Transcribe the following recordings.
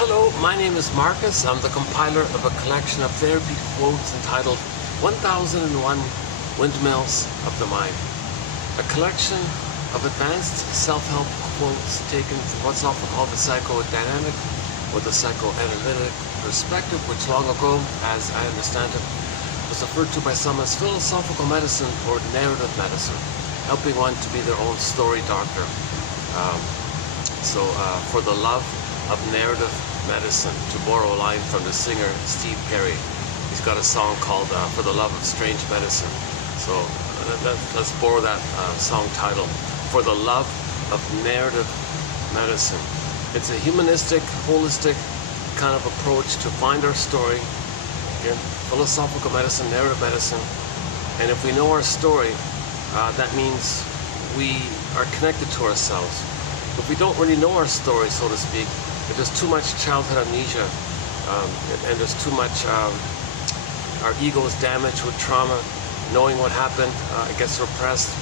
Hello, my name is Marcus. I'm the compiler of a collection of therapy quotes entitled 1001 Windmills of the Mind. A collection of advanced self-help quotes taken from what's often called the psychodynamic or the psychoanalytic perspective, which long ago, as I understand it, was referred to by some as philosophical medicine or narrative medicine, helping one to be their own story doctor. For the love of narrative medicine, to borrow a line from the singer Steve Perry. He's got a song called For the Love of Strange Medicine. So let's borrow that song title, For the Love of Narrative Medicine. It's a humanistic, holistic kind of approach to find our story. Again, philosophical medicine, narrative medicine. And if we know our story, that means we are connected to ourselves. If we don't really know our story, so to speak, if there's too much childhood amnesia, and there's too much, our ego is damaged with trauma, knowing what happened, it gets repressed,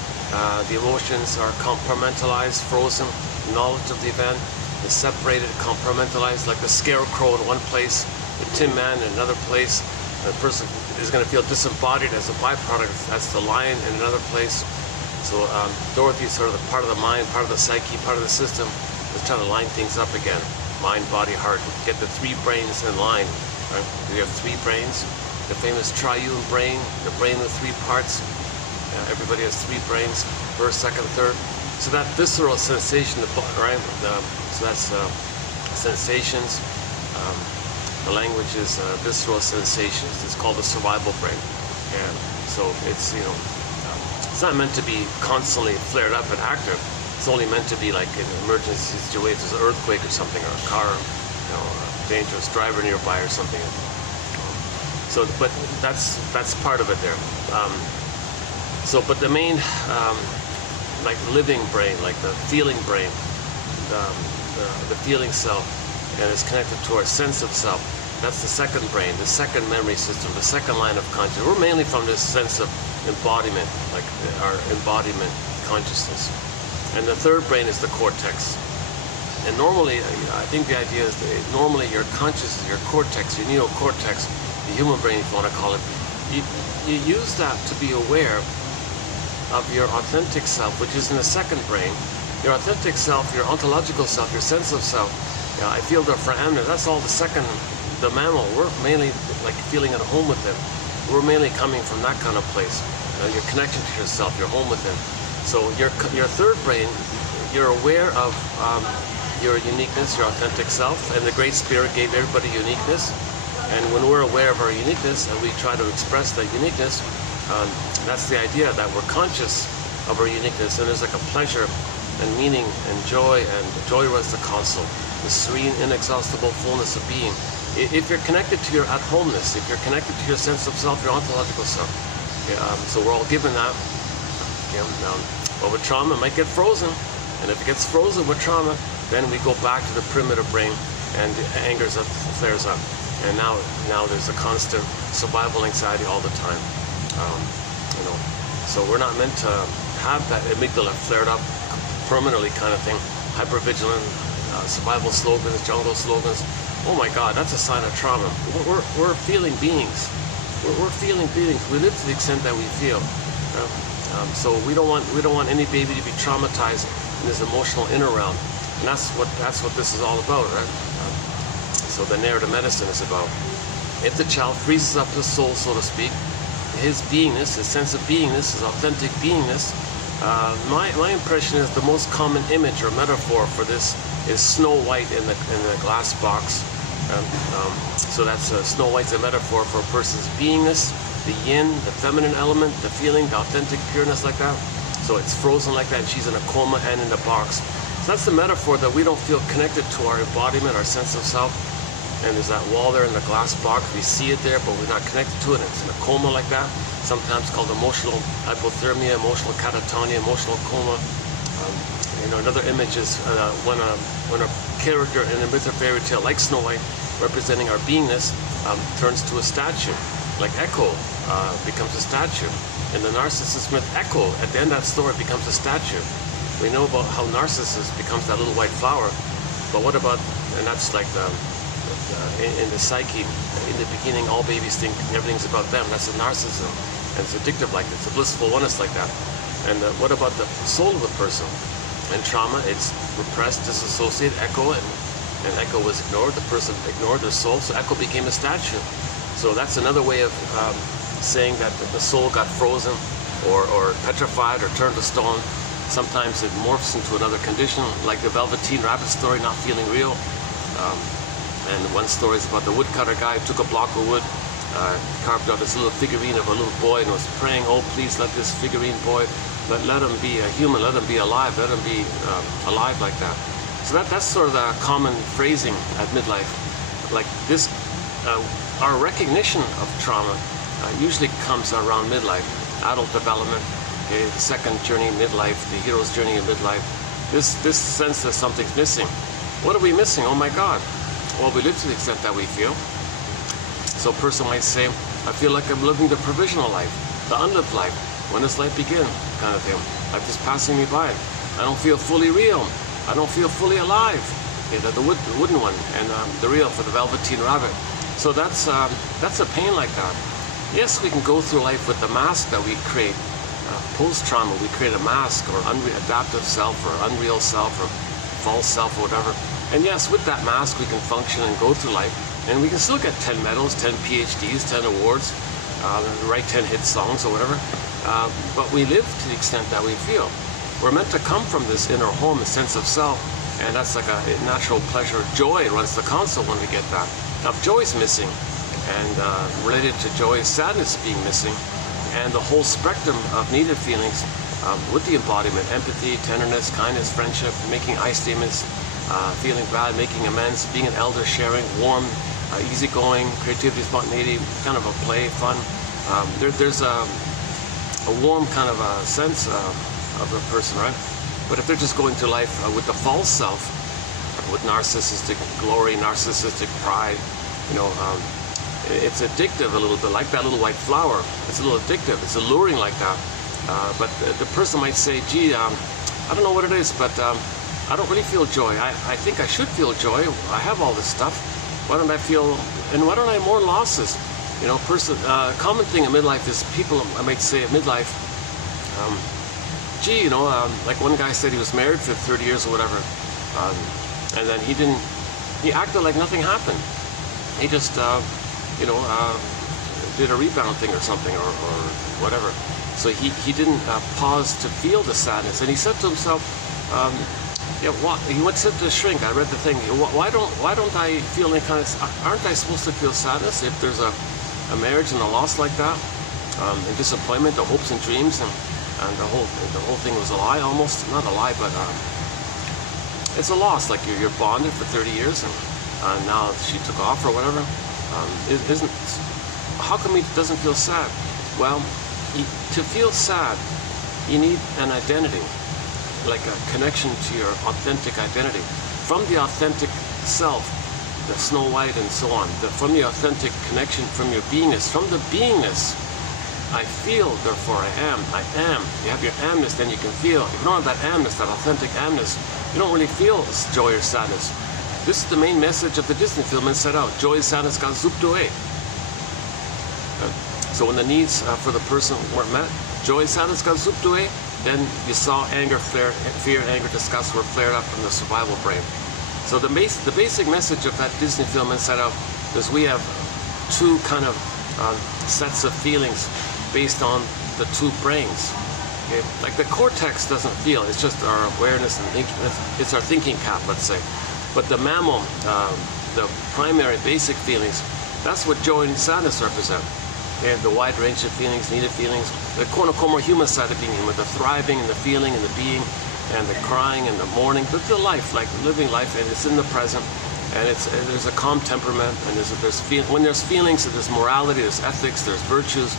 the emotions are compartmentalized, frozen, knowledge of the event is separated, compartmentalized, like the scarecrow in one place, the Tin Man in another place. The person is going to feel disembodied as a byproduct. That's the lion in another place. So Dorothy's sort of the part of the mind, part of the psyche, part of the system, is trying to line things up again. Mind, body, heart. Get the three brains in line. Right? We have three brains. The famous triune brain, the brain with three parts. Everybody has three brains, first, second, third. So that visceral sensation, right? So that's sensations. The language is visceral sensations. It's called the survival brain. And so it's, it's not meant to be constantly flared up and active. It's only meant to be like in emergency situations, an earthquake or something, or a car, a dangerous driver nearby or something. But that's part of it there. But the main, like living brain, like the feeling brain, the feeling self, and it's connected to our sense of self. That's the second brain, the second memory system, the second line of consciousness. We're mainly from this sense of embodiment, like our embodiment consciousness. And the third brain is the cortex. And normally, I think the idea is that normally your consciousness, your cortex, your neocortex, the human brain, if you want to call it, you use that to be aware of your authentic self, which is in the second brain. Your authentic self, your ontological self, your sense of self. I feel the foramina, that's all the second, the mammal. We're mainly like feeling at home with it. We're mainly coming from that kind of place. Your connection to yourself, your home within. So your third brain, you're aware of your uniqueness, your authentic self, and the Great Spirit gave everybody uniqueness. And when we're aware of our uniqueness and we try to express that uniqueness, that's the idea, that we're conscious of our uniqueness. And there's like a pleasure and meaning and joy was the console, the serene, inexhaustible fullness of being. If you're connected to your at-homeness, if you're connected to your sense of self, your ontological self, so we're all given that. But with trauma, it might get frozen. And if it gets frozen with trauma, then we go back to the primitive brain and the anger flares up. And now there's a constant survival anxiety all the time. So we're not meant to have that amygdala flared up permanently kind of thing. Hypervigilant, survival slogans, jungle slogans. Oh my God, that's a sign of trauma. We're feeling beings. We're feeling beings. We live to the extent that we feel. So we don't want any baby to be traumatized in this emotional inner realm, and that's what this is all about, right? So the narrative medicine is about, if the child freezes up his soul, so to speak, his beingness, his sense of beingness, his authentic beingness. My impression is the most common image or metaphor for this is Snow White in the glass box. So that's Snow White's a metaphor for a person's beingness. The yin, the feminine element, the feeling, the authentic pureness like that. So it's frozen like that, and she's in a coma and in a box. So that's the metaphor, that we don't feel connected to our embodiment, our sense of self. And there's that wall there in the glass box. We see it there, but we're not connected to it. It's in a coma like that, sometimes called emotional hypothermia, emotional catatonia, emotional coma. Another image is when a character in a myth or fairy tale, like Snow White, representing our beingness, turns to a statue. Like Echo becomes a statue. In the Narcissus myth, Echo, at the end of that story, becomes a statue. We know about how Narcissus becomes that little white flower, but what about, and that's like the in the psyche. In the beginning, all babies think everything's about them. That's a narcissism, and it's addictive like that. It's a blissful oneness like that. And what about the soul of a person? In trauma, it's repressed, disassociated, echo, and echo was ignored. The person ignored their soul, so echo became a statue. So that's another way of saying that the soul got frozen or petrified or turned to stone. Sometimes it morphs into another condition, like the Velveteen Rabbit story, not feeling real. And one story is about the woodcutter guy who took a block of wood, carved out this little figurine of a little boy and was praying, oh, please let this figurine boy, let him be a human, let him be alive, let him be alive like that. So that's sort of the common phrasing at midlife. Like this, our recognition of trauma usually comes around midlife, adult development, okay, the second journey, midlife, the hero's journey in midlife. This sense that something's missing. What are we missing? Oh my God. Well, we live to the extent that we feel. So a person might say, I feel like I'm living the provisional life, the unlived life. When does life begin? Kind of thing. Life is passing me by. I don't feel fully real. I don't feel fully alive. Okay, the wooden one, and the real for the Velveteen Rabbit. So that's a pain like that. Yes, we can go through life with the mask that we create. Post-trauma, we create a mask, or adaptive self, or unreal self, or false self, or whatever. And yes, with that mask, we can function and go through life. And we can still get 10 medals, 10 PhDs, 10 awards, write 10 hit songs, or whatever. But we live to the extent that we feel. We're meant to come from this inner home, a sense of self, and that's like a natural pleasure. Joy runs the console when we get that. Now, if joy is missing, and related to joy is sadness being missing, and the whole spectrum of needed feelings with the embodiment, empathy, tenderness, kindness, friendship, making I statements, feeling bad, making amends, being an elder, sharing, warm, easygoing, creativity, spontaneity, kind of a play, fun. There's a warm kind of a sense of a person, right? But if they're just going through life with the false self, with narcissistic glory, narcissistic pride, you know, it's addictive a little bit, like that little white flower. It's a little addictive. It's alluring like that. But the person might say, gee, I don't know what it is, but I don't really feel joy. I think I should feel joy. I have all this stuff. Why don't I feel, and why don't I have more losses? You know, common thing in midlife is people, I might say at midlife, gee, you know, like one guy said he was married for 30 years or whatever, and then he acted like nothing happened. He just, you know, did a rebound thing or something, or whatever. So he didn't pause to feel the sadness, and he said to himself, yeah, he went to the shrink. I read the thing. Why don't I feel any kind of? Aren't I supposed to feel sadness if there's a marriage and a loss like that, and disappointment, the hopes and dreams, and the whole thing was a lie, almost not a lie, but it's a loss. Like you're bonded for 30 years, and now she took off or whatever. How come he doesn't feel sad? Well, to feel sad, you need an identity, like a connection to your authentic identity. From the authentic self, the Snow White and so on, from the authentic connection from your beingness, from the beingness, I feel, therefore I am. You have your amness, then you can feel. If you don't have that amness, that authentic amness, you don't really feel joy or sadness. This is the main message of the Disney film Inside Out. Joy and sadness got zooped away. So when the needs for the person weren't met, joy and sadness got zooped away, then you saw anger, fear, anger, disgust were flared up from the survival brain. So the basic message of that Disney film Inside Out is we have two kind of sets of feelings based on the two brains. Okay? Like the cortex doesn't feel, it's just our awareness and thinking, it's our thinking cap, let's say. But the mammal, the primary basic feelings, that's what joy and sadness represent. They have the wide range of feelings, needed feelings, the quote-unquote more human side of being human, the thriving and the feeling and the being and the crying and the mourning, but the life, like living life, and it's in the present, and there's a calm temperament, and when there's feelings, there's morality, there's ethics, there's virtues.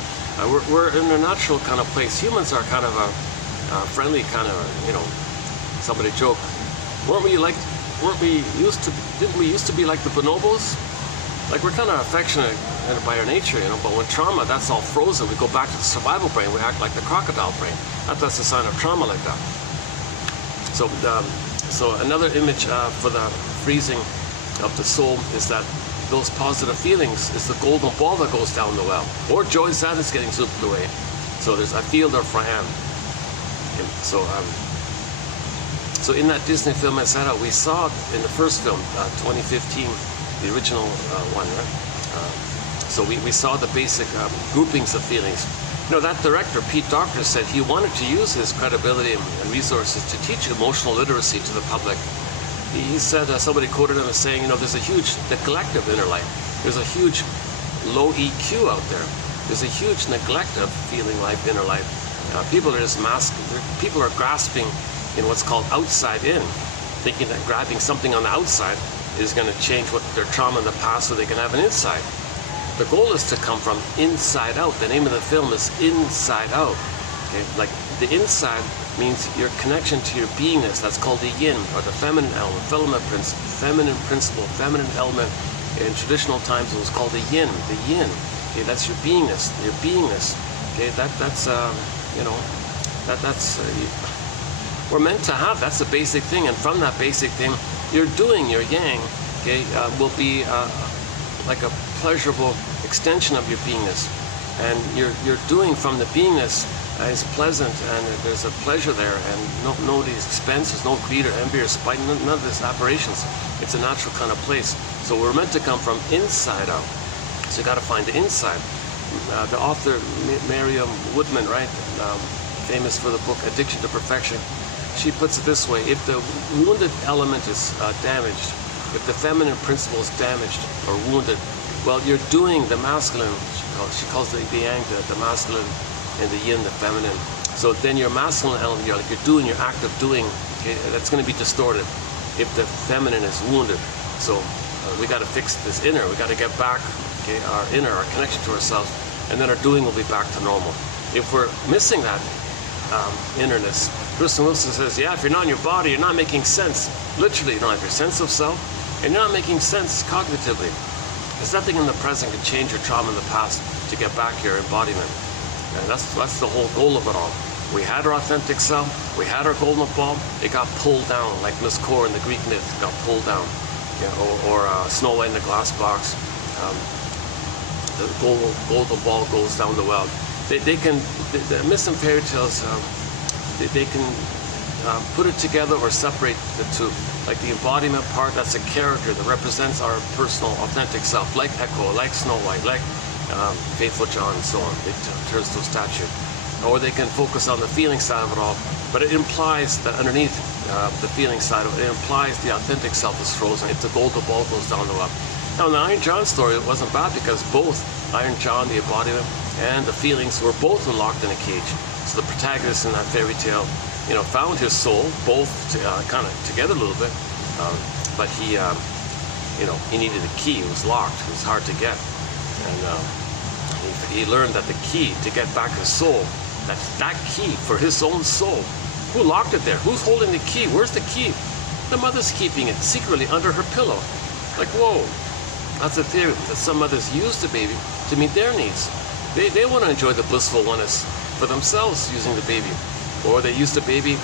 We're in a natural kind of place. Humans are kind of a friendly kind of, you know, somebody joked, didn't we used to be like the bonobos? Like we're kind of affectionate by our nature, you know, but when trauma, that's all frozen. We go back to the survival brain. We act like the crocodile brain. That's a sign of trauma like that. So, so another image for the freezing of the soul is that those positive feelings is the golden ball that goes down the well, or joy, sadness getting swept away. So there's a field of Fran. So in that Disney film I set out, we saw in the first film, 2015, the original one, right? So we saw the basic groupings of feelings. You know, that director, Pete Docter, said he wanted to use his credibility and resources to teach emotional literacy to the public. He said, somebody quoted him as saying, you know, there's a huge neglect of inner life. There's a huge low EQ out there. There's a huge neglect of feeling life, inner life. People are just people are grasping in what's called outside in, thinking that grabbing something on the outside is going to change what their trauma in the past so they can have an inside. The goal is to come from inside out. The name of the film is Inside Out. Okay? Like the inside means your connection to your beingness. That's called the yin, or the feminine element, feminine principle, feminine element. In traditional times it was called the yin, Okay, that's your beingness, Okay, that's you know, that's we're meant to have. That's the basic thing, and from that basic thing, your doing, your yang, okay, will be like a pleasurable extension of your beingness, and your doing from the beingness is pleasant, and there's a pleasure there, and no these expenses, no greed or envy or spite, none of this aberrations. It's a natural kind of place. So we're meant to come from inside out. So you got to find the inside. The author Miriam Woodman, right, famous for the book Addiction to Perfection, she puts it this way: if the wounded element is damaged, if the feminine principle is damaged or wounded, well, you're doing the masculine. She calls the yang the masculine, and the yin the feminine. So then your masculine element, you're doing your act of doing. Okay, that's going to be distorted if the feminine is wounded. So we got to fix this inner. We got to get back, okay, our inner, our connection to ourselves, and then our doing will be back to normal. If we're missing that innerness, Bruce Wilson says, yeah, if you're not in your body, you're not making sense. Literally, you don't have your sense of self, and you're not making sense cognitively. There's nothing in the present can change your trauma in the past to get back your embodiment. And that's the whole goal of it all. We had our authentic self, we had our golden ball, it got pulled down, like Miss Core in the Greek myth got pulled down. Yeah, or Snow White in the glass box. The golden ball goes down the well. The myths and fairy tales, they can put it together or separate the two. Like the embodiment part, that's a character that represents our personal authentic self, like Echo, like Snow White, like Faithful John, and so on. It turns to a statue. Or they can focus on the feeling side of it all, but it implies that underneath the feeling side of it, it implies the authentic self is frozen if the golden ball goes down the well. Now in the Iron John story, it wasn't bad because both Iron John, the embodiment, and the feelings were both locked in a cage. So the protagonist in that fairy tale, you know, found his soul, both kind of together a little bit, but he, you know, he needed a key. It was locked. It was hard to get, and he learned that the key to get back his soul, that key for his own soul, who locked it there? Who's holding the key? Where's the key? The mother's keeping it secretly under her pillow. Like, whoa, that's a theory that some mothers use the baby to meet their needs. They want to enjoy the blissful oneness for themselves using the baby, or they use the baby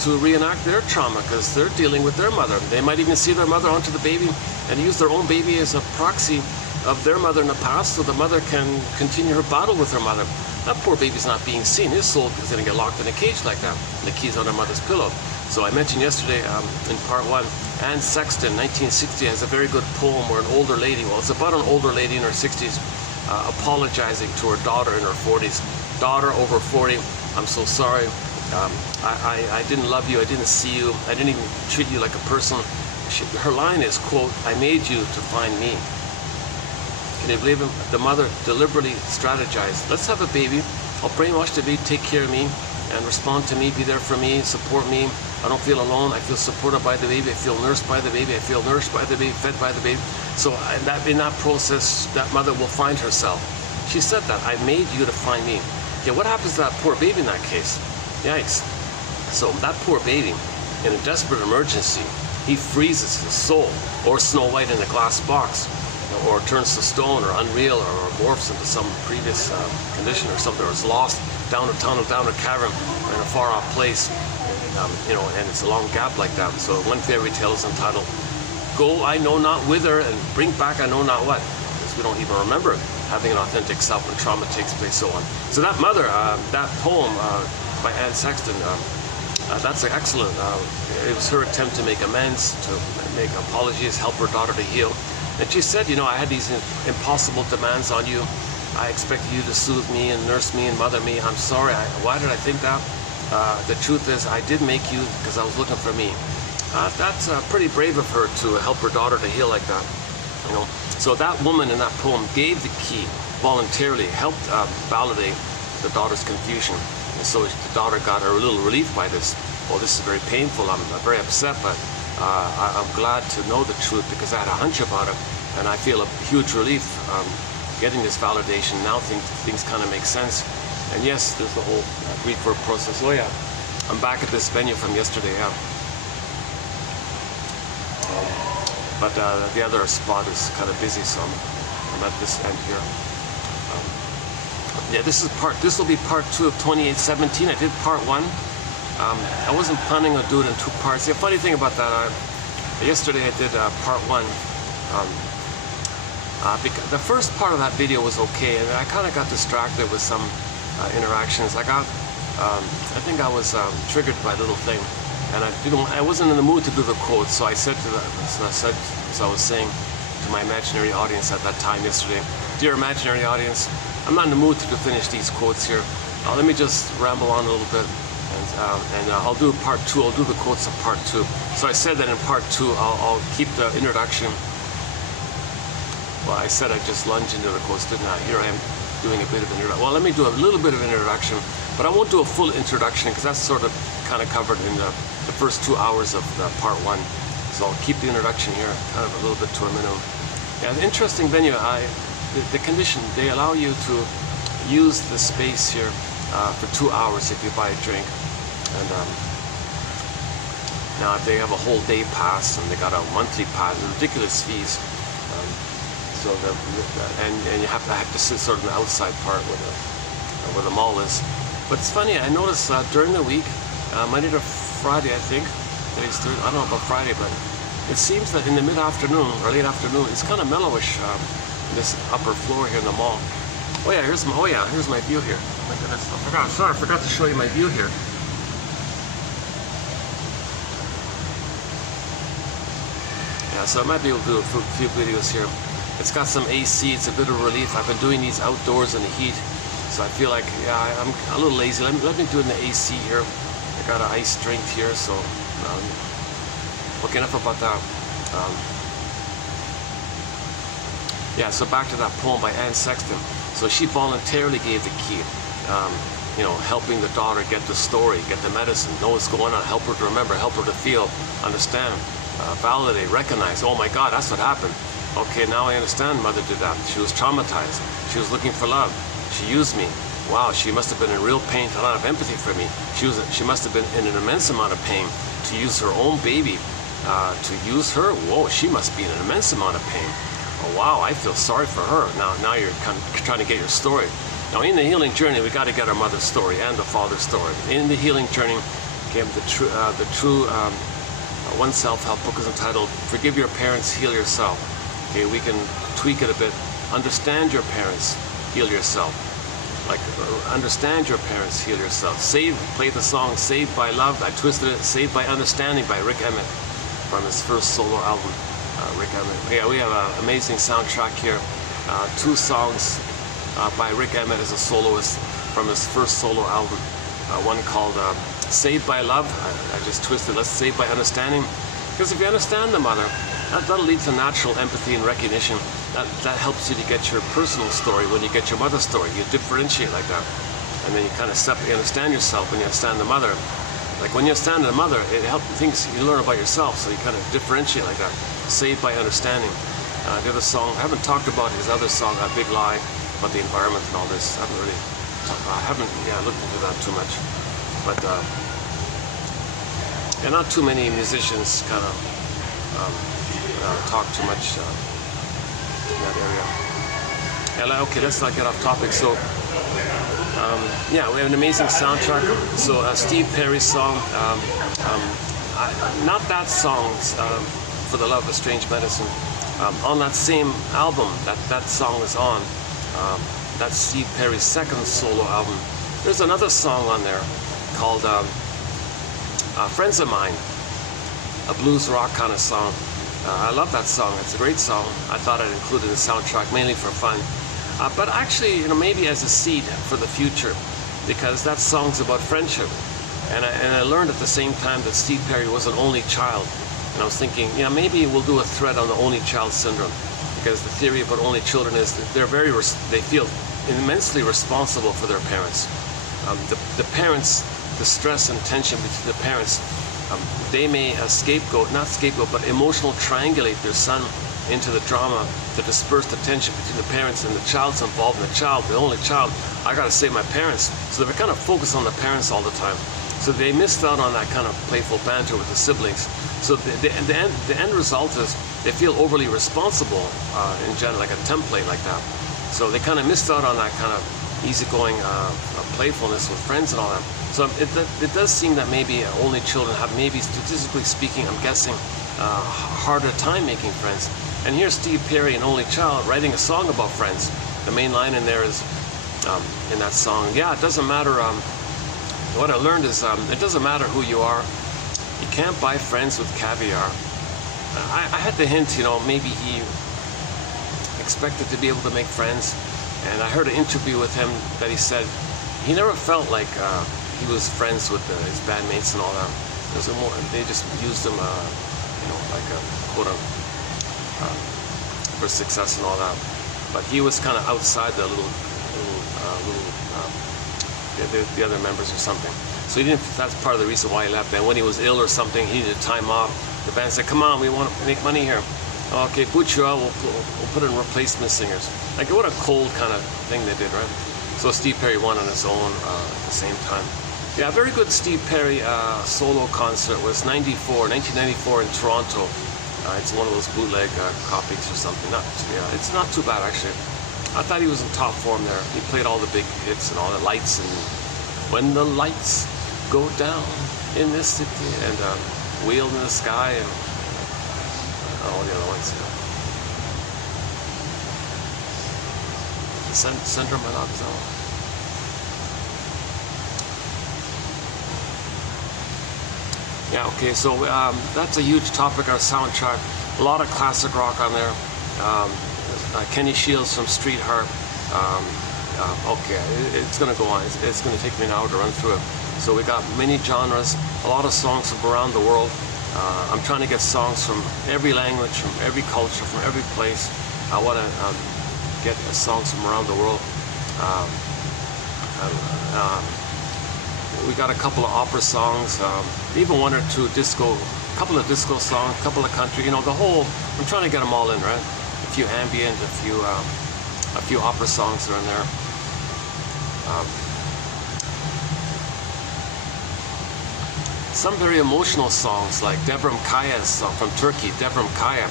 to reenact their trauma because they're dealing with their mother. They might even see their mother onto the baby and use their own baby as a proxy of their mother in the past, so the mother can continue her battle with her mother. That poor baby's not being seen. His soul is going to get locked in a cage like that. The key's on her mother's pillow. So I mentioned yesterday in part one, Anne Sexton, 1960, has a very good poem where an older lady, well, it's about an older lady in her 60s apologizing to her daughter in her 40s. Daughter over 40, I'm so sorry. I didn't love you. I didn't see you. I didn't even treat you like a person. Her line is, quote, I made you to find me. Can you believe him? The mother deliberately strategized. Let's have a baby. I'll brainwash the baby, take care of me, and respond to me, be there for me, support me. I don't feel alone. I feel supported by the baby. I feel nursed by the baby. I feel nourished by the baby, fed by the baby. So in that process, that mother will find herself. She said that. I made you to find me. Yeah, what happens to that poor baby in that case? Yikes. So that poor baby, in a desperate emergency, he freezes his soul, or Snow White in a glass box, or turns to stone, or unreal, or morphs into some previous condition or something, or is lost down a tunnel, down a cavern, or in a far-off place, and, you know, and it's a long gap like that. So one fairy tale is entitled go I know not whither, and bring back I know not what. Because we don't even remember having an authentic self when trauma takes place, so on. So that mother, that poem by Anne Sexton, that's excellent. It was her attempt to make amends, to make apologies, help her daughter to heal. And she said, you know, I had these impossible demands on you. I expected you to soothe me and nurse me and mother me. I'm sorry. Why did I think that? The truth is, I did make you because I was looking for me. That's pretty brave of her to help her daughter to heal like that. You know. So that woman in that poem gave the key voluntarily, helped validate the daughter's confusion. And so the daughter got a little relief by this. Oh, this is very painful. I'm very upset, but I'm glad to know the truth because I had a hunch about it, and I feel a huge relief getting this validation. Now things kind of make sense. And yes, there's the whole Greek verb process. Oh yeah, I'm back at this venue from yesterday. Yeah. But the other spot is kind of busy, so I'm at this end here. Yeah, this will be part 2 of 2817. I did part 1. I wasn't planning on doing it in 2 parts. The funny thing about that, yesterday I did part 1. Because the first part of that video was okay, and I kind of got distracted with some interactions. I think I was triggered by a little thing, and I wasn't in the mood to do the quotes. So I said as I was saying to my imaginary audience at that time yesterday, dear imaginary audience, I'm not in the mood to finish these quotes here. Let me just ramble on a little bit, and I'll do part 2. I'll do the quotes of part 2. So I said that in part 2, I'll keep the introduction. Well, I said I'd just lunge into the quotes, didn't I? Here I am doing a bit of introduction. Well, let me do a little bit of introduction, but I won't do a full introduction because that's sort of kind of covered in the first 2 hours of the part 1. So I'll keep the introduction here kind of a little bit to a minimum. Yeah, the interesting venue, the condition, they allow you to use the space here for 2 hours if you buy a drink. And now they have a whole day pass, and they got a monthly pass, ridiculous fees. And you have to sit sort of in the outside part where the mall is. But it's funny, I noticed during the week, Monday to Friday, I think, today's Thursday, I don't know about Friday, but it seems that in the mid-afternoon or late afternoon, it's kind of mellowish. This upper floor here in the mall. Oh yeah, here's my view here. Oh my goodness, I forgot to show you my view here. Yeah, so I might be able to do a few videos here. It's got some AC, it's a bit of relief. I've been doing these outdoors in the heat, so I feel like, yeah, I'm a little lazy. Let me do it in the AC here. I got an ice drink here, so okay, enough about that. Yeah, so back to that poem by Anne Sexton. So she voluntarily gave the key, you know, helping the daughter get the story, get the medicine, know what's going on, help her to remember, help her to feel, understand, validate, recognize, oh my God, that's what happened. Okay, now I understand mother did that. She was traumatized. She was looking for love. She used me. Wow, she must have been in real pain, a lot of empathy for me. She must have been in an immense amount of pain to use her own baby, to use her. Whoa, she must be in an immense amount of pain. Oh wow, I feel sorry for her. Now you're kind of trying to get your story. Now in the healing journey, we got to get our mother's story and the father's story. In the healing journey, again, the true one self-help book is entitled "Forgive Your Parents, Heal Yourself." Okay, we can tweak it a bit. Understand your parents, heal yourself. Like, understand your parents, heal yourself. Play the song "Saved by Love." I twisted it. "Saved by Understanding" by Rick Emmett from his first solo album. Rick Emmett. Yeah, we have an amazing soundtrack here. 2 songs by Rick Emmett as a soloist from his first solo album. One called "Saved by Love." I just twisted. Let's save by understanding. Because if you understand the mother, that'll lead to natural empathy and recognition. That helps you to get your personal story when you get your mother's story. You differentiate like that. And then you kind of separately understand yourself when you understand the mother. Like when you understand the mother, it helps things you learn about yourself, so you kind of differentiate like that. Saved by understanding. The other song, I haven't talked about his other song, "A Big Lie," about the environment and all this. I haven't looked into that too much. But not too many musicians kind of talk too much in that area. Yeah, okay, let's not get off topic. So, yeah, we have an amazing soundtrack. So, Steve Perry's song, not that song, For the Love of Strange Medicine. On that same album that song is on, that's Steve Perry's second solo album, there's another song on there called Friends of Mine, a blues rock kind of song. I love that song. It's a great song. I thought I'd include it in the soundtrack mainly for fun. But actually, you know, maybe as a seed for the future, because that song's about friendship. And I learned at the same time that Steve Perry was an only child. And I was thinking, you know, maybe we'll do a thread on the only child syndrome, because the theory about only children is that they feel immensely responsible for their parents. The parents, the stress and tension between the parents, they may not scapegoat, but emotional triangulate their son into the drama to disperse the tension between the parents, and the child's involved, and the only child, I gotta save my parents. So they're kind of focused on the parents all the time. So they missed out on that kind of playful banter with the siblings. So the end result is they feel overly responsible in general, like a template like that. So they kind of missed out on that kind of easygoing playfulness with friends and all that. So it does seem that maybe only children have, maybe statistically speaking, I'm guessing, harder time making friends. And here's Steve Perry, an only child, writing a song about friends. The main line in there is, in that song, yeah, it doesn't matter, what I learned is, it doesn't matter who you are, you can't buy friends with caviar. I had the hint, you know, maybe he expected to be able to make friends, and I heard an interview with him that he said he never felt like he was friends with his bandmates and all that. They just used him, you know, like a quote for success and all that. But he was kind of outside the the other members or something. So he didn't. That's part of the reason why he left. And when he was ill or something, he needed time off. The band said, "Come on, we want to make money here. Okay, boot you out. We'll put in replacement singers." Like, what a cold kind of thing they did, right? So Steve Perry won on his own at the same time. Yeah, a very good Steve Perry solo concert was 1994 in Toronto. It's one of those bootleg copies or something. It's not too bad actually. I thought he was in top form there. He played all the big hits and all the lights, and when the lights go down in this city, and Wheel in the Sky, and all the other ones. Syndrome and Oxal. Yeah, okay, so that's a huge topic, our soundtrack. A lot of classic rock on there. Kenny Shields from Street Harp. Okay, it's gonna go on. It's gonna take me an hour to run through it. So we got many genres, a lot of songs from around the world. I'm trying to get songs from every language, from every culture, from every place. I want to get songs from around the world. We got a couple of opera songs, even one or two disco, a couple of disco songs, a couple of country. You know, the whole. I'm trying to get them all in, right? A few ambient, a few opera songs are in there. Some very emotional songs, like Devrim Kaya's song from Turkey. Devrim Kaya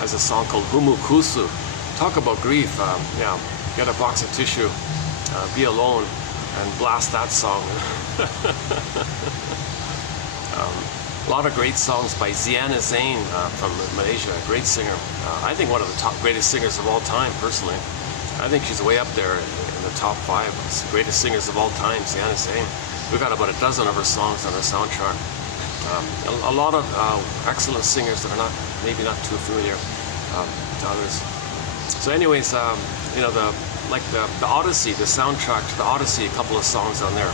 has a song called Humu Kusu. Talk about grief. Yeah, get a box of tissue, be alone, and blast that song. A lot of great songs by Ziana Zain from Malaysia, a great singer. I think one of the greatest singers of all time, personally. I think she's way up there in the top 5 greatest singers of all time, Ziana Zain. We've got about a dozen of her songs on our soundtrack. A lot of excellent singers that are maybe not too familiar to others. So anyways, you know, the Odyssey, the soundtrack to the Odyssey, a couple of songs on there.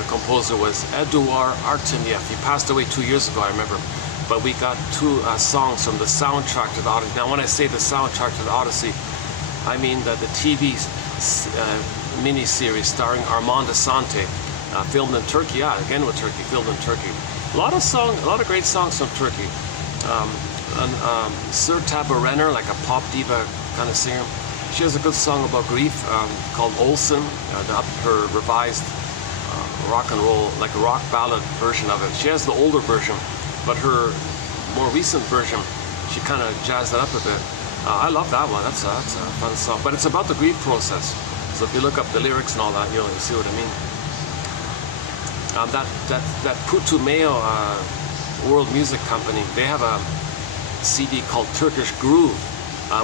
The composer was Eduard Artemiev. He passed away 2 years ago, I remember. But we got 2 songs from the soundtrack to the Odyssey. Now, when I say the soundtrack to the Odyssey, I mean the TV mini-series starring Armand Assante, filmed in Turkey. Yeah, again with Turkey, filmed in Turkey. A lot of great songs from Turkey. Sir Tabba Renner, like a pop diva kind of singer. She has a good song about grief called Olsen, her revised rock and roll, like a rock ballad version of it. She has the older version, but her more recent version, she kind of jazzed it up a bit. I love that one. That's a fun song. But it's about the grief process. So if you look up the lyrics and all that, you'll see what I mean. That Putumayo World Music Company, they have CD called Turkish Groove.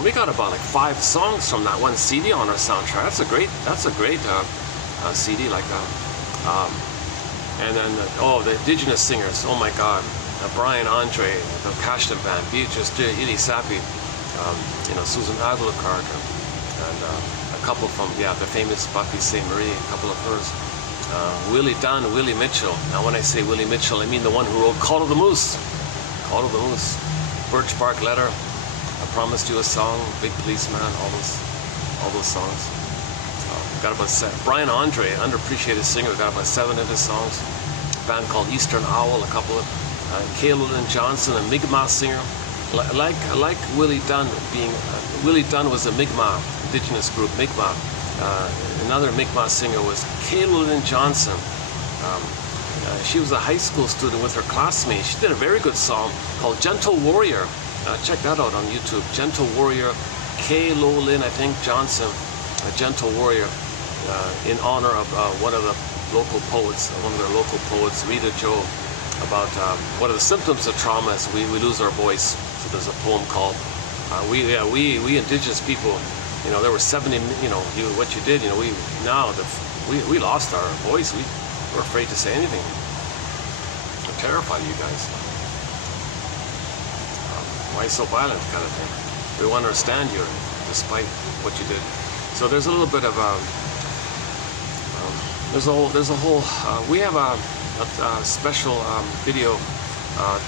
We got about like 5 songs from that one CD on our soundtrack. That's a great CD. Like and then the indigenous singers. Oh my God, Brian Andre, the Passion Band, Beatrice Ili Sapi, Susan Aguilar, and a couple from the famous Buffy St. Marie, a couple of hers. Willie Dunn, Willie Mitchell. Now when I say Willie Mitchell, I mean the one who wrote Call of the Moose. Call of the Moose. Birch Bark Letter. I Promised You a Song. Big Policeman. All those songs. Got about 7. Brian Andre, underappreciated singer, got about 7 of his songs. A band called Eastern Owl, a couple of Caleb and Johnson, a Mi'kmaq singer. Like Willie Dunn being Willie Dunn was a Mi'kmaq indigenous group, Mi'kmaq. Another Mi'kmaq singer was Kaylin Johnson. She was a high school student with her classmates. She did a very good song called Gentle Warrior. Check that out on YouTube. Gentle Warrior, Kaylin, I think, Johnson, a Gentle Warrior, in honor of one of the local poets, Rita Joe, about what are the symptoms of trauma is we lose our voice. So there's a poem called, we indigenous people, there were 70, what you did, we lost our voice. We're afraid to say anything. We're terrified of you guys. Why so violent, kind of thing. We want to understand you despite what you did. So there's a little bit of we have a special video,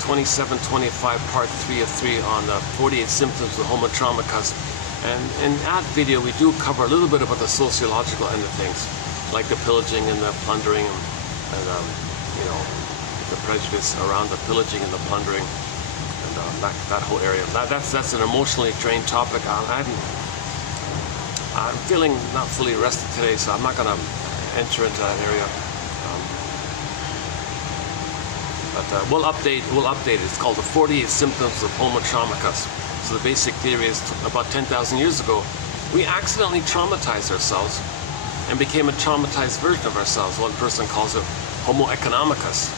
2725 part 3 of 3 on the 48 symptoms of homo traumacus. And in that video, we do cover a little bit about the sociological end of things, like the pillaging and the plundering, and the prejudice around the pillaging and the plundering, and that whole area. That's an emotionally drained topic. I'm feeling not fully rested today, so I'm not going to enter into that area. But we'll update it. It's called the 48 symptoms of homo traumacus. So the basic theory is about 10,000 years ago, we accidentally traumatized ourselves and became a traumatized version of ourselves. One person calls it homo economicus,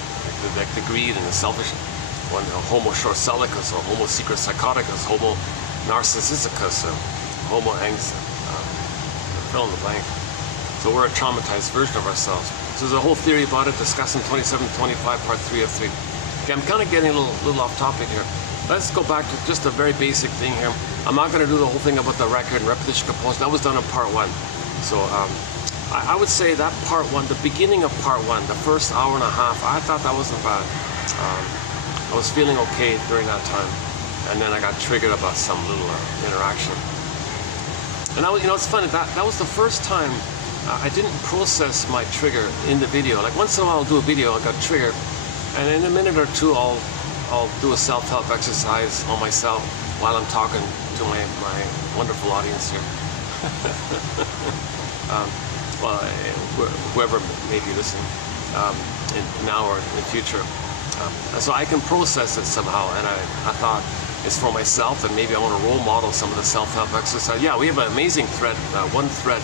like the greed and the selfish. One, homo short-sellicus, or homo secret psychoticus, homo narcissisticus, homo fill in the blank. So we're a traumatized version of ourselves. So there's a whole theory about it, discussed in 2725 part 3 of 3. Okay, I'm kind of getting a little off topic here. Let's go back to just a very basic thing here. I'm not going to do the whole thing about the record and repetition compulsion. That was done in part 1. So I would say that part 1, the beginning of part 1, the first hour and a half, I thought that wasn't bad. I was feeling okay during that time. And then I got triggered about some little interaction. And it's funny, that was the first time I didn't process my trigger in the video. Like once in a while I'll do a video, I got triggered, and in a minute or two I'll do a self-help exercise on myself while I'm talking to my wonderful audience here. Whoever may be listening now or in the future. So I can process it somehow, and I thought it's for myself, and maybe I want to role model some of the self-help exercise. Yeah, we have an amazing thread, one thread.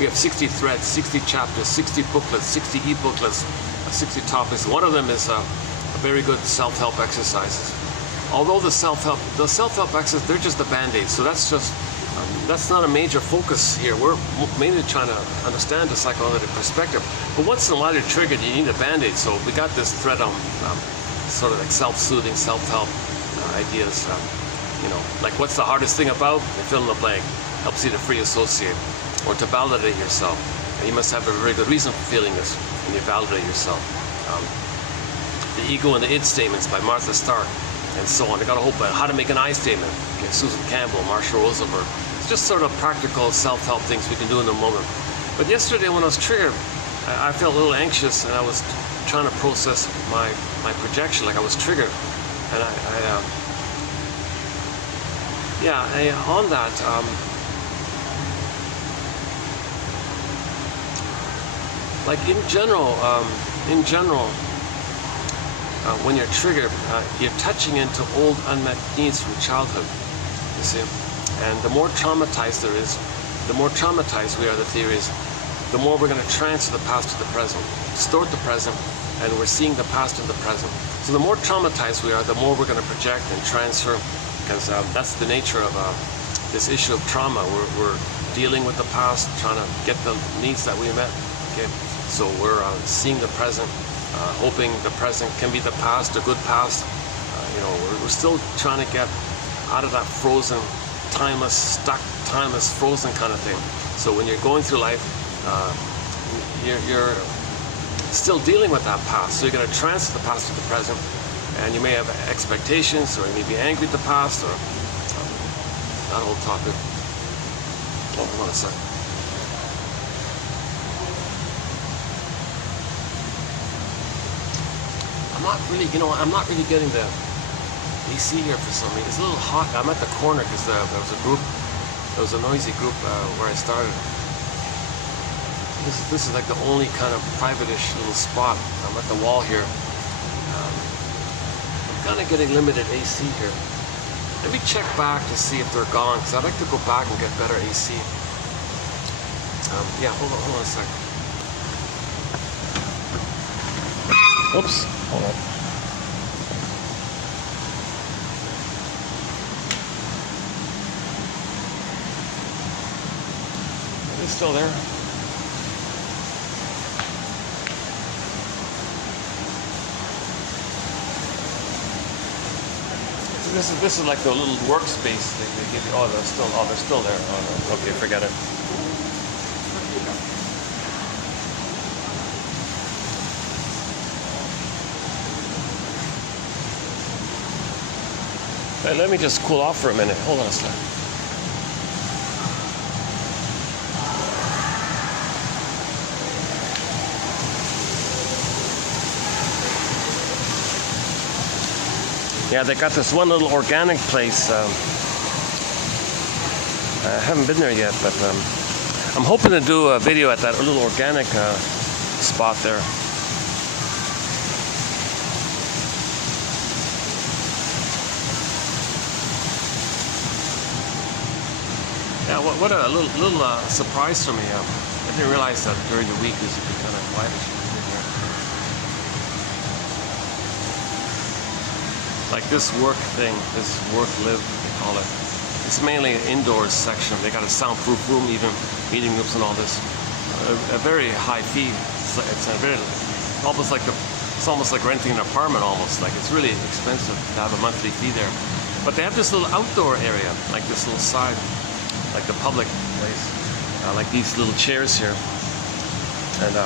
We have 60 threads, 60 chapters, 60 booklets, 60 e-booklets, 60 topics. One of them is a very good self-help exercises. Although the self-help exercises, they're just a band-aid. So that's not a major focus here. We're mainly trying to understand the psychoanalytic perspective. But once in a while you're triggered, you need a band-aid. So we got this thread on sort of like self-soothing, self-help ideas. Like what's the hardest thing about? You fill in the blank. Helps you to free associate or to validate yourself. And you must have a very good reason for feeling this when you validate yourself. The Ego and the Id statements by Martha Stark, and so on. They got a whole how to make an I statement. Okay, Susan Campbell, Marshall Rosenberg. It's just sort of practical self-help things we can do in a moment. But yesterday when I was triggered, I felt a little anxious, and I was trying to process my projection, like I was triggered. And on that, like in general, when you're triggered, you're touching into old unmet needs from childhood, you see. And the more traumatized there is, the more traumatized we are, the theory is, the more we're going to transfer the past to the present, distort the present, and we're seeing the past in the present. So the more traumatized we are, the more we're going to project and transfer because that's the nature of this issue of trauma. We're dealing with the past, trying to get the needs that we met. Okay, so we're seeing the present, hoping the present can be the past, a good past. You know, we're still trying to get out of that frozen, timeless, stuck, timeless, frozen kind of thing. So when you're going through life, you're still dealing with that past. So you're going to transfer the past to the present, and you may have expectations, or you may be angry at the past, or that whole topic. Oh, hold on a sec. I'm not really, you know, I'm not really getting the AC here for some reason. It's a little hot. I'm at the corner because there was a group, there was a noisy group where I started. This is like the only kind of private-ish little spot. I'm at the wall here. I'm kind of getting limited AC here. Let me check back to see if they're gone, because I'd like to go back and get better AC. Yeah, hold on a sec. Oops, hold on. Are they still there? This is like the little workspace they give you. Oh, they're still there. Oh, no. Okay, forget it. Hey, let me just cool off for a minute. Hold on a sec. Yeah, they got this one little organic place. I haven't been there yet, but I'm hoping to do a video at that little organic spot there. Yeah, what a little surprise for me. I didn't realize that during the week it would be kind of quietish in here. Like this work thing, this work live, they call it. It's mainly an indoors section. They got a soundproof room, even meeting rooms and all this. A very high fee. It's a very, almost like it's almost like renting an apartment almost. Like it's really expensive to have a monthly fee there. But they have this little outdoor area, like this little side, like the public place, like these little chairs here. And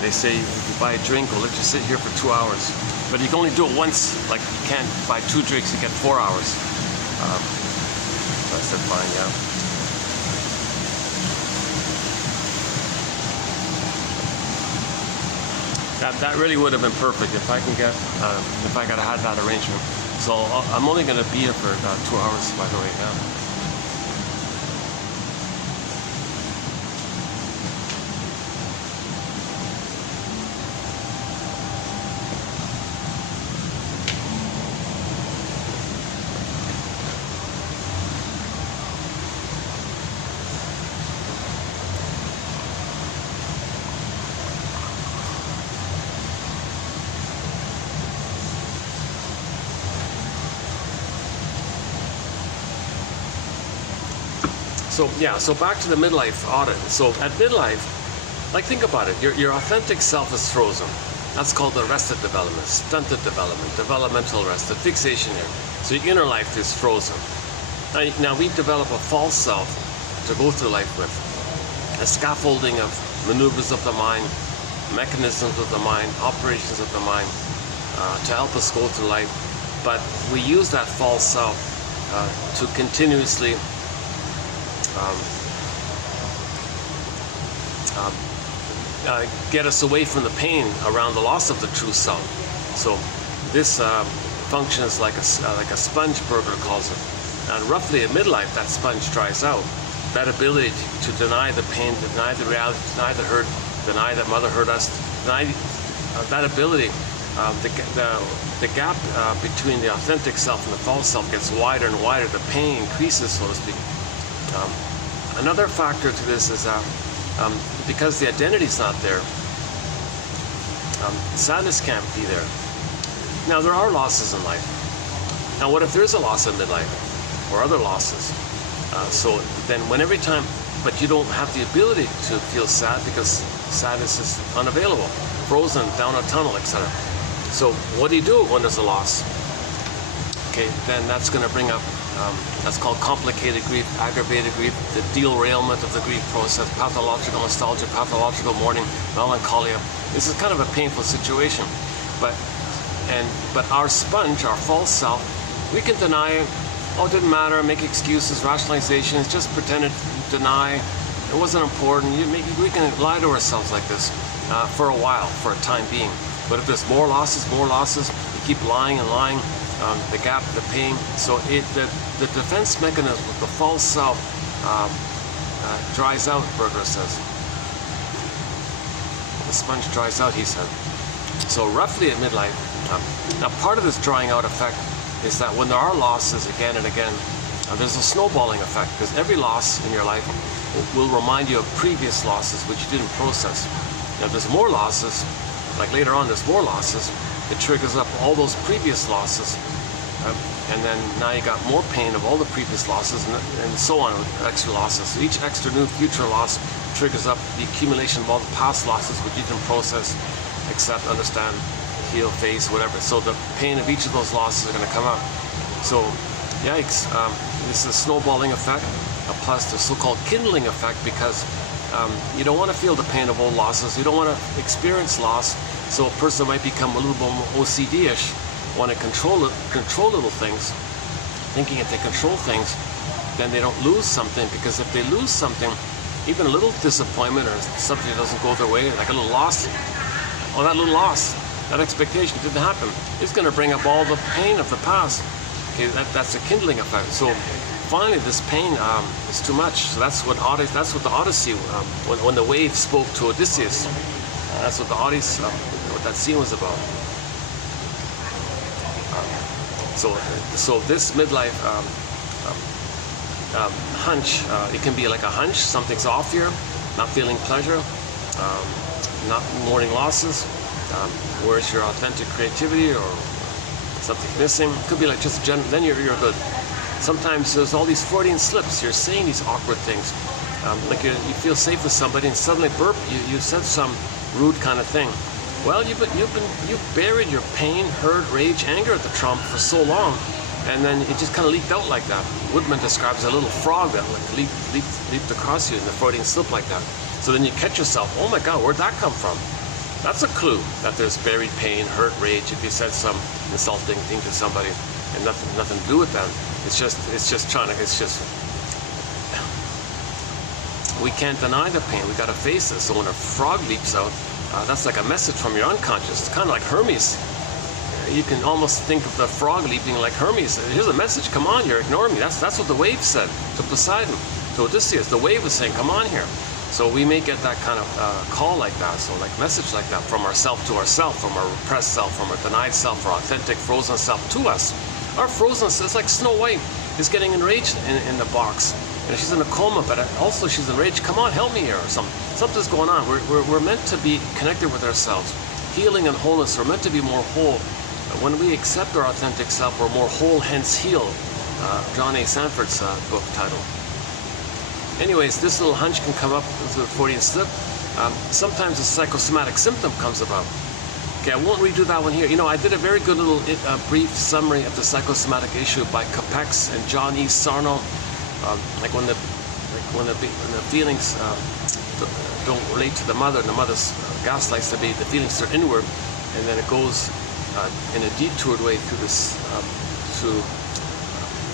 they say if you buy a drink, we'll let you sit here for 2 hours. But you can only do it once. Like you can't buy 2 drinks, you get 4 hours. So I said fine, yeah. That really would have been perfect if I can get, if I could have had that arrangement. So I'm only going to be here for 2 hours, by the way, yeah. So yeah, so back to the midlife audit. So at midlife, like think about it, your authentic self is frozen. That's called arrested development, stunted development, developmental arrest, the fixation here. So your inner life is frozen. Now we develop a false self to go through life with. A scaffolding of maneuvers of the mind, mechanisms of the mind, operations of the mind to help us go through life. But we use that false self to continuously get us away from the pain around the loss of the true self. So this functions like a sponge, Berger calls it. And roughly at midlife, that sponge dries out. That ability to deny the pain, deny the reality, deny the hurt, deny that mother hurt us, deny that ability, the gap between the authentic self and the false self gets wider and wider. The pain increases, so to speak. Another factor to this is that because the identity is not there, sadness can't be there. Now there are losses in life. Now what if there's a loss in midlife? or other losses. So then when every time, but you don't have the ability to feel sad because sadness is unavailable, frozen down a tunnel, etc. So what do you do when there's a loss? Okay, then that's going to bring up, that's called complicated grief, aggravated grief, the derailment of the grief process, pathological nostalgia, pathological mourning, melancholia. This is kind of a painful situation, but our sponge, our false self, we can deny it. Oh, it didn't matter, make excuses, rationalizations, just pretend it, deny, it wasn't important. We can lie to ourselves like this for a while, for a time being. But if there's more losses, you keep lying and lying, the gap, the pain. So the defense mechanism of the false self dries out, Berger says. The sponge dries out, he said. So roughly at midlife, now part of this drying out effect is that when there are losses again and again, there's a snowballing effect, because every loss in your life will remind you of previous losses which you didn't process. Now if there's more losses, like later on there's more losses, it triggers up all those previous losses, and then now you got more pain of all the previous losses, and so on with extra losses. So each extra new future loss triggers up the accumulation of all the past losses which you didn't process, accept, understand, heal, face, whatever. So the pain of each of those losses are going to come up. So yikes, this is a snowballing effect, plus the so-called kindling effect, because you don't want to feel the pain of old losses, you don't want to experience loss. So a person might become a little bit more OCD-ish, want to control little things, thinking if they control things, then they don't lose something, because if they lose something, even a little disappointment or something that doesn't go their way, like a little loss, oh, that little loss, that expectation didn't happen, it's going to bring up all the pain of the past. Okay, that's a kindling effect. So finally, this pain is too much. So that's what the Odyssey, when the wave spoke to Odysseus, that's what the Odyssey, what that scene was about. So this midlife hunch, it can be like a hunch. Something's off here, not feeling pleasure, not mourning losses. Where's your authentic creativity, or something missing? It could be like just then you're good. Sometimes there's all these Freudian slips. You're saying these awkward things, like you feel safe with somebody, and suddenly burp, you said some rude kind of thing. Well, you've buried your pain, hurt, rage, anger at the trauma for so long, and then it just kind of leaked out like that. Woodman describes a little frog that like leaped across you in the Freudian slip like that. So then you catch yourself, oh my God, where'd that come from? That's a clue that there's buried pain, hurt, rage, if you said some insulting thing to somebody, and nothing to do with them. It's just we can't deny the pain. We got to face it. So when a frog leaps out, that's like a message from your unconscious. It's kind of like Hermes. You can almost think of the frog leaping like Hermes. Here's a message. Come on, you're ignoring me. That's what the wave said to Poseidon, to Odysseus. The wave was saying, come on here. So we may get that kind of call like that, so like message like that, from ourself to ourself, from our repressed self, from our denied self, our authentic frozen self to us. Our frozen self is like Snow White is getting enraged in the box. And she's in a coma, but also she's enraged. Come on, help me here, or something. Something's going on. We're meant to be connected with ourselves. Healing and wholeness, we're meant to be more whole. When we accept our authentic self, we're more whole, hence heal. John A. Sanford's book title. Anyways, this little hunch can come up with a Freudian slip. Sometimes a psychosomatic symptom comes about. Okay, I won't redo that one here. You know, I did a very good little brief summary of the psychosomatic issue by Capex and John E. Sarno. Like when the feelings don't relate to the mother, and the mother gaslights the baby, the feelings are inward, and then it goes in a detoured way through this, to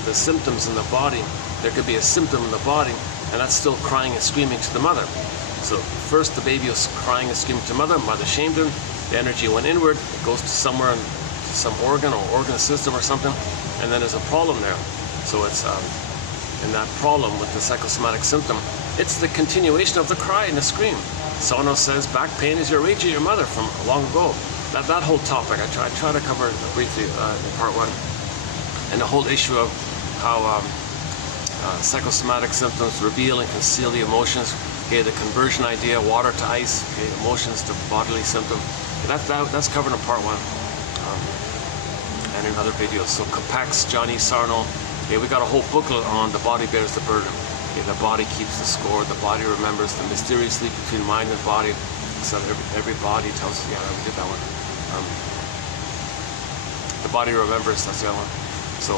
the symptoms in the body. There could be a symptom in the body, and that's still crying and screaming to the mother. So first the baby was crying and screaming to mother shamed him, the energy went inward, it goes to somewhere in some organ or organ system or something, and then there's a problem there. So it's in that problem with the psychosomatic symptom, it's the continuation of the cry and the scream. Sarno says back pain is your rage at your mother from long ago. That whole topic, I try to cover briefly in part one, and the whole issue of how psychosomatic symptoms reveal and conceal the emotions. Okay, the conversion idea, water to ice, okay, emotions to bodily symptom. That's covered in part one, and in other videos. So Capex, John E. Sarno, Okay, we got a whole booklet on the body bears the burden. Okay, the body keeps the score. The body remembers the mysterious link between mind and body. So every body tells us, yeah, we did that one. The body remembers, that's the other one. So,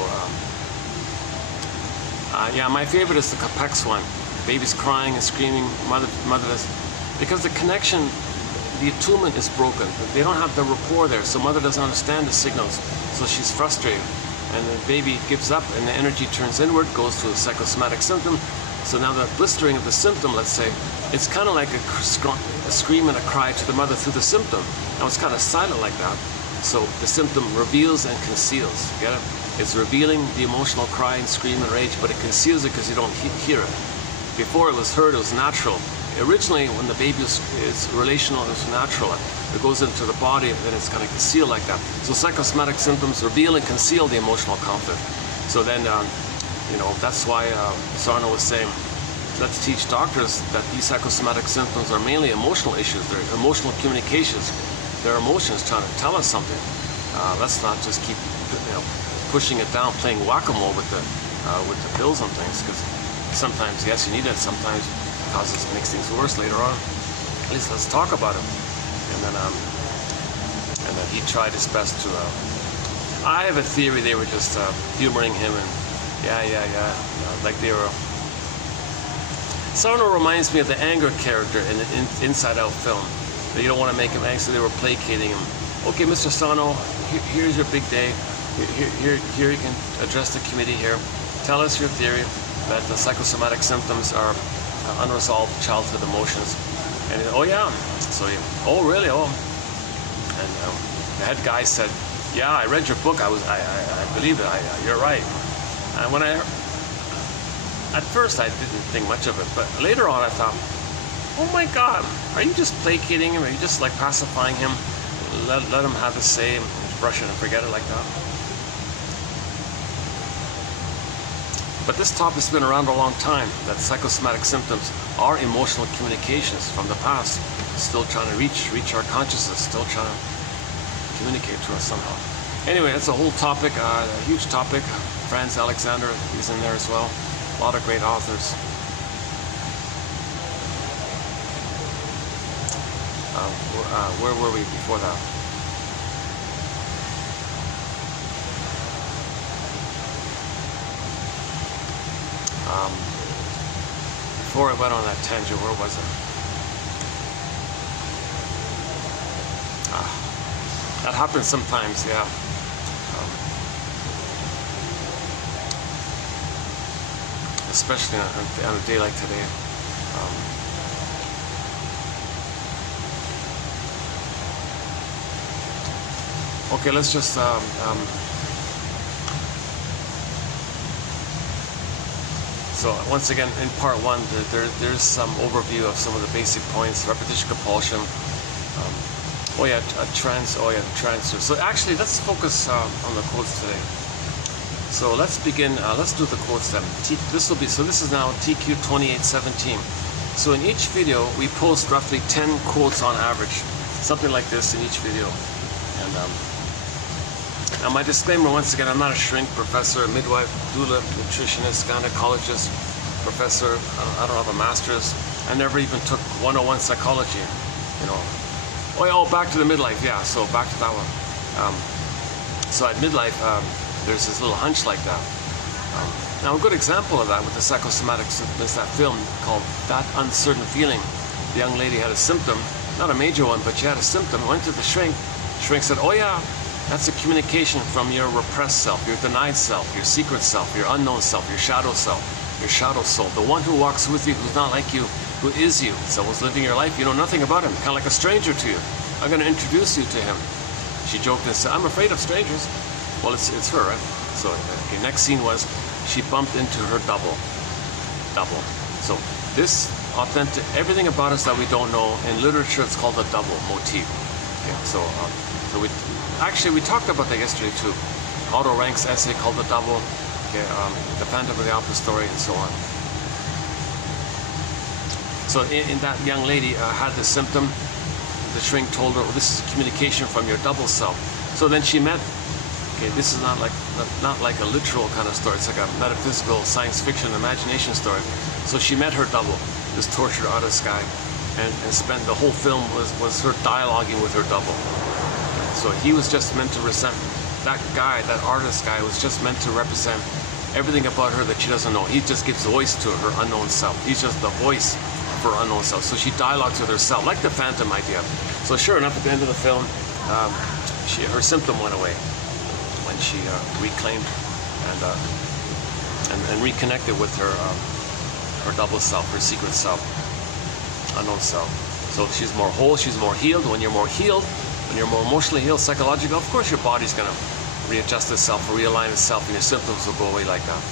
yeah, my favorite is the Capex one. Baby's crying and screaming, motherless. Because the connection, the attunement is broken. They don't have the rapport there, so mother doesn't understand the signals. So she's frustrated. And the baby gives up and the energy turns inward, goes to a psychosomatic symptom. So now the blistering of the symptom, let's say, it's kind of like a scream and a cry to the mother through the symptom. Now it's kind of silent like that. So the symptom reveals and conceals, get it? It's revealing the emotional cry and scream and rage, but it conceals it because you don't hear it. Before it was heard, it was natural. Originally, when the baby is relational, it's natural. It goes into the body and then it's kind of concealed like that. So psychosomatic symptoms reveal and conceal the emotional conflict. So then, you know, that's why Sarno was saying, let's teach doctors that these psychosomatic symptoms are mainly emotional issues. They're emotional communications. They're emotions trying to tell us something. Let's not just keep, you know, pushing it down, playing whack-a-mole with the pills and things, because sometimes, yes, you need it. Sometimes it makes things worse later on. At least let's talk about it. And then he tried his best to. I have a theory they were just humoring him and like they were. Sarno reminds me of the anger character in the Inside Out film. You don't want to make him angry, so they were placating him. Okay, Mr. Sarno, here's your big day. Here you can address the committee here. Tell us your theory that the psychosomatic symptoms are unresolved childhood emotions. And oh yeah, so oh really? Oh, and the head guy said, yeah, I read your book. I believe it. You're right. And when at first I didn't think much of it, but later on I thought, oh my God, are you just placating him? Are you just like pacifying him? Let him have his say and brush it and forget it like that. But this topic's been around a long time, that psychosomatic symptoms are emotional communications from the past, still trying to reach our consciousness, still trying to communicate to us somehow. Anyway, it's a whole topic, a huge topic. Franz Alexander is in there as well. A lot of great authors. Where were we before that? Before I went on that tangent, where was it? That happens sometimes, yeah. Especially on a day like today. Okay, let's just so once again, in part one, there's some overview of some of the basic points: repetition, compulsion. The transfer. So actually, let's focus on the quotes today. So let's begin. Let's do the quotes then. This is now TQ 2817. So in each video, we post roughly 10 quotes on average, something like this in each video. And now my disclaimer, once again, I'm not a shrink, professor, midwife, doula, nutritionist, gynecologist, professor. I don't have a master's. I never even took 101 psychology, you know. Oh, back to the midlife, yeah, so back to that one. So at midlife, there's this little hunch like that. Now a good example of that with the psychosomatic is that film called That Uncertain Feeling. The young lady had a symptom, not a major one, but she had a symptom, went to the shrink. The shrink said, oh yeah, that's a communication from your repressed self, your denied self, your secret self, your unknown self, your shadow soul, the one who walks with you, who's not like you, who is you. Someone's living your life, you know nothing about him, kind of like a stranger to you. I'm going to introduce you to him. She joked and said, I'm afraid of strangers. Well, it's her, right? So the next scene was she bumped into her double. So this authentic, everything about us that we don't know, in literature it's called a double motif. Okay, so we talked about that yesterday too. Otto Rank's essay called The Double, okay, The Phantom of the Opera Story, and so on. So in that young lady had this symptom. The shrink told her, well, this is communication from your double self. So then she met Okay, this is not like a literal kind of story. It's like a metaphysical science fiction imagination story. So she met her double, this tortured artist guy, and spent the whole film was her dialoguing with her double. So he was just meant to represent, that guy, that artist guy, was just meant to represent everything about her that she doesn't know. He just gives voice to her unknown self. He's just the voice of her unknown self. So she dialogues with herself, like the Phantom idea. So sure enough, at the end of the film, her symptom went away when she reclaimed and reconnected with her double self, her secret self, unknown self. So she's more whole, she's more healed. When you're more healed, when you're more emotionally healed, psychological, of course your body's gonna readjust itself, realign itself, and your symptoms will go away like that.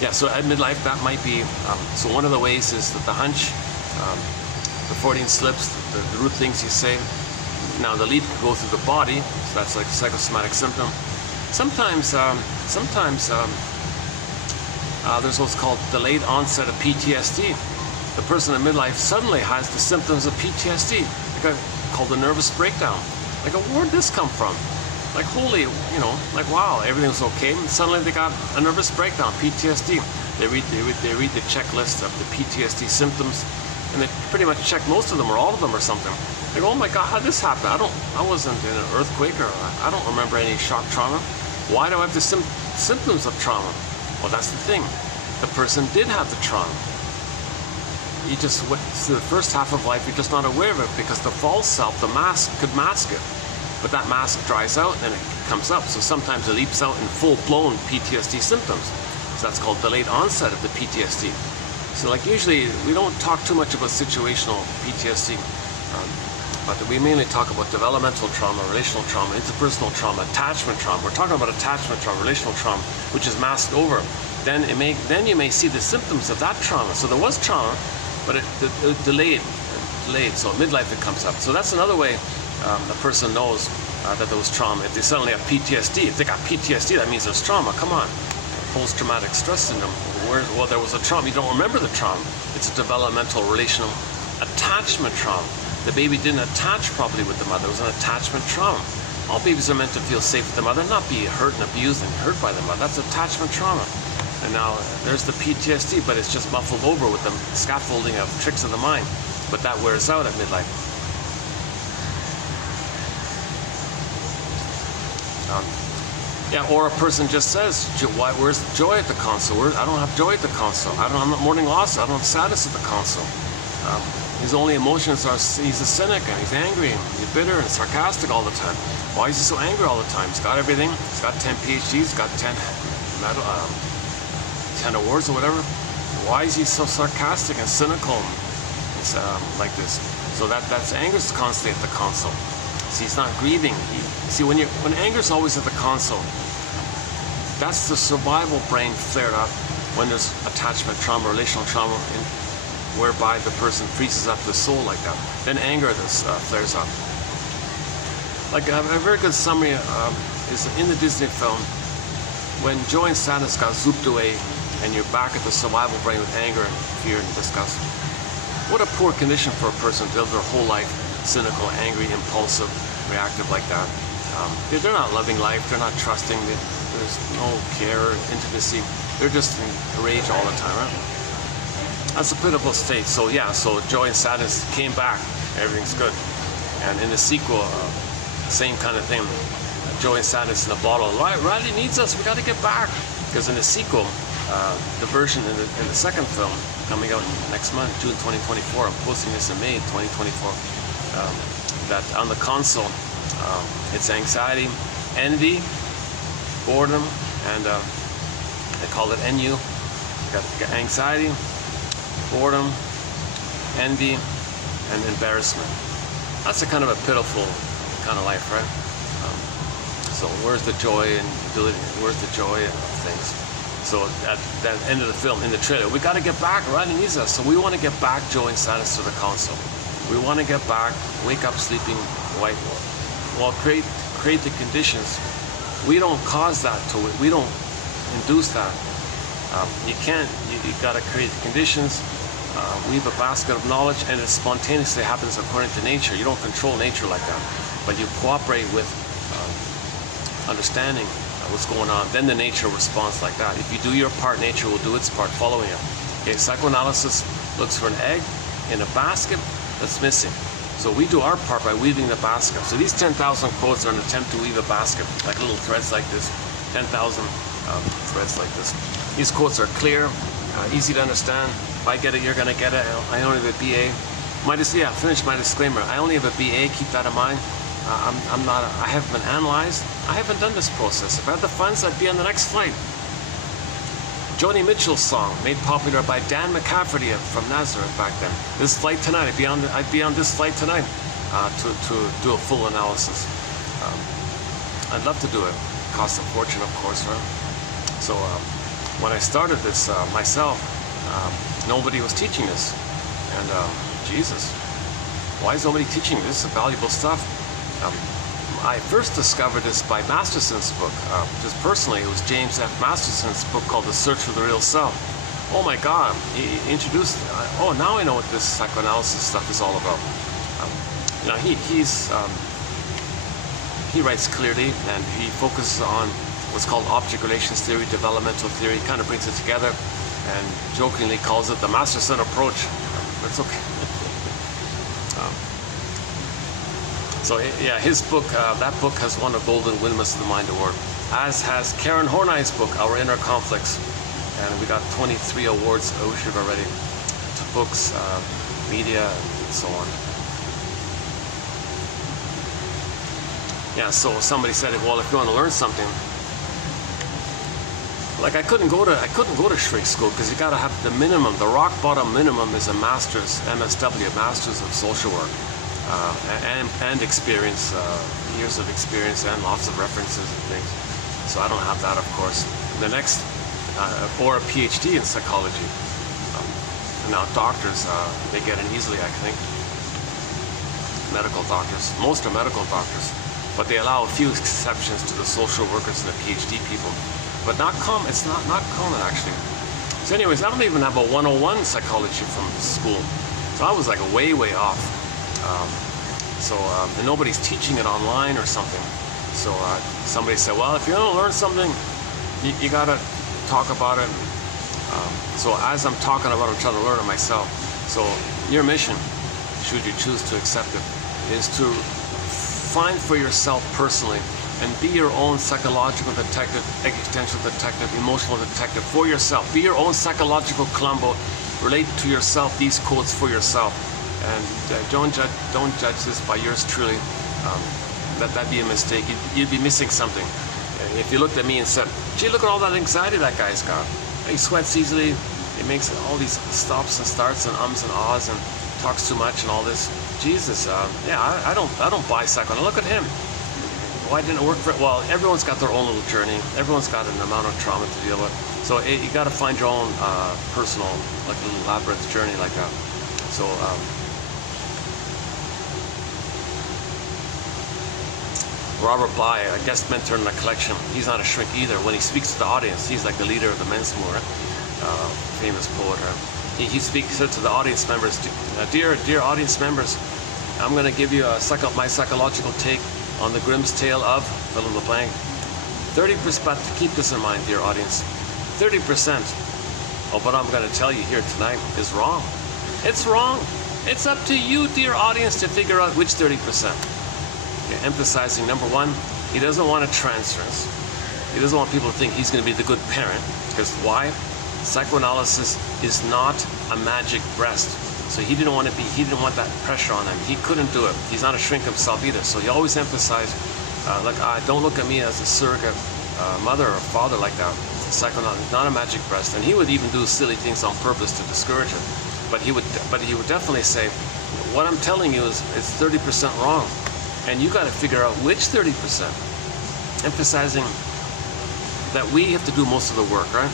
Yeah, so at midlife, that might be, so one of the ways is that the hunch, the Freudian slips, the root things you say. Now the leap can go through the body, so that's like a psychosomatic symptom. Sometimes there's what's called delayed onset of PTSD. The person in midlife suddenly has the symptoms of PTSD, called a nervous breakdown. Like, where'd this come from? Like, holy, like, wow, everything was okay, and suddenly they got a nervous breakdown, PTSD. They read the checklist of the PTSD symptoms, and they pretty much check most of them or all of them or something. Like, oh my God, how'd this happen? I wasn't in an earthquake, or I don't remember any shock trauma. Why do I have the symptoms of trauma? Well, that's the thing. The person did have the trauma. You just, through the first half of life, you're just not aware of it because the false self, the mask, could mask it. But that mask dries out and it comes up. So sometimes it leaps out in full-blown PTSD symptoms. So that's called delayed onset of the PTSD. So like usually, we don't talk too much about situational PTSD, but we mainly talk about developmental trauma, relational trauma, interpersonal trauma, attachment trauma. We're talking about attachment trauma, relational trauma, which is masked over. Then you may see the symptoms of that trauma. So there was trauma, but it delayed. So midlife it comes up. So that's another way a person knows that there was trauma. If they suddenly have PTSD, if they got PTSD, that means there's trauma. Come on. Post-traumatic stress syndrome. Well, there was a trauma. You don't remember the trauma. It's a developmental, relational attachment trauma. The baby didn't attach properly with the mother. It was an attachment trauma. All babies are meant to feel safe with the mother, not be hurt and abused and hurt by the mother. That's attachment trauma. And now there's the PTSD, but it's just muffled over with the scaffolding of tricks of the mind. But that wears out at midlife. Yeah, or a person just says, where's the joy at the console? I don't have joy at the console. I'm not mourning loss. I don't have sadness at the console. His only emotions are, he's a cynic and he's angry and he's bitter and sarcastic all the time. Why is he so angry all the time? He's got everything. He's got 10 PhDs, he's got 10 awards or whatever. Why is he so sarcastic and cynical? It's like this. So that's anger's constantly at the console. See, he's not grieving. See, when anger's always at the console, that's the survival brain flared up when there's attachment trauma, relational trauma, whereby the person freezes up the soul like that. Then anger flares up. Like a very good summary is in the Disney film, when joy and sadness got zooped away and you're back at the survival brain with anger and fear and disgust. What a poor condition for a person to live their whole life cynical, angry, impulsive, reactive like that. They're not loving life, they're not trusting, there's no care, intimacy. They're just in rage all the time, right? That's a pitiful state. So yeah, so joy and sadness came back, everything's good. And in the sequel, same kind of thing. Joy and sadness in a bottle. Riley needs us, we gotta get back. Because in the sequel, the version in the second film, coming out next month, June 2024, I'm posting this in May 2024, that on the console, it's anxiety, envy, boredom, and they call it NU. You got anxiety, boredom, envy, and embarrassment. That's a kind of a pitiful kind of life, right? So where's the joy and where's the joy and things? So at that end of the film, in the trailer, we got to get back. Riley needs us. So we want to get back joy and sadness to the console. We want to get back, wake up sleeping white. Well, create the conditions. We don't cause that we don't induce that. You can't. You got to create the conditions. Weave a basket of knowledge, and it spontaneously happens according to nature. You don't control nature like that. but you cooperate with understanding what's going on, then the nature responds like that. If you do your part, nature will do its part following it. Okay, psychoanalysis looks for an egg in a basket that's missing. So we do our part by weaving the basket. So these 10,000 quotes are an attempt to weave a basket, like little threads like this, 10,000 threads like this. These quotes are clear, easy to understand. If I get it, you're gonna get it. I only have a BA. Finish my disclaimer. I only have a BA, keep that in mind. I haven't been analyzed. I haven't done this process. If I had the funds, I'd be on the next flight. Joni Mitchell's song, made popular by Dan McCafferty from Nazareth back then. This flight tonight, I'd be on this flight tonight to do a full analysis. I'd love to do it. Costs a fortune, of course, right? So when I started this myself, nobody was teaching this. And Jesus, why is nobody teaching this? It's valuable stuff. I first discovered this by Masterson's book. Just personally, it was James F. Masterson's book called The Search for the Real Self. Oh my God, he introduced, now I know what this psychoanalysis stuff is all about. He writes clearly, and he focuses on what's called object relations theory, developmental theory. He kind of brings it together and jokingly calls it the Masterson approach. But it's okay. So yeah, his book, that book has won a Golden Windmills of the Mind Award, as has Karen Horney's book, Our Inner Conflicts. And we got 23 awards issued already to books, media, and so on. Yeah, so somebody said, well, if you want to learn something, like I couldn't go to Shrink School because you got to have the minimum. The rock bottom minimum is a master's, MSW, Masters of Social Work. And experience, years of experience and lots of references and things. So I don't have that, of course. The next, or a PhD in psychology. Now doctors, they get in easily, I think. Medical doctors, most are medical doctors, but they allow a few exceptions to the social workers and the PhD people. But not common, it's not common actually. So anyways, I don't even have a 101 psychology from school. So I was like way off. And nobody's teaching it online or something. So somebody said, well, if you want to learn something, you gotta talk about it. So as I'm talking about it, I'm trying to learn it myself. So your mission, should you choose to accept it, is to find for yourself personally and be your own psychological detective, existential detective, emotional detective for yourself. Be your own psychological Columbo. Relate to yourself these quotes for yourself. And don't judge this by yours truly. That'd be a mistake. You'd be missing something. If you looked at me and said, gee, look at all that anxiety that guy's got. He sweats easily. He makes all these stops and starts and ums and ahs and talks too much and all this. Jesus, I don't buy psycho. Look at him. Why didn't it work for it? Well, everyone's got their own little journey. Everyone's got an amount of trauma to deal with. So you got to find your own personal, like little labyrinth journey like that. So. Robert Bly, a guest mentor in the collection, he's not a shrink either. When he speaks to the audience, he's like the leader of the men's moor, famous poet. He speaks to the audience members, dear audience members, I'm going to give you my psychological take on the Grimm's tale of fill in the blank. 30%, but keep this in mind, dear audience, 30% of what I'm going to tell you here tonight is wrong. It's wrong. It's up to you, dear audience, to figure out which 30%. Emphasizing, number one, he doesn't want a transference. He doesn't want people to think he's going to be the good parent. Because why? Psychoanalysis is not a magic breast. So he didn't want that pressure on him. He couldn't do it. He's not a shrink himself either. So he always emphasized, don't look at me as a surrogate mother or father like that. Psychoanalysis is not a magic breast. And he would even do silly things on purpose to discourage it. But he would definitely say, what I'm telling you is 30% wrong. And you got to figure out which 30%, emphasizing that we have to do most of the work, right?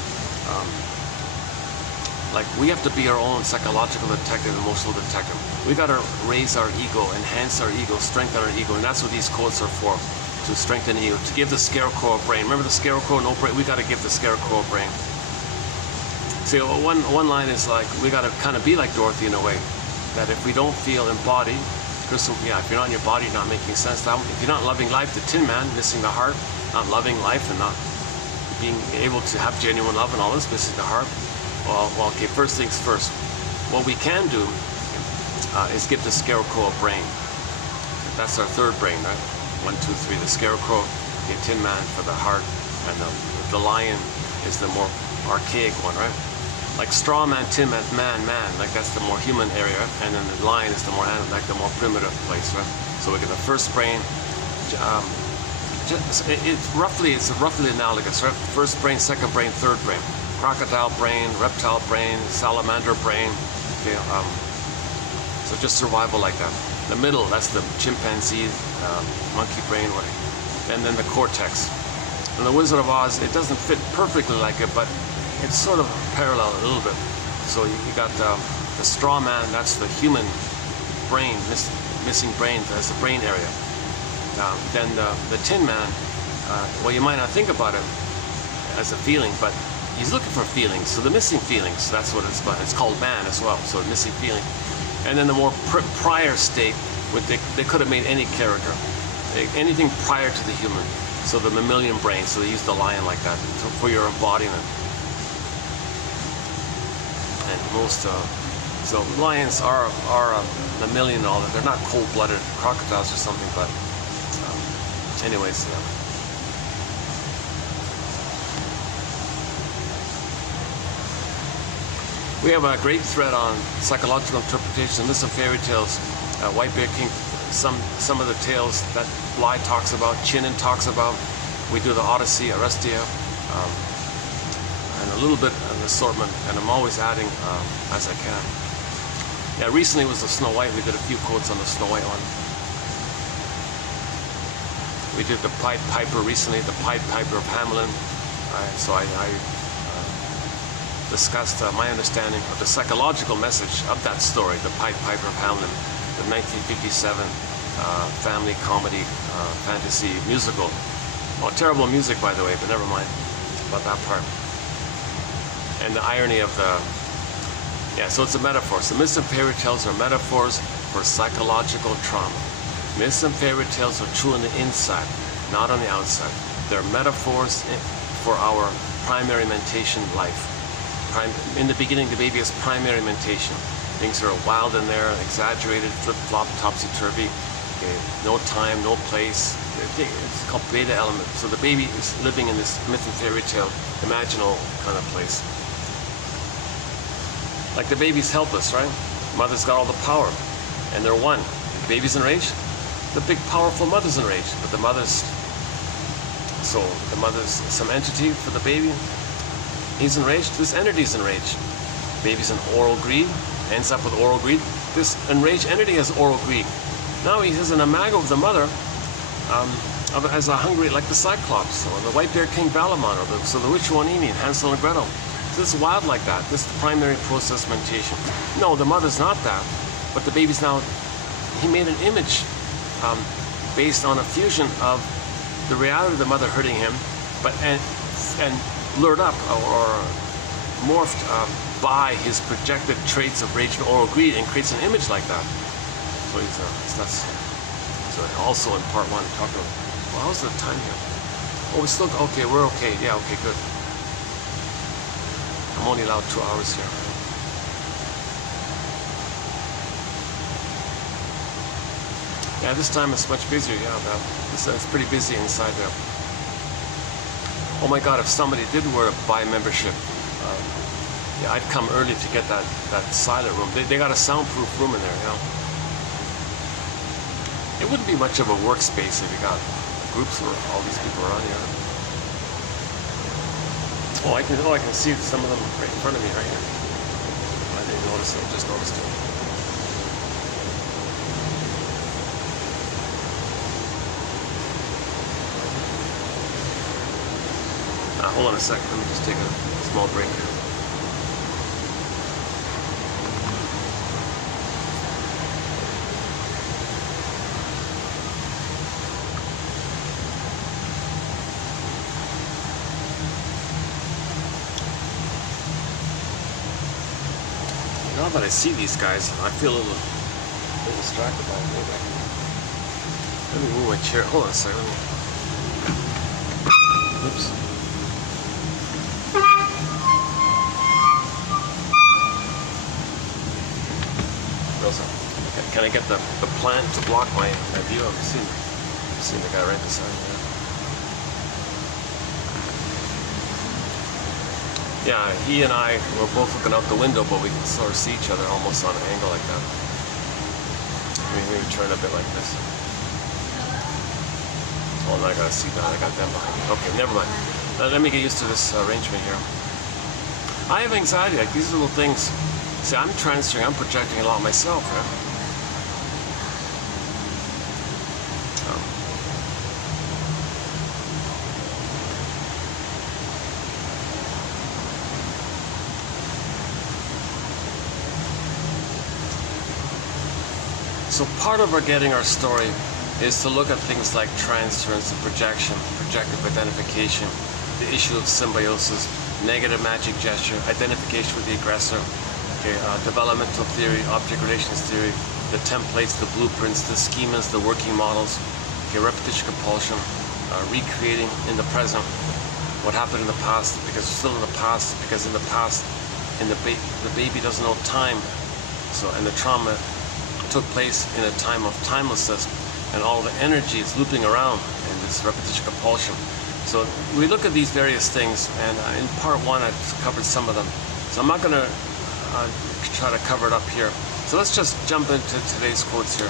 Like we have to be our own psychological detective, emotional detective. We got to raise our ego, enhance our ego, strengthen our ego, and that's what these quotes are for, to strengthen the ego, to give the scarecrow a brain. Remember the scarecrow, no brain? We got to give the scarecrow a brain. See, one line is like, we got to kind of be like Dorothy in a way, that if we don't feel embodied, crystal, yeah, if you're not in your body, you're not making sense. If you're not loving life, the Tin Man, missing the heart, not loving life and not being able to have genuine love and all this, missing the heart. Well, okay, first things first. What we can do is give the Scarecrow a brain. That's our third brain, right? 1, 2, 3. The Scarecrow, the Tin Man for the heart, and the Lion is the more archaic one, right? Like straw man, tin man, man, like that's the more human area, and then the lion is the more like the more primitive place, right? So we get the first brain. It's roughly analogous, right? First brain, second brain, third brain. Crocodile brain, reptile brain, salamander brain. Okay, so just survival like that. The middle, that's the chimpanzee, monkey brain, and then the cortex. And the Wizard of Oz, it doesn't fit perfectly like it, but it's sort of parallel a little bit. So you got the straw man, that's the human brain, missing brain, that's the brain area. Then the Tin Man, well, you might not think about it as a feeling, but he's looking for feelings. So the missing feelings, that's what it's about. It's called man as well, so missing feeling. And then the more prior state, they could have made any character, anything prior to the human. So the mammalian brain, so they use the lion like that for your embodiment. And most, so lions are a mammalian and all that. They're not cold-blooded crocodiles or something, but anyways, yeah. We have a great thread on psychological interpretation. This is fairy tales. White-beard king, some of the tales that Bly talks about, Chinen talks about. We do the Odyssey, Arestia, and a little bit of an assortment, and I'm always adding as I can. Yeah, recently was the Snow White. We did a few quotes on the Snow White one. We did the Pied Piper recently, the Pied Piper of Hamelin. So I discussed my understanding of the psychological message of that story, the Pied Piper of Hamelin, the 1957 family comedy fantasy musical. Oh, terrible music, by the way, but never mind about that part. And the irony of yeah, so it's a metaphor. So myths and fairy tales are metaphors for psychological trauma. Myths and fairy tales are true on the inside, not on the outside. They're metaphors for our primary mentation life. In the beginning, the baby has primary mentation. Things are wild in there, exaggerated, flip-flop, topsy-turvy. Okay, no time, no place. It's called beta element. So the baby is living in this myth and fairy tale, imaginal kind of place. Like the baby's helpless, right? Mother's got all the power, and they're one. The baby's enraged. The big, powerful mother's enraged, but the mother's some entity for the baby. He's enraged. This entity's enraged. Baby's in oral greed. Ends up with oral greed. This enraged entity has oral greed. Now he has an imago of the mother as a hungry, like the Cyclops, or the White-beard King Valamon, or the Witch Wanini, and Hansel and Gretel. This is wild like that. This is the primary process mentation. No, the mother's not that, but the baby's now, he made an image based on a fusion of the reality of the mother hurting him, but and lured up or morphed by his projected traits of rage and oral greed, and creates an image like that. So that's also in part one talking about. Well, how's the time here? Oh, we're still okay. We're okay. Yeah, okay, good. I'm only allowed 2 hours here. Yeah, this time it's much busier. Yeah, it's pretty busy inside there. Oh my God, if somebody did buy membership, yeah, I'd come early to get that silent room. They got a soundproof room in there, you know. It wouldn't be much of a workspace if you got groups where all these people are on here. Oh, I can see some of them right in front of me right here. I didn't notice it. I just noticed it. Hold on a second. Let me just take a small break here. Now that I see these guys, I feel a little bit distracted by it. Maybe I can... Let me move my chair. Hold on a second. Oops. Can I get the plant to block my view? I've seen the guy right beside me. Yeah, he and I were both looking out the window, but we can sort of see each other almost on an angle like that. Maybe turn a bit like this. Oh, now I gotta see that. I got them behind me. Okay, never mind. Let me get used to this arrangement here. I have anxiety, like these little things. See, I'm transferring, I'm projecting a lot myself, right? So part of our getting our story is to look at things like transference and projection, projective identification, the issue of symbiosis, negative magic gesture, identification with the aggressor, okay, developmental theory, object relations theory, the templates, the blueprints, the schemas, the working models, okay, repetition compulsion, recreating in the present what happened in the past because we're still in the past, because in the past, the baby doesn't know time, so and the trauma took place in a time of timelessness, and all the energy is looping around in this repetition compulsion. So we look at these various things, and in part one I've covered some of them. So I'm not going to try to cover it up here. So let's just jump into today's quotes here.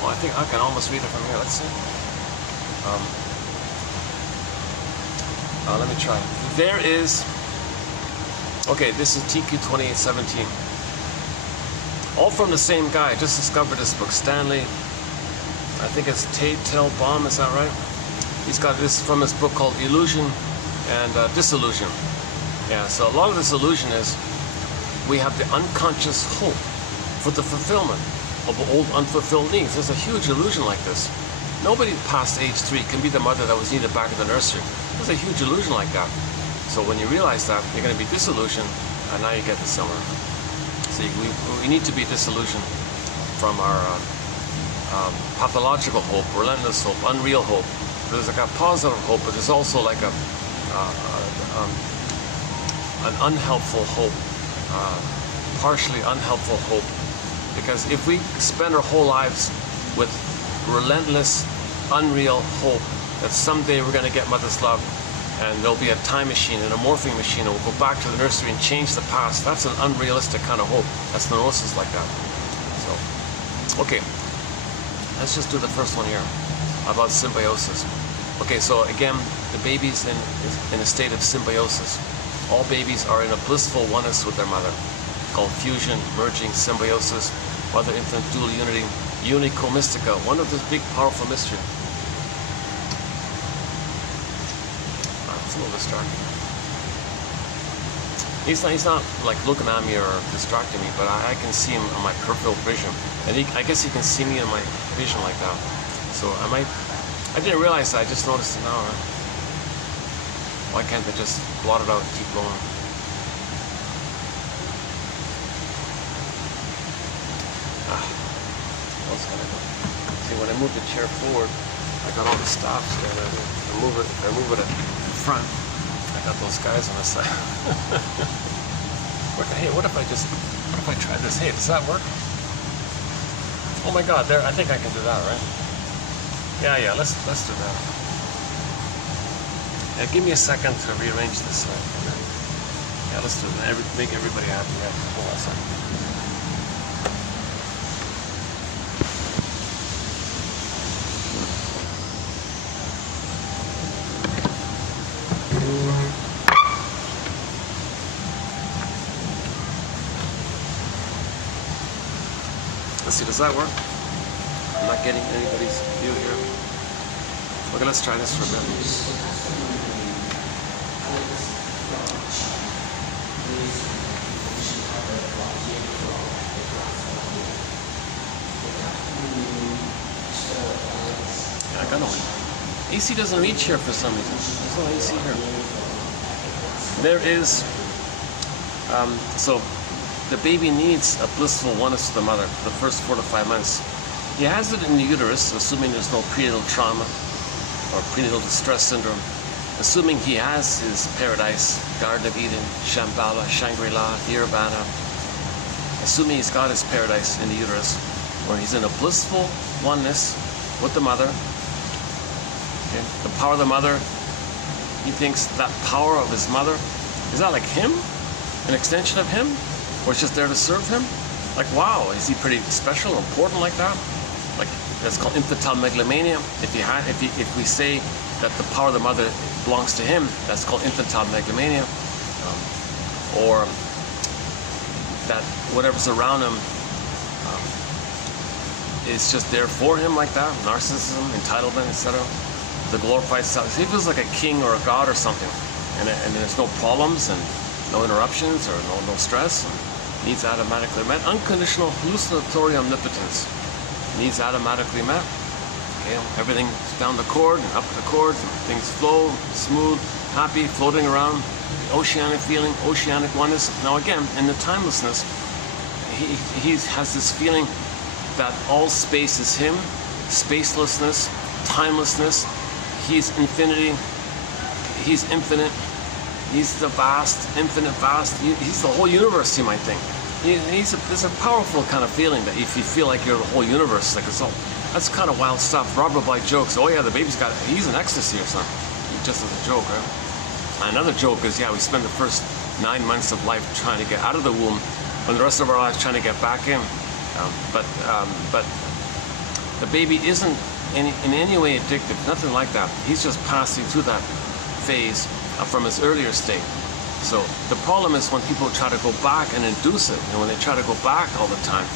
Well, I think I can almost read it from here. Let's see. Let me try. There is, okay, this is TQ 2817. All from the same guy. I just discovered this book, Stanley. I think it's Teitelbaum, is that right? He's got this from his book called Illusion and Disillusion. Yeah, so a lot of this illusion is we have the unconscious hope for the fulfillment of old unfulfilled needs. There's a huge illusion like this. Nobody past age 3 can be the mother that was needed back in the nursery. There's a huge illusion like that. So when you realize that, you're going to be disillusioned, and now you get the summer. See, we need to be disillusioned from our pathological hope, relentless hope, unreal hope. There's like a positive hope, but there's also like an unhelpful hope, partially unhelpful hope. Because if we spend our whole lives with relentless, unreal hope that someday we're going to get mother's love, and there'll be a time machine and a morphing machine, and we'll go back to the nursery and change the past. That's an unrealistic kind of hope. That's neurosis like that. So, okay, let's just do the first one here about symbiosis. Okay, so again, the baby's in a state of symbiosis. All babies are in a blissful oneness with their mother, called fusion, merging, symbiosis, mother-infant dual unity, unico mystica, one of this big, powerful mystery. It's a little distracting. He's not like looking at me or distracting me, but I can see him on my peripheral vision, and I guess he can see me in my vision like that. So I didn't realize that. I just noticed it now. Right? Why can't I just blot it out and keep going? What's gonna go? See, when I move the chair forward, I got all the stops there. I move it at the front. I got those guys on the side. Hey, what if I try this? Hey, does that work? Oh my God, there. I think I can do that, right? Yeah. Let's do that. Yeah, give me a second to rearrange this. Yeah, let's do that. Make everybody happy. Yeah, hold on a second. Let's see, does that work? I'm not getting anybody's view here. Okay, let's try this for a bit. Yeah, I got no AC doesn't reach here for some reason. There's no AC here. There is, so the baby needs a blissful oneness with the mother for the first 4 to 5 months. He has it in the uterus, assuming there's no prenatal trauma or prenatal distress syndrome. Assuming he has his paradise, Garden of Eden, Shambhala, Shangri-La, Nirvana. Assuming he's got his paradise in the uterus, where he's in a blissful oneness with the mother. Okay? The power of the mother, he thinks that power of his mother, is that like him? An extension of him? Or it's just there to serve him? Like, wow, is he pretty special, important like that? Like, that's called infantile megalomania. If we say that the power of the mother belongs to him, that's called infantile megalomania. Or that whatever's around him is just there for him like that, narcissism, entitlement, etc. The glorified self. He feels like a king or a god or something, and there's no problems and no interruptions or no stress. Needs automatically met. Unconditional hallucinatory omnipotence. Needs automatically met. Okay, everything's down the cord and up the cord, and things flow, smooth, happy, floating around, oceanic feeling, oceanic oneness. Now again, in the timelessness, he has this feeling that all space is him, spacelessness, timelessness. He's infinity, he's infinite, he's the vast, infinite vast. He's the whole universe, you might think. It's a powerful kind of feeling that if you feel like you're the whole universe, like it's all, that's kind of wild stuff. Robert Bly jokes, oh yeah, the baby's he's in ecstasy or something. Just as a joke, right? Another joke is, yeah, we spend the first 9 months of life trying to get out of the womb, and the rest of our lives trying to get back in. But the baby isn't in any way addicted, nothing like that. He's just passing through that phase from his earlier state. So the problem is when people try to go back and induce it, and when they try to go back all the time,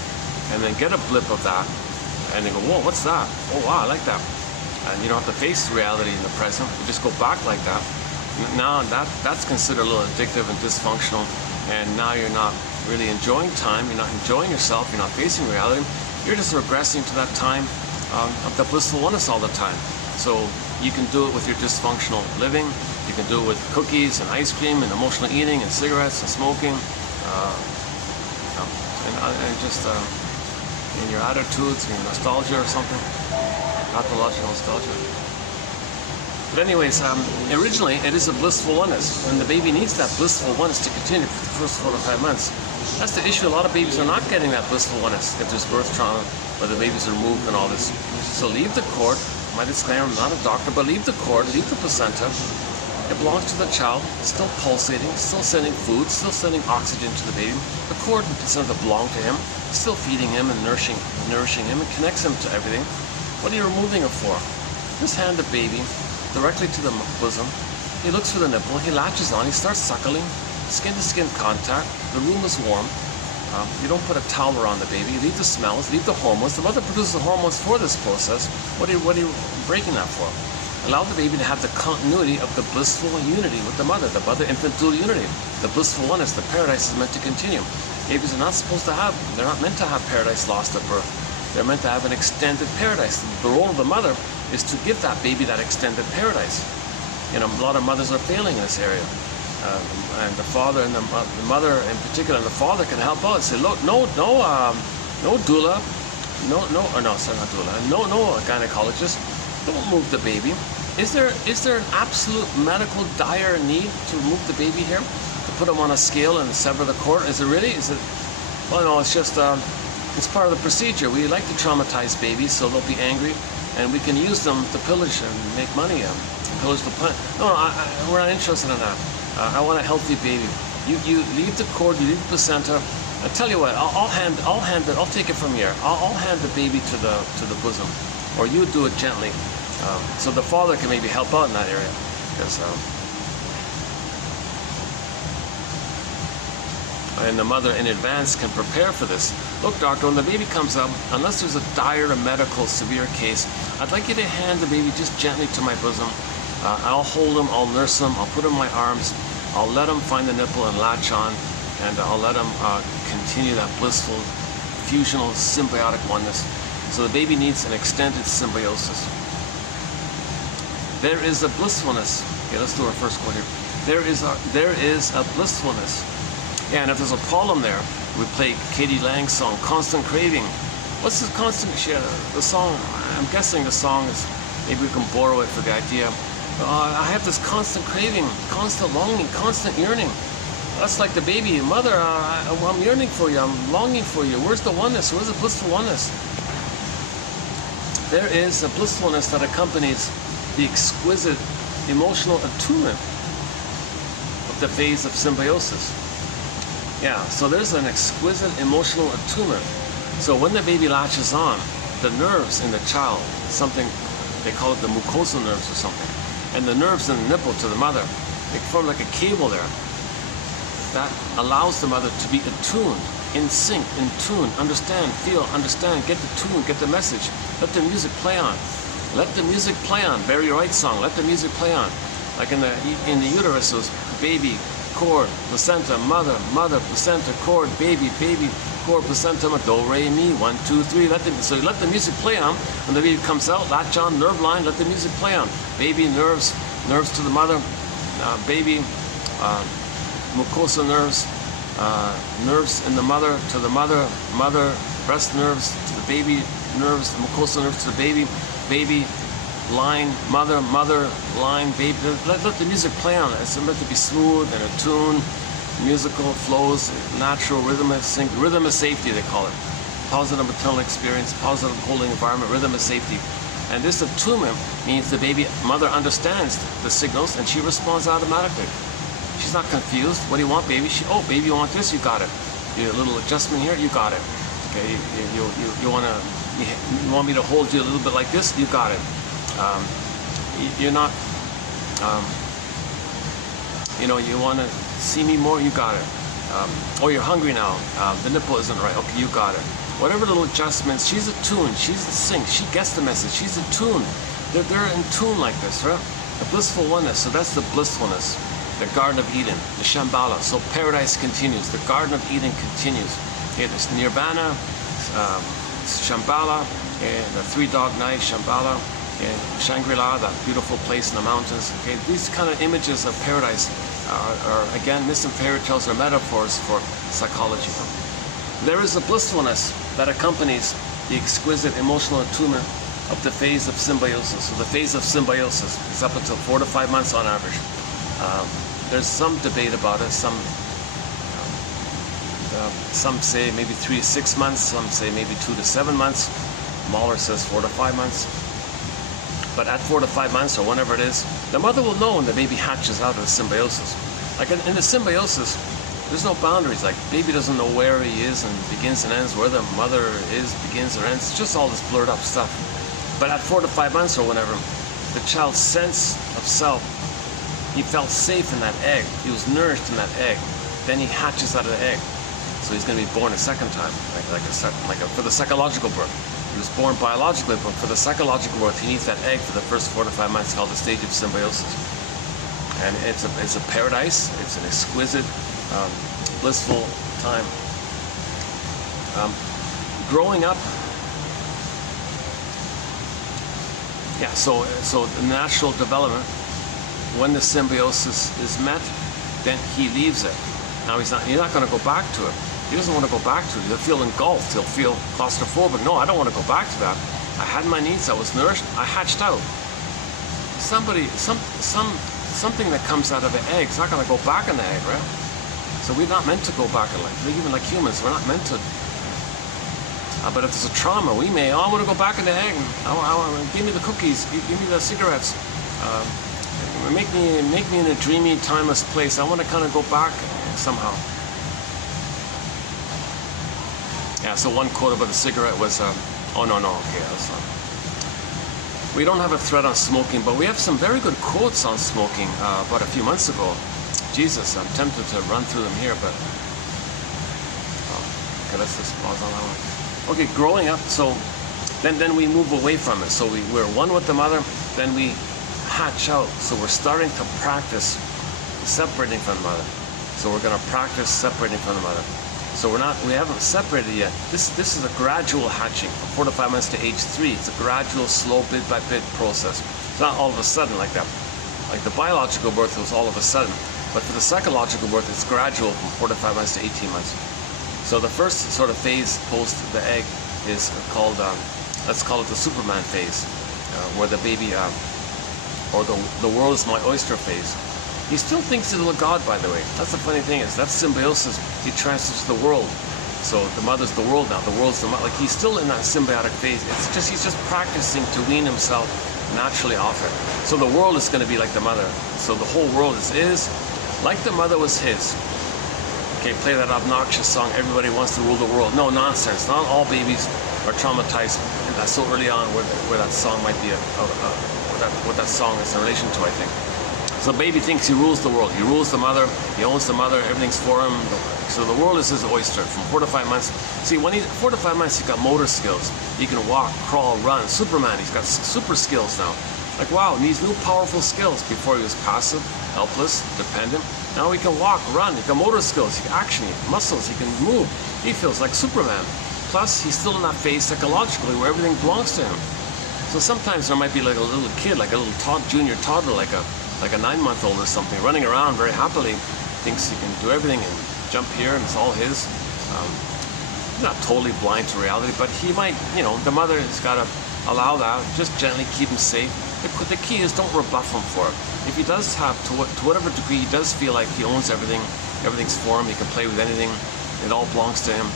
and then get a blip of that, and they go, whoa, what's that? Oh wow, I like that. And you don't have to face reality in the present, you just go back like that. Now that's considered a little addictive and dysfunctional, and now you're not really enjoying time, you're not enjoying yourself, you're not facing reality, you're just regressing to that time of the blissful oneness all the time. So you can do it with your dysfunctional living, you can do it with cookies and ice cream and emotional eating and cigarettes and smoking, and just in your attitudes, your nostalgia or something, pathological nostalgia. But anyways, originally it is a blissful oneness, and the baby needs that blissful oneness to continue for the first 4 to 5 months. That's the issue. A lot of babies are not getting that blissful oneness if there's birth trauma, or the babies are removed and all this. So leave the cord. My disclaimer, I'm not a doctor, but leave the cord, leave the placenta. It belongs to the child, still pulsating, still sending food, still sending oxygen to the baby. The cord and placenta belong to him, still feeding him and nourishing him, and connects him to everything. What are you removing it for? Just hand the baby directly to the bosom. He looks for the nipple, he latches on, he starts suckling, skin-to-skin contact, the room is warm. You don't put a towel around the baby, you leave the smells, leave the hormones. The mother produces the hormones for this process. What are you breaking that for? Allow the baby to have the continuity of the blissful unity with the mother-infant dual unity. The blissful oneness, the paradise is meant to continue. Babies are not supposed to have, they're not meant to have paradise lost at birth. They're meant to have an extended paradise. The role of the mother is to give that baby that extended paradise. You know, a lot of mothers are failing in this area. And the father and the mother in particular, and the father can help out and say, look, no doula, no gynecologist, don't move the baby. Is there an absolute medical dire need to remove the baby here? To put him on a scale and sever the cord? Is it really? Well, no, it's just, it's part of the procedure. We like to traumatize babies so they'll be angry, and we can use them to pillage and make money, pillage the planet. No, we're not interested in that. I want a healthy baby. You leave the cord, you leave the placenta. I tell you what, I'll hand it. I'll take it from here. I'll hand the baby to the bosom, or you do it gently, so the father can maybe help out in that area. Because, and the mother in advance can prepare for this. Look, doctor, when the baby comes up, unless there's a dire medical severe case, I'd like you to hand the baby just gently to my bosom. I'll hold him, I'll nurse him, I'll put him in my arms, I'll let him find the nipple and latch on, and I'll let him continue that blissful, fusional, symbiotic oneness. So the baby needs an extended symbiosis. There is a blissfulness. Okay, let's do our first quote here. There is a blissfulness. Yeah, and if there's a problem there, We play Katie Lang's song, Constant Craving. What's this constant, the song, I'm guessing the song is, maybe we can borrow it for the idea. I have this constant craving, constant longing, constant yearning. That's like the baby, mother, I'm yearning for you, I'm longing for you. Where's the oneness? Where's the blissful oneness? There is a blissfulness that accompanies the exquisite emotional attunement of the phase of symbiosis. Yeah, so there's an exquisite emotional attunement. So when the baby latches on, the nerves in the child, something, they call it the mucosal nerves or something, and the nerves in the nipple to the mother, they form like a cable there. That allows the mother to be attuned, in sync, in tune, understand, feel, understand, get the tune, get the message. Let the music play on. Let the music play on. Barry White song, let the music play on. Like in the uterus, those baby, cord, placenta, mother, mother, placenta, cord, baby, baby, cord, placenta, do, re, mi, 1, 2, 3. So let the music play on. When the baby comes out, latch on, nerve line, let the music play on. Baby nerves, nerves to the mother, baby, mucosal nerves, nerves in the mother to the mother, mother, breast nerves to the baby, nerves, mucosal nerves to the baby, baby, line, mother, mother, line, baby. Let the music play on. It's meant to be smooth and attuned, musical flows, natural rhythm of sync, rhythm of safety they call it. Positive maternal experience, positive holding environment, rhythm of safety. And this attunement means the baby mother understands the signals and she responds automatically. She's not confused. What do you want, baby? Oh, baby, you want this? You got it. You a little adjustment here? You got it. Okay, you want me to hold you a little bit like this? You got it. You're not, you want to see me more? You got it. Oh, you're hungry now. The nipple isn't right. Okay, you got it. Whatever little adjustments, she's attuned. She's in sync. She gets the message. She's attuned. They're in tune like this, right? The blissful oneness. So that's the blissfulness. The Garden of Eden, the Shambhala. So paradise continues. The Garden of Eden continues. Okay, there's Nirvana, Shambhala, and the Three Dog Night, Shambhala, and Shangri-La, that beautiful place in the mountains. Okay, these kind of images of paradise are again, myths and fairy tales are metaphors for psychology. There is a blissfulness that accompanies the exquisite emotional attunement of the phase of symbiosis. So the phase of symbiosis is up until 4 to 5 months on average. There's some debate about it. Some say maybe 3 to 6 months. Some say maybe 2 to 7 months. Mahler says 4 to 5 months. But at 4 to 5 months, or whenever it is, the mother will know when the baby hatches out of the symbiosis. Like in the symbiosis, there's no boundaries. Like baby doesn't know where he is and begins and ends, where the mother is, begins or ends. It's just all this blurred up stuff. But at 4 to 5 months or whenever, the child's sense of self, he felt safe in that egg. He was nourished in that egg. Then he hatches out of the egg. So he's going to be born a second time, for the psychological birth. He was born biologically, but for the psychological birth, he needs that egg for the first 4 to 5 months, called the stage of symbiosis. And it's a paradise. It's an exquisite, blissful time. Growing up, yeah. So the natural development. When the symbiosis is met, then he leaves it. Now he's not going to go back to it. He doesn't want to go back to it. He'll feel engulfed. He'll feel claustrophobic. No, I don't want to go back to that. I had my needs. I was nourished. I hatched out. Something that comes out of an egg is not going to go back in the egg, right? So we're not meant to go back in life. Even like humans, we're not meant to. But if there's a trauma, we may. Oh, I want to go back in the egg. Give me the cookies. Give me the cigarettes. Make me in a dreamy, timeless place. I want to kind of go back somehow. Yeah, so one quote about the cigarette was, oh no, okay, that's not. We don't have a thread on smoking, but we have some very good quotes on smoking about a few months ago. Jesus, I'm tempted to run through them here, but okay, let's just pause on that one. Okay, growing up, so then we move away from it. So we're one with the mother, then we hatch out. So we're starting to practice separating from the mother. So we're going to practice separating from the mother. So we haven't separated yet. This is a gradual hatching from 4 to 5 months to age 3. It's a gradual, slow, bit by bit process. It's not all of a sudden like that. Like the biological birth was all of a sudden. But for the psychological birth, it's gradual from 4 to 5 months to 18 months. So the first sort of phase post the egg is called, let's call it the Superman phase, where the baby, or the world is my oyster phase. He still thinks he's a little god, by the way. That's the funny thing, is that's symbiosis. He transfers to the world. So the mother's the world now, the world's the mother. Like, he's still in that symbiotic phase. It's just, he's just practicing to wean himself naturally off it. So the world is going to be like the mother. So the whole world is like the mother was his. Okay, play that obnoxious song, everybody wants to rule the world. No, nonsense. Not all babies are traumatized so early on where that song might be, what that song is in relation to, I think. So baby thinks he rules the world. He rules the mother, he owns the mother, everything's for him. So the world is his oyster from 4 to 5 months. See, when he's 4 to 5 months, he's got motor skills. He can walk, crawl, run. Superman, he's got super skills now. Like, wow, these new powerful skills. Before he was passive, helpless, dependent. Now he can walk, run, he can motor skills, he can action, he can muscles, he can move. He feels like Superman. Plus, he's still in that phase psychologically where everything belongs to him. So sometimes there might be like a little kid, like a little junior toddler, like a 9-month-old or something, running around very happily, thinks he can do everything and jump here and it's all his. He's not totally blind to reality, but he might, you know, the mother has got to allow that, just gently keep him safe. The key is don't rebuff him for it. If he does have, to whatever degree he does feel like he owns everything, everything's for him, he can play with anything, it all belongs to him,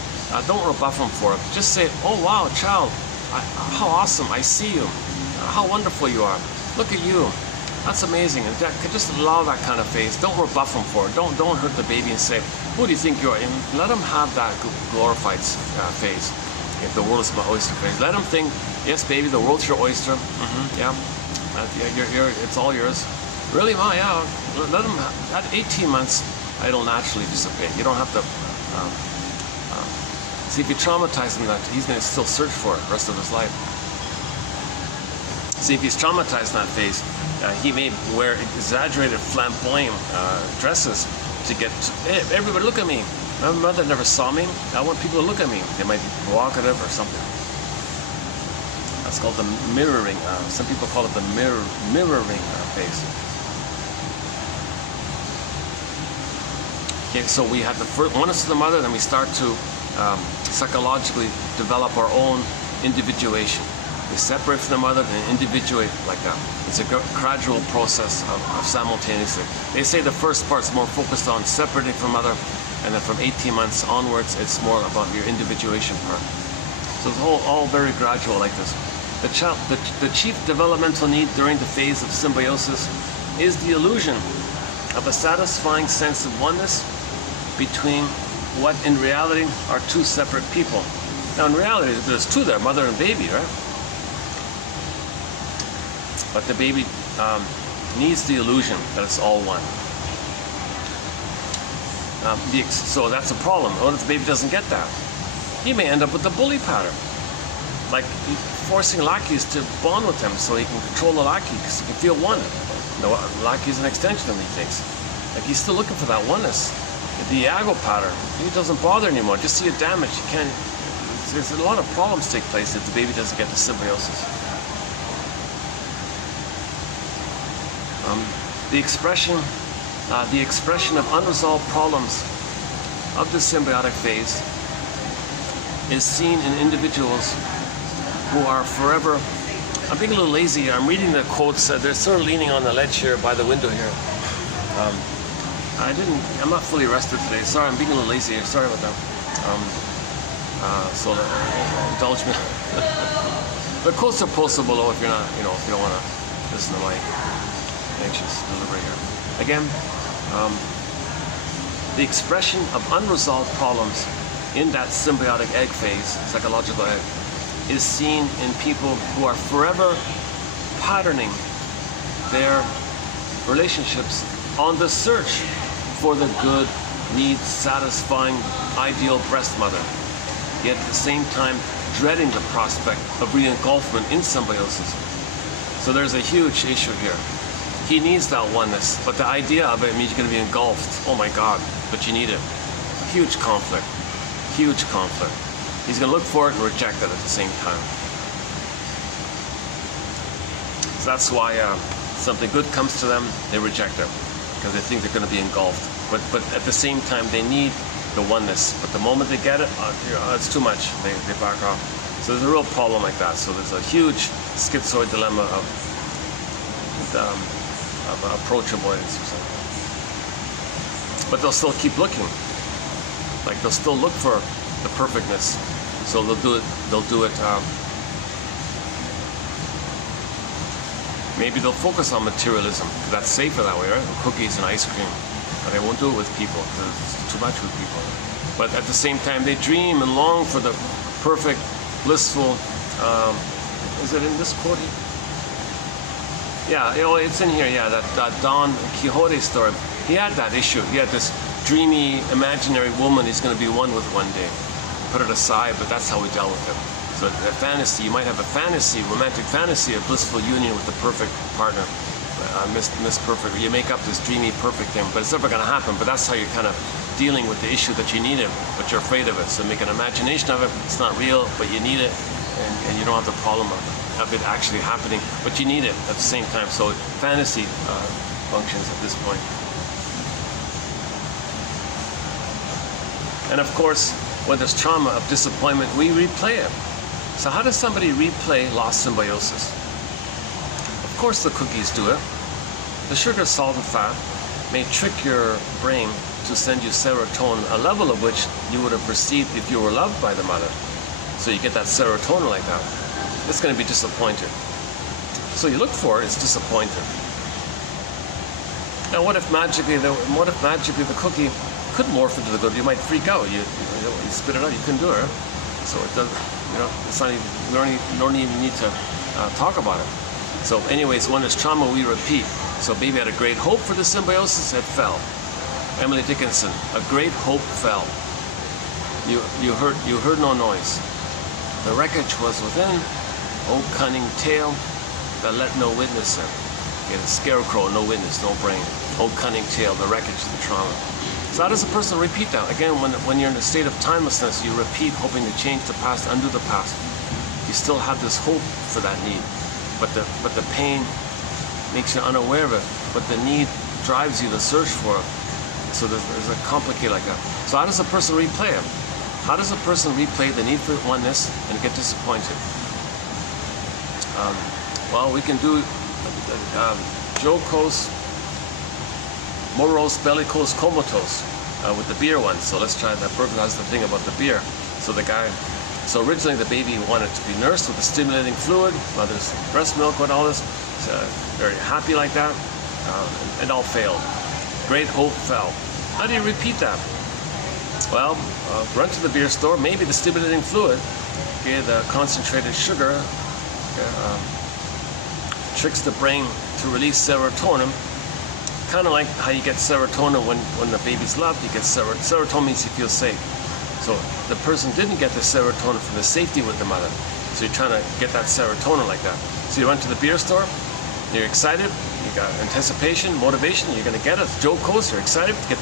don't rebuff him for it. Just say, oh wow, child, how awesome, I see you, how wonderful you are, look at you, that's amazing. And just allow that kind of phase. Don't rebuff him for it. Don't hurt the baby and say, who do you think you are? And let him have that glorified phase. If the world is my oyster phase, let him think, yes baby, the world's your oyster, yeah. It's all yours. Really? Well, yeah. Let him. At 18 months, it'll naturally dissipate. You don't have to. See, if you traumatize him, that he's going to still search for it the rest of his life. See, if he's traumatized in that phase, he may wear exaggerated flamboyant dresses to get. Hey, everybody, look at me. My mother never saw me. I want people to look at me. They might be provocative or something. That's called the mirroring. Some people call it the mirroring phase. Okay, so we have the first oneness to the mother, then we start to psychologically develop our own individuation. We separate from the mother and individuate like that. It's a gradual process of simultaneously. They say the first part's more focused on separating from mother, and then from 18 months onwards, it's more about your individuation part. So it's all very gradual like this. The chief developmental need during the phase of symbiosis is the illusion of a satisfying sense of oneness between what in reality are two separate people. Now in reality, there's two there, mother and baby, right? But the baby needs the illusion that it's all one. So that's a problem. What if the baby doesn't get that? He may end up with the bully pattern. Like forcing lackeys to bond with him so he can control the lackey because he can feel one. The lackey is an extension of him, he thinks. Like he's still looking for that oneness. The Iago pattern, it doesn't bother anymore. Just see it damaged. You can't. There's a lot of problems take place if the baby doesn't get the symbiosis. The expression of unresolved problems of the symbiotic phase is seen in individuals who are forever. I'm being a little lazy here. I'm reading the quotes. They're sort of leaning on the ledge here by the window here. I'm not fully rested today. Sorry, I'm being a little lazy here. Sorry about that. So indulge me. The quotes are posted below if you're not, if you don't want to listen to my anxious delivery here. Again, the expression of unresolved problems in that symbiotic egg phase, psychological egg, is seen in people who are forever patterning their relationships on the search for the good, needs satisfying, ideal breast mother, yet at the same time dreading the prospect of reengulfment in symbiosis. So there's a huge issue here. He needs that oneness, but the idea of it means you're going to be engulfed. Oh my God, but you need it. Huge conflict. Huge conflict. He's going to look for it and reject it at the same time. So that's why something good comes to them, they reject it because they think they're going to be engulfed. But at the same time, they need the oneness. But the moment they get it, it's too much. They back off. So there's a real problem like that. So there's a huge schizoid dilemma of approach avoidance or something. But they'll still keep looking. Like they'll still look for the perfectness. So they'll do it. Maybe they'll focus on materialism. That's safer that way, right? Cookies and ice cream. But they won't do it with people because it's too much with people. But at the same time, they dream and long for the perfect, blissful. Is it in this quote? Yeah, it's in here. Yeah, that Don Quixote story. He had that issue. He had this dreamy, imaginary woman he's going to be one with one day. Put it aside, but that's how we dealt with it. So a fantasy, you might have a fantasy, romantic fantasy, a blissful union with the perfect partner, Miss Perfect. You make up this dreamy, perfect thing, but it's never going to happen. But that's how you're kind of dealing with the issue that you need it, but you're afraid of it. So make an imagination of it. It's not real, but you need it, and you don't have the problem of it actually happening, but you need it at the same time. So fantasy functions at this point. And of course, when there's trauma of disappointment, we replay it. So how does somebody replay lost symbiosis? Of course the cookies do it. The sugar, salt, and fat may trick your brain to send you serotonin, a level of which you would have perceived if you were loved by the mother. So you get that serotonin like that. It's going to be disappointed. So you look for it, it's disappointed. Now what if magically the cookie could morph into the good? You might freak out. You spit it out. You couldn't do it. So it doesn't. It's not even. We don't even need to talk about it. So, anyways, when there's trauma, we repeat. So, baby had a great hope for the symbiosis. It fell. Emily Dickinson, a great hope fell. You heard no noise. The wreckage was within. O cunning tale that let no witness in. Get a scarecrow, no witness, no brain. O cunning tale, the wreckage, the trauma. So how does a person repeat that? Again, when you're in a state of timelessness, you repeat, hoping to change the past, undo the past. You still have this hope for that need, but the pain makes you unaware of it. But the need drives you to search for it. So there's a complicated like that. So how does a person replay it? How does a person replay the need for oneness and get disappointed? Well, we can do jocose, morose, bellicose, comatose with the beer one. So let's try that. Berkeley has the thing about the beer. So so originally the baby wanted to be nursed with a stimulating fluid, mother's breast milk and all this. Very happy like that. It all failed. Great hope fell. How do you repeat that? Well, run to the beer store, maybe the stimulating fluid, okay, the concentrated sugar, tricks the brain to release serotonin. Kind of like how you get serotonin when the baby's loved. You get serotonin means you feel safe. So the person didn't get the serotonin from the safety with the mother. So you're trying to get that serotonin like that. So you went to the beer store, you're excited, you got anticipation, motivation, you're going to get it. It's jocose, you're excited to get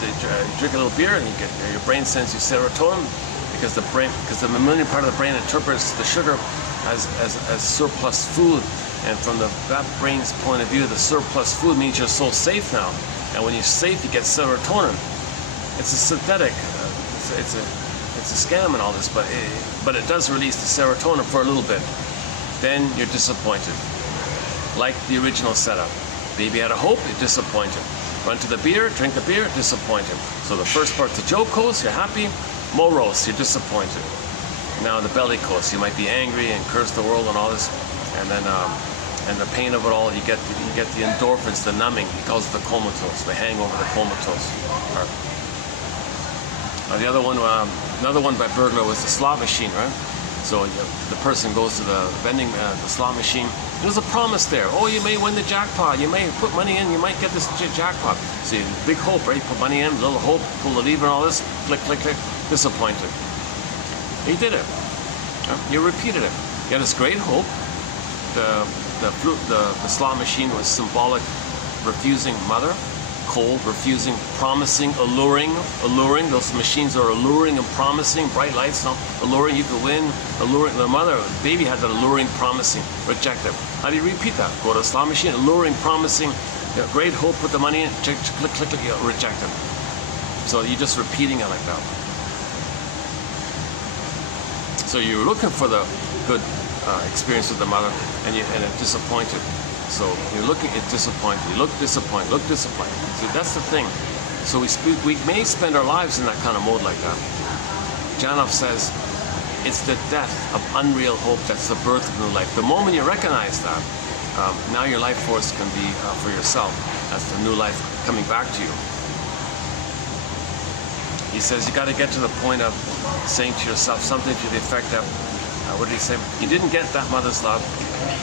drink a little beer, and your brain sends you serotonin because the mammalian part of the brain interprets the sugar as surplus food. And from that brain's point of view, the surplus food means you're so safe now. And when you're safe, you get serotonin. It's a synthetic, it's a scam and all this, but it does release the serotonin for a little bit. Then you're disappointed. Like the original setup. Baby had a hope, you're disappointed. Run to the beer, drink the beer, disappointed. So the first part's the jocose, you're happy. Morose, you're disappointed. Now the bellicose, you might be angry and curse the world and all this. And then, and the pain of it all, you get the endorphins, the numbing. He calls it the comatose, the hangover, the comatose part. The other one, another one by Bergler was the slot machine, right? So the person goes to the vending, the slot machine. There's a promise there. Oh, you may win the jackpot. You may put money in. You might get this jackpot. See, big hope, right? Put money in, little hope, pull the lever and all this. Click, click, click. Disappointed. He did it. You repeated it. You had this great hope. The slot machine was symbolic, refusing mother, cold, refusing, promising, alluring. Those machines are alluring and promising, bright lights, alluring, you could win, alluring. The mother, the baby had that alluring, promising, rejected. How do you repeat that? Go to the slot machine, alluring, promising, great hope, put the money in, click, click, click, rejected. So you're just repeating it like that. So you're looking for the good experience with the mother, and it's disappointed. So you're looking at disappointed. You look disappointed. Look disappointed. So that's the thing. So we may spend our lives in that kind of mode like that. Janov says, it's the death of unreal hope that's the birth of new life. The moment you recognize that, now your life force can be for yourself. That's the new life coming back to you. He says you got to get to the point of saying to yourself something to the effect of, what did he say? You didn't get that mother's love.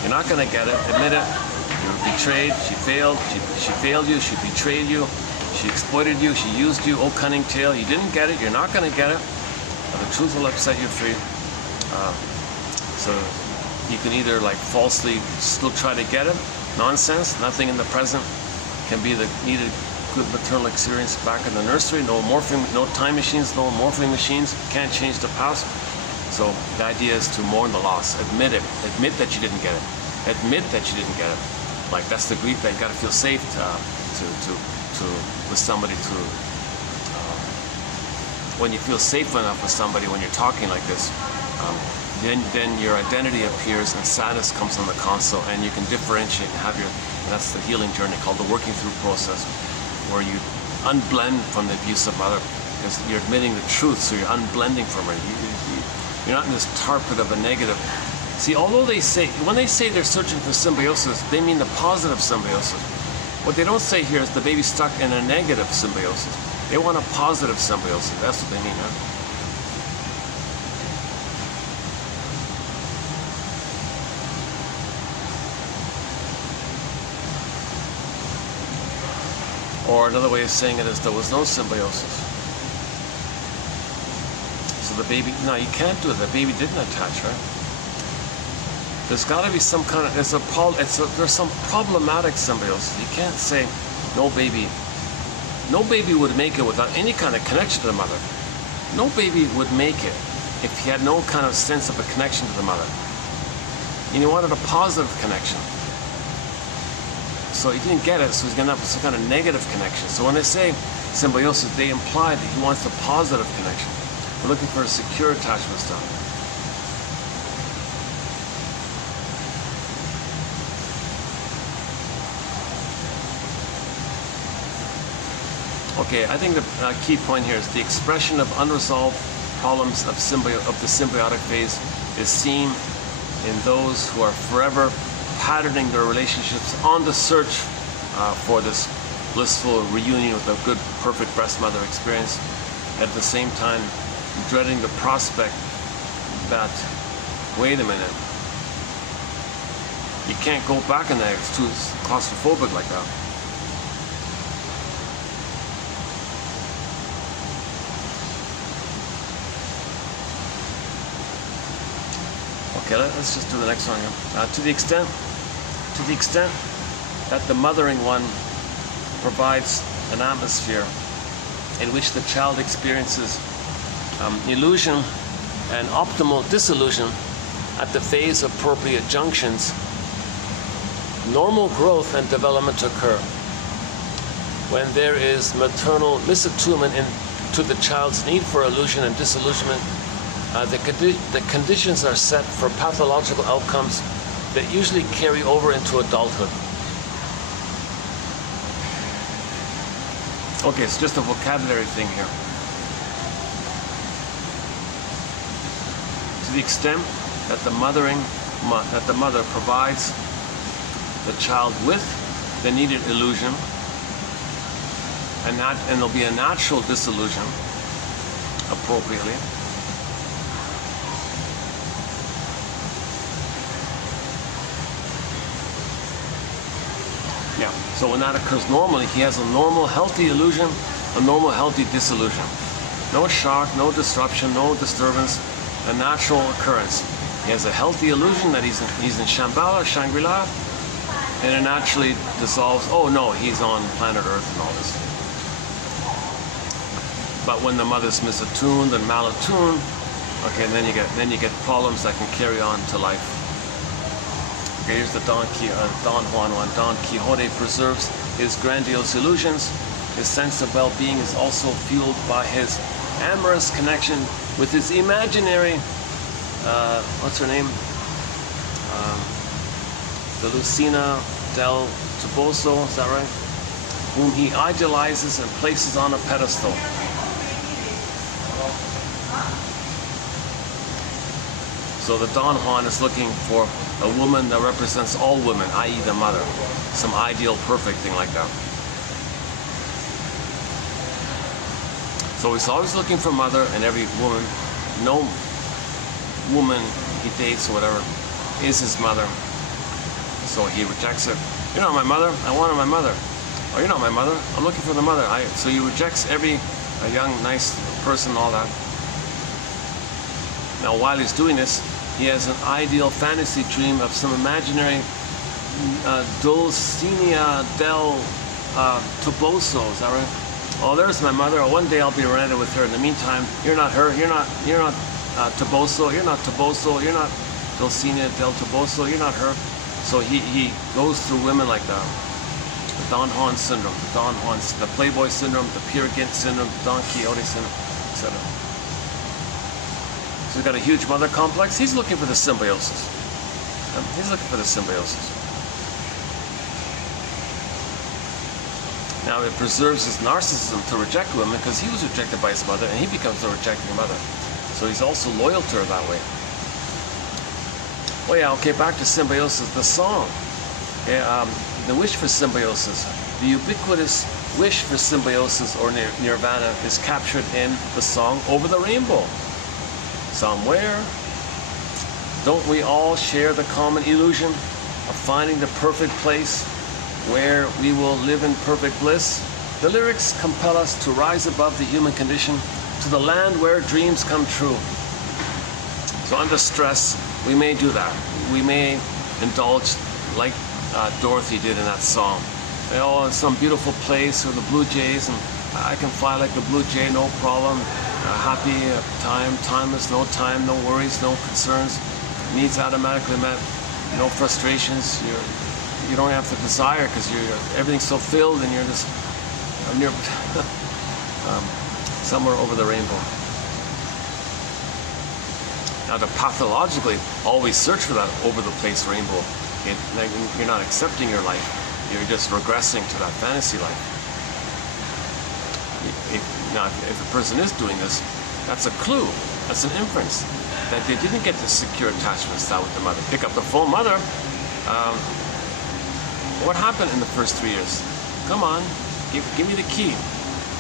You're not going to get it. Admit it. You were betrayed. She failed. She failed you. She betrayed you. She exploited you. She used you. Oh, cunning tale. You didn't get it. You're not going to get it. The truth will upset you free. So you can either like falsely still try to get it. Nonsense. Nothing in the present can be the needed good maternal experience back in the nursery. No time machines, no morphing machines. Can't change the past. So the idea is to mourn the loss. Admit it. Admit that you didn't get it. Admit that you didn't get it. Like that's the grief that you got to feel safe with somebody to. When you feel safe enough with somebody, when you're talking like this, then your identity appears and sadness comes on the console, and you can differentiate and have and that's the healing journey called the working through process, where you unblend from the abusive mother because you're admitting the truth, so you're unblending from her. You're not in this target of a negative. See, although when they say they're searching for symbiosis, they mean the positive symbiosis. What they don't say here is the baby's stuck in a negative symbiosis. They want a positive symbiosis. That's what they mean, huh? Or another way of saying it is there was no symbiosis. So the baby, no, you can't do it. The baby didn't attach, right? There's got to be some kind of, there's some problematic symbiosis. You can't say no baby would make it without any kind of connection to the mother. No baby would make it if he had no kind of sense of a connection to the mother. And he wanted a positive connection. So he didn't get it, so he's going to have some kind of negative connection. So when they say symbiosis, they imply that he wants a positive connection. We're looking for a secure attachment style. Okay, I think the key point here is the expression of unresolved problems of the symbiotic phase is seen in those who are forever patterning their relationships on the search for this blissful reunion with a good, perfect breast mother experience, at the same time dreading the prospect that, wait a minute, you can't go back in there, it's too claustrophobic like that. Okay, let's just do the next one here. To the extent that the mothering one provides an atmosphere in which the child experiences illusion and optimal disillusion at the phase of appropriate junctions, normal growth and development occur. When there is maternal misattunement to the child's need for illusion and disillusionment, the conditions are set for pathological outcomes that usually carry over into adulthood. Okay, it's just a vocabulary thing here. To the extent that the mother provides the child with the needed illusion, and there'll be a natural disillusion appropriately. Yeah, so when that occurs normally, he has a normal, healthy illusion, a normal, healthy disillusion. No shock, no disruption, no disturbance, a natural occurrence. He has a healthy illusion that he's in Shambhala, Shangri-La, and it naturally dissolves. Oh no, he's on planet Earth and all this. But when the mother's misattuned and malattuned, okay, then you get problems that can carry on to life. Okay, here's the Don Juan one. Don Quixote preserves his grandiose illusions. His sense of well-being is also fueled by his amorous connection with his imaginary what's her name? The Lucina del Toboso, is that right? Whom he idealizes and places on a pedestal. So the Don Juan is looking for a woman that represents all women, i.e. the mother. Some ideal, perfect thing like that. So he's always looking for mother, and every woman, no woman he dates or whatever, is his mother. So he rejects her. You're not my mother, I wanted my mother. Oh, you're not my mother, I'm looking for the mother. So he rejects every young, nice person, all that. Now while he's doing this, he has an ideal fantasy dream of some imaginary Dulcinea del Toboso, is that right? Oh, there's my mother. Oh, one day I'll be reunited with her. In the meantime, you're not her. You're not Toboso. You're not Toboso. You're not Dulcinea del Toboso. You're not her. So he goes through women like that. The Don Juan syndrome, the Playboy syndrome, the Peer Gynt syndrome, the Don Quixote syndrome, etc. So he's got a huge mother complex. He's looking for the symbiosis. He's looking for the symbiosis. Now it preserves his narcissism to reject women because he was rejected by his mother and he becomes the rejecting mother. So he's also loyal to her that way. Oh yeah, okay, back to symbiosis, the song. Yeah, the wish for symbiosis, the ubiquitous wish for symbiosis or nirvana is captured in the song Over the Rainbow. Somewhere, don't we all share the common illusion of finding the perfect place where we will live in perfect bliss? The lyrics compel us to rise above the human condition to the land where dreams come true. So under stress, we may do that. We may indulge like Dorothy did in that song. Oh, in some beautiful place with the Blue Jays, and I can fly like the Blue Jay, no problem. Happy timeless, no time, no worries, no concerns. Needs automatically met, no frustrations. You don't have to desire because everything's so filled, and you're just somewhere over the rainbow. Now to pathologically always search for that over the place rainbow, you're not accepting your life, you're just regressing to that fantasy life. Now if a person is doing this, that's a clue, that's an inference that they didn't get the secure attachment style with the mother. Pick up the phone, mother, what happened in the first 3 years? Come on, give me the key.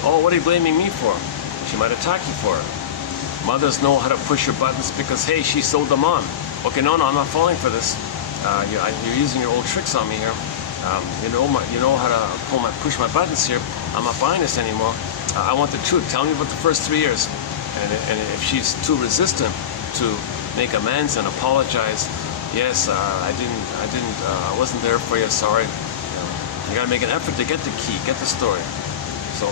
Oh, what are you blaming me for? She might attack you for it. Mothers know how to push your buttons because, hey, she sewed them on. Okay, no, I'm not falling for this. You're using your old tricks on me here. You know how to push my buttons here. I'm not buying this anymore. I want the truth. Tell me about the first 3 years. And if she's too resistant to make amends and apologize, yes, I wasn't there for you. Sorry. You gotta make an effort to get the key, get the story. So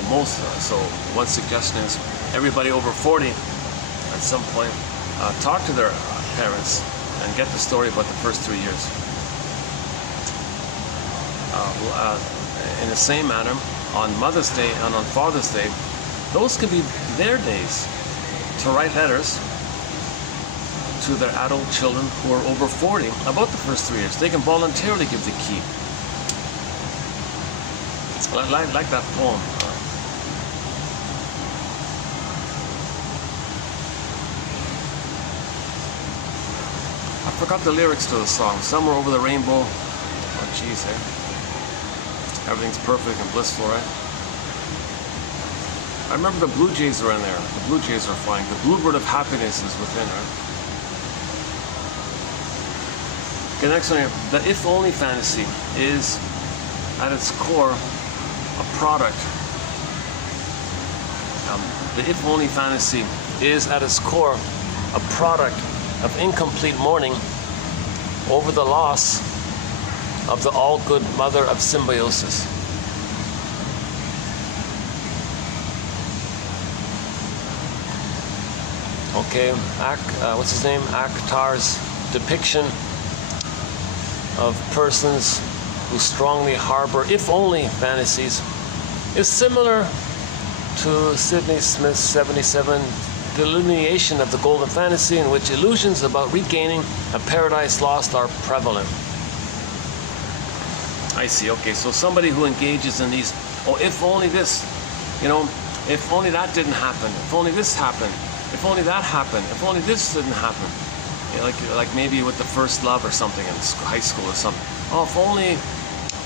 one suggestion is everybody over 40 at some point talk to their parents and get the story about the first 3 years. In the same manner, on Mother's Day and on Father's Day, those can be their days to write letters to their adult children who are over 40 about the first 3 years. They can voluntarily give the key. Like that poem. I forgot the lyrics to the song. Somewhere over the rainbow. Oh, jeez, eh? Everything's perfect and blissful, right? I remember the Blue Jays are in there. The Blue Jays are flying. The bluebird of happiness is within, right? Okay, next one here. The if-only fantasy is, at its core, a product. The if-only fantasy is, at its core, a product of incomplete mourning over the loss of the all-good mother of symbiosis. Okay, what's his name? Akhtar's depiction of persons who strongly harbor if-only fantasies is similar to Sidney Smith's 77 delineation of the golden fantasy in which illusions about regaining a paradise lost are prevalent. I see. Okay, so somebody who engages in these, oh, if only this, you know, if only that didn't happen, if only this happened, if only that happened, if only this didn't happen. You know, like maybe with the first love or something in high school or something. Oh, if only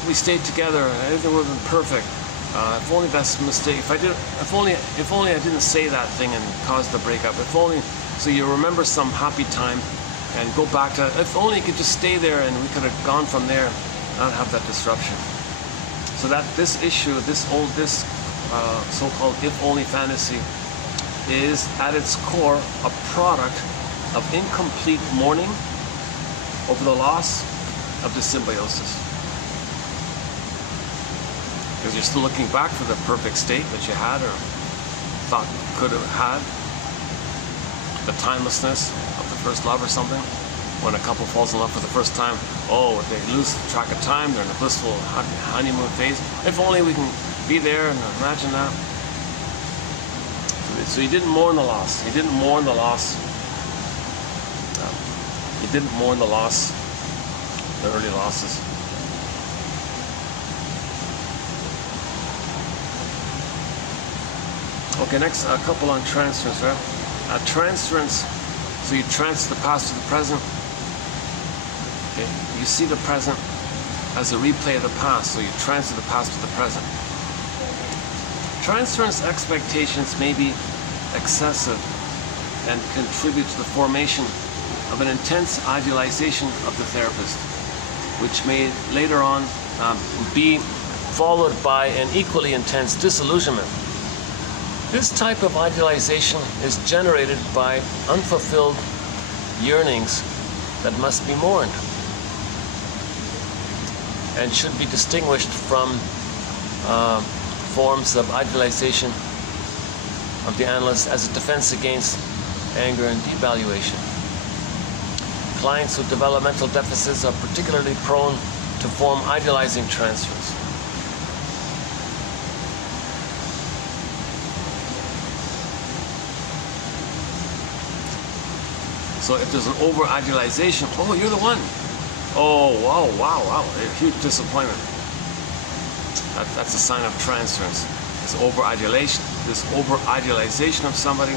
we stayed together, everything would have been perfect. If only that's a mistake. If only I didn't say that thing and caused the breakup. If only, so you remember some happy time and go back to, if only you could just stay there and we could have gone from there, not have that disruption. So that this issue, this so-called if-only fantasy is at its core a product of incomplete mourning over the loss of the symbiosis. Because you're still looking back for the perfect state that you had or thought you could have had. The timelessness of the first love or something. When a couple falls in love for the first time, oh, they lose track of time, they're in a blissful honeymoon phase. If only we can be there and imagine that. So he didn't mourn the loss. He didn't mourn the loss. He didn't mourn the loss, the early losses. Okay, next, a couple on transference, right? Transference, so you transfer the past to the present. Okay, you see the present as a replay of the past, so you transfer the past to the present. Transference expectations may be excessive and contribute to the formation of an intense idealization of the therapist, which may later on be followed by an equally intense disillusionment. This type of idealization is generated by unfulfilled yearnings that must be mourned and should be distinguished from forms of idealization of the analyst as a defense against anger and devaluation. Clients with developmental deficits are particularly prone to form idealizing transfers. So if there's an over-idealization, oh, you're the one. Oh, wow, a huge disappointment. That's a sign of transference. This over-idealization of somebody,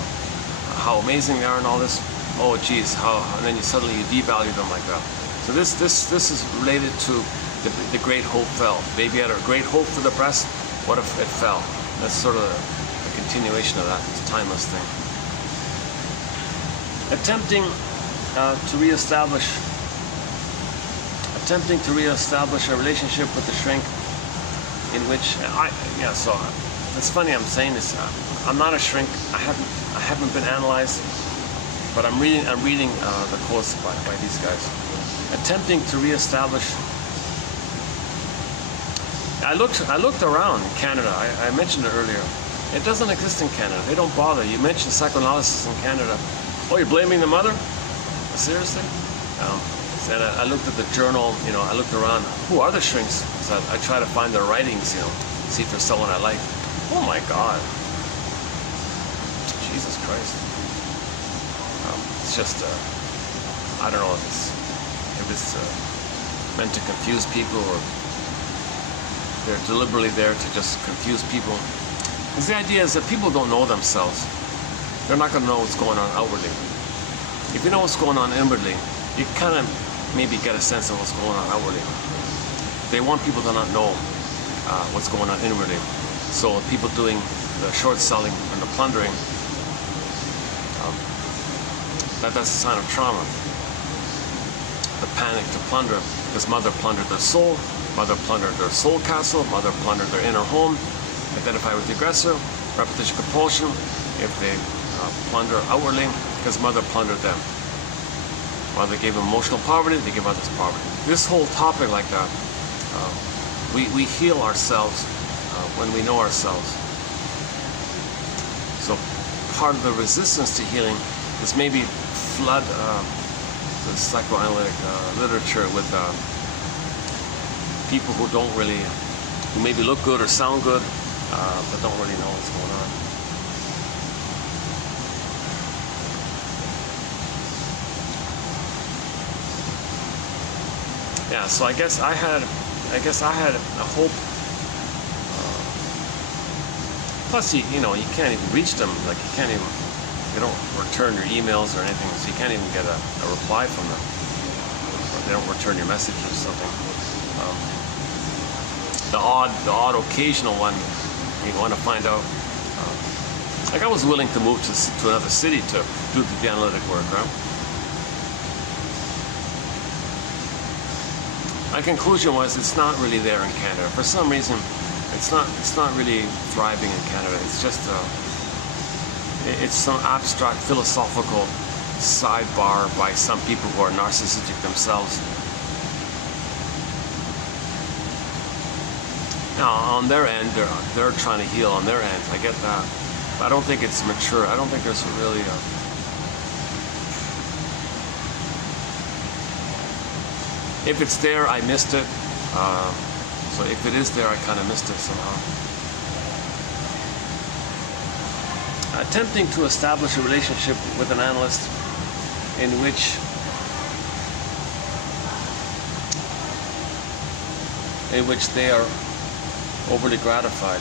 how amazing they are and all this. Oh, geez, and then you suddenly devalue them like that. So this is related to the great hope fell. Baby had a great hope for the breast. What if it fell? That's sort of a continuation of that. It's a timeless thing. Attempting to reestablish a relationship with the shrink, in which so it's funny I'm saying this. I'm not a shrink. I haven't been analyzed, but I'm reading the quotes by these guys. Attempting to reestablish. I looked around in Canada. I mentioned it earlier. It doesn't exist in Canada. They don't bother. You mentioned psychoanalysis in Canada. Oh, you're blaming the mother? Seriously? And I looked at the journal, I looked around. Who are the shrinks? So I try to find their writings, see if there's someone I like. Oh my God. Jesus Christ. It's just, I don't know if it's meant to confuse people or they're deliberately there to just confuse people. Because the idea is that people don't know themselves. They're not going to know what's going on outwardly. If you know what's going on inwardly, you kind of maybe get a sense of what's going on outwardly. They want people to not know what's going on inwardly. So people doing the short selling and the plundering, that's a sign of trauma. The panic to plunder, because mother plundered their soul, mother plundered their soul castle, mother plundered their inner home, identify with the aggressor, repetition compulsion, if they plunder outwardly, because mother plundered them. Mother gave them emotional poverty, they give others poverty. This whole topic like that, we heal ourselves when we know ourselves. So part of the resistance to healing is maybe flood the psychoanalytic literature with people who don't really, who maybe look good or sound good, but don't really know what's going on. Yeah, so I guess I had a hope. Plus, you can't even reach them. Like they don't return your emails or anything, so you can't even get a reply from them. Or they don't return your message or something. The odd occasional one, you want to find out. Like I was willing to move to another city to do the analytic work, right? My conclusion was it's not really there in Canada. For some reason, it's not really thriving in Canada. It's just it's some abstract philosophical sidebar by some people who are narcissistic themselves. Now, on their end, they're trying to heal on their end. I get that. But I don't think it's mature. I don't think there's really if it's there, I missed it. So if it is there, I kind of missed it somehow. Attempting to establish a relationship with an analyst in which they are overly gratified.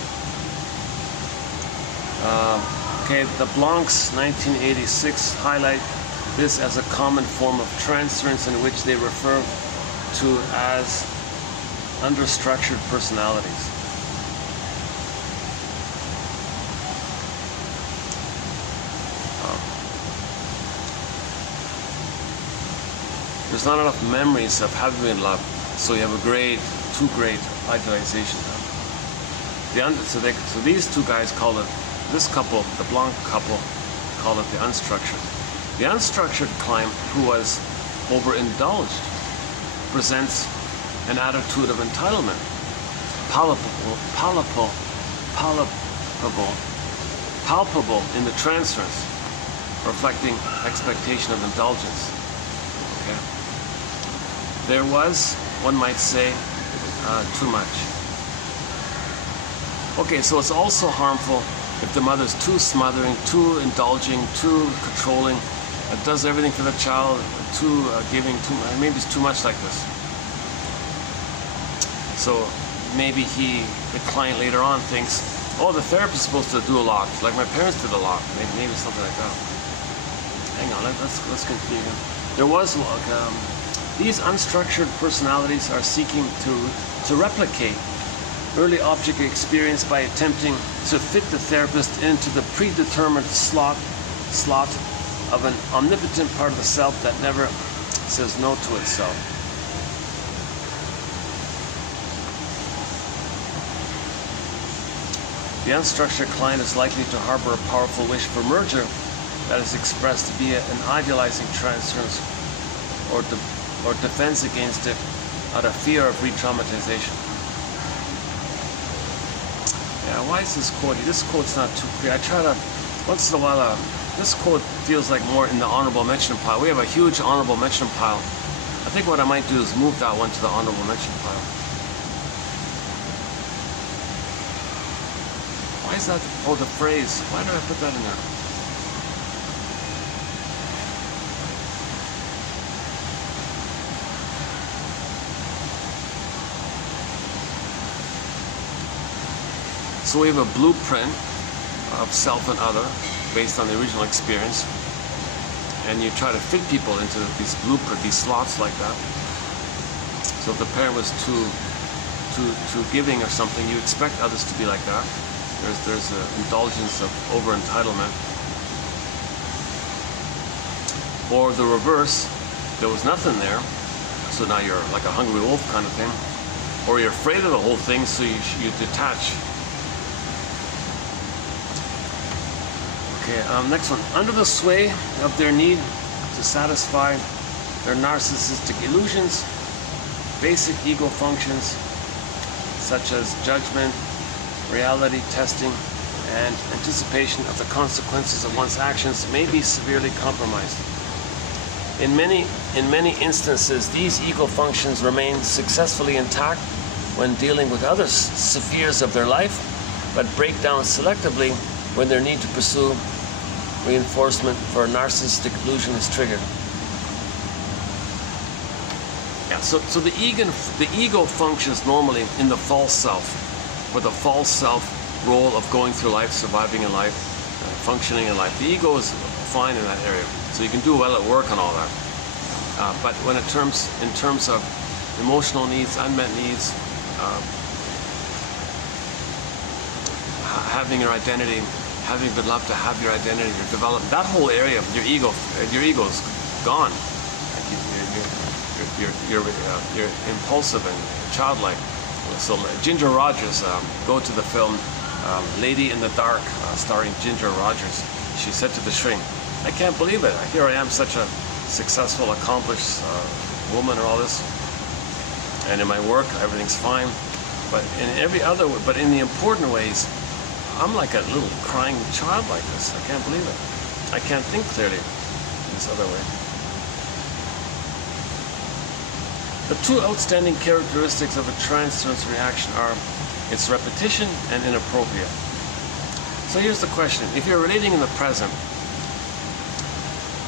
Okay, the Blancs, 1986, highlight this as a common form of transference in which they refer to as understructured personalities. There's not enough memories of having been loved, so you have a too great idealization. So these two guys call it, this couple, the Blanc couple, call it the unstructured. The unstructured client, who was overindulged, presents an attitude of entitlement, palpable in the transference, reflecting expectation of indulgence. Okay. There was, one might say, too much. Okay, so it's also harmful if the mother's too smothering, too indulging, too controlling, does everything for the child, too giving, maybe it's too much like this. So maybe the client later on thinks, oh, the therapist is supposed to do a lot, like my parents did a lot, maybe something like that. Hang on, let's continue. There was, these unstructured personalities are seeking to replicate early object experience by attempting to fit the therapist into the predetermined slot of an omnipotent part of the self that never says no to itself. The unstructured client is likely to harbor a powerful wish for merger that is expressed via an idealizing transference or defense against it out of fear of re-traumatization. Yeah, why is this quote? This quote's not too clear. I try to, once in a while, this quote feels like more in the honorable mention pile. We have a huge honorable mention pile. I think what I might do is move that one to the honorable mention pile. Why is that? Oh, the phrase. Why did I put that in there? So we have a blueprint of self and other based on the original experience, and you try to fit people into these blueprint, these slots like that. So if the parent was too giving or something, you expect others to be like that. There's an indulgence of over entitlement. Or the reverse, there was nothing there, so now you're like a hungry wolf kind of thing. Or you're afraid of the whole thing, so you detach. Okay, next one. Under the sway of their need to satisfy their narcissistic illusions, basic ego functions such as judgment, reality testing, and anticipation of the consequences of one's actions may be severely compromised. In many instances, these ego functions remain successfully intact when dealing with other spheres of their life, but break down selectively when their need to pursue reinforcement for a narcissistic illusion is triggered. Yeah, Yeah, so the ego functions normally in the false self, for the false self role of going through life, surviving in life, functioning in life. The ego is fine in that area, so you can do well at work and all that. But when in terms of emotional needs, unmet needs, having your identity, having been loved to have your identity, your development, that whole area, your ego's gone. You're impulsive and childlike. So Ginger Rogers, go to the film Lady in the Dark, starring Ginger Rogers. She said to the shrink, "I can't believe it. Here I am, such a successful, accomplished woman and all this, and in my work everything's fine, but in the important ways, I'm like a little crying child like this. I can't believe it. I can't think clearly in this other way." The two outstanding characteristics of a transference reaction are its repetition and inappropriate. So here's the question. If you're relating in the present,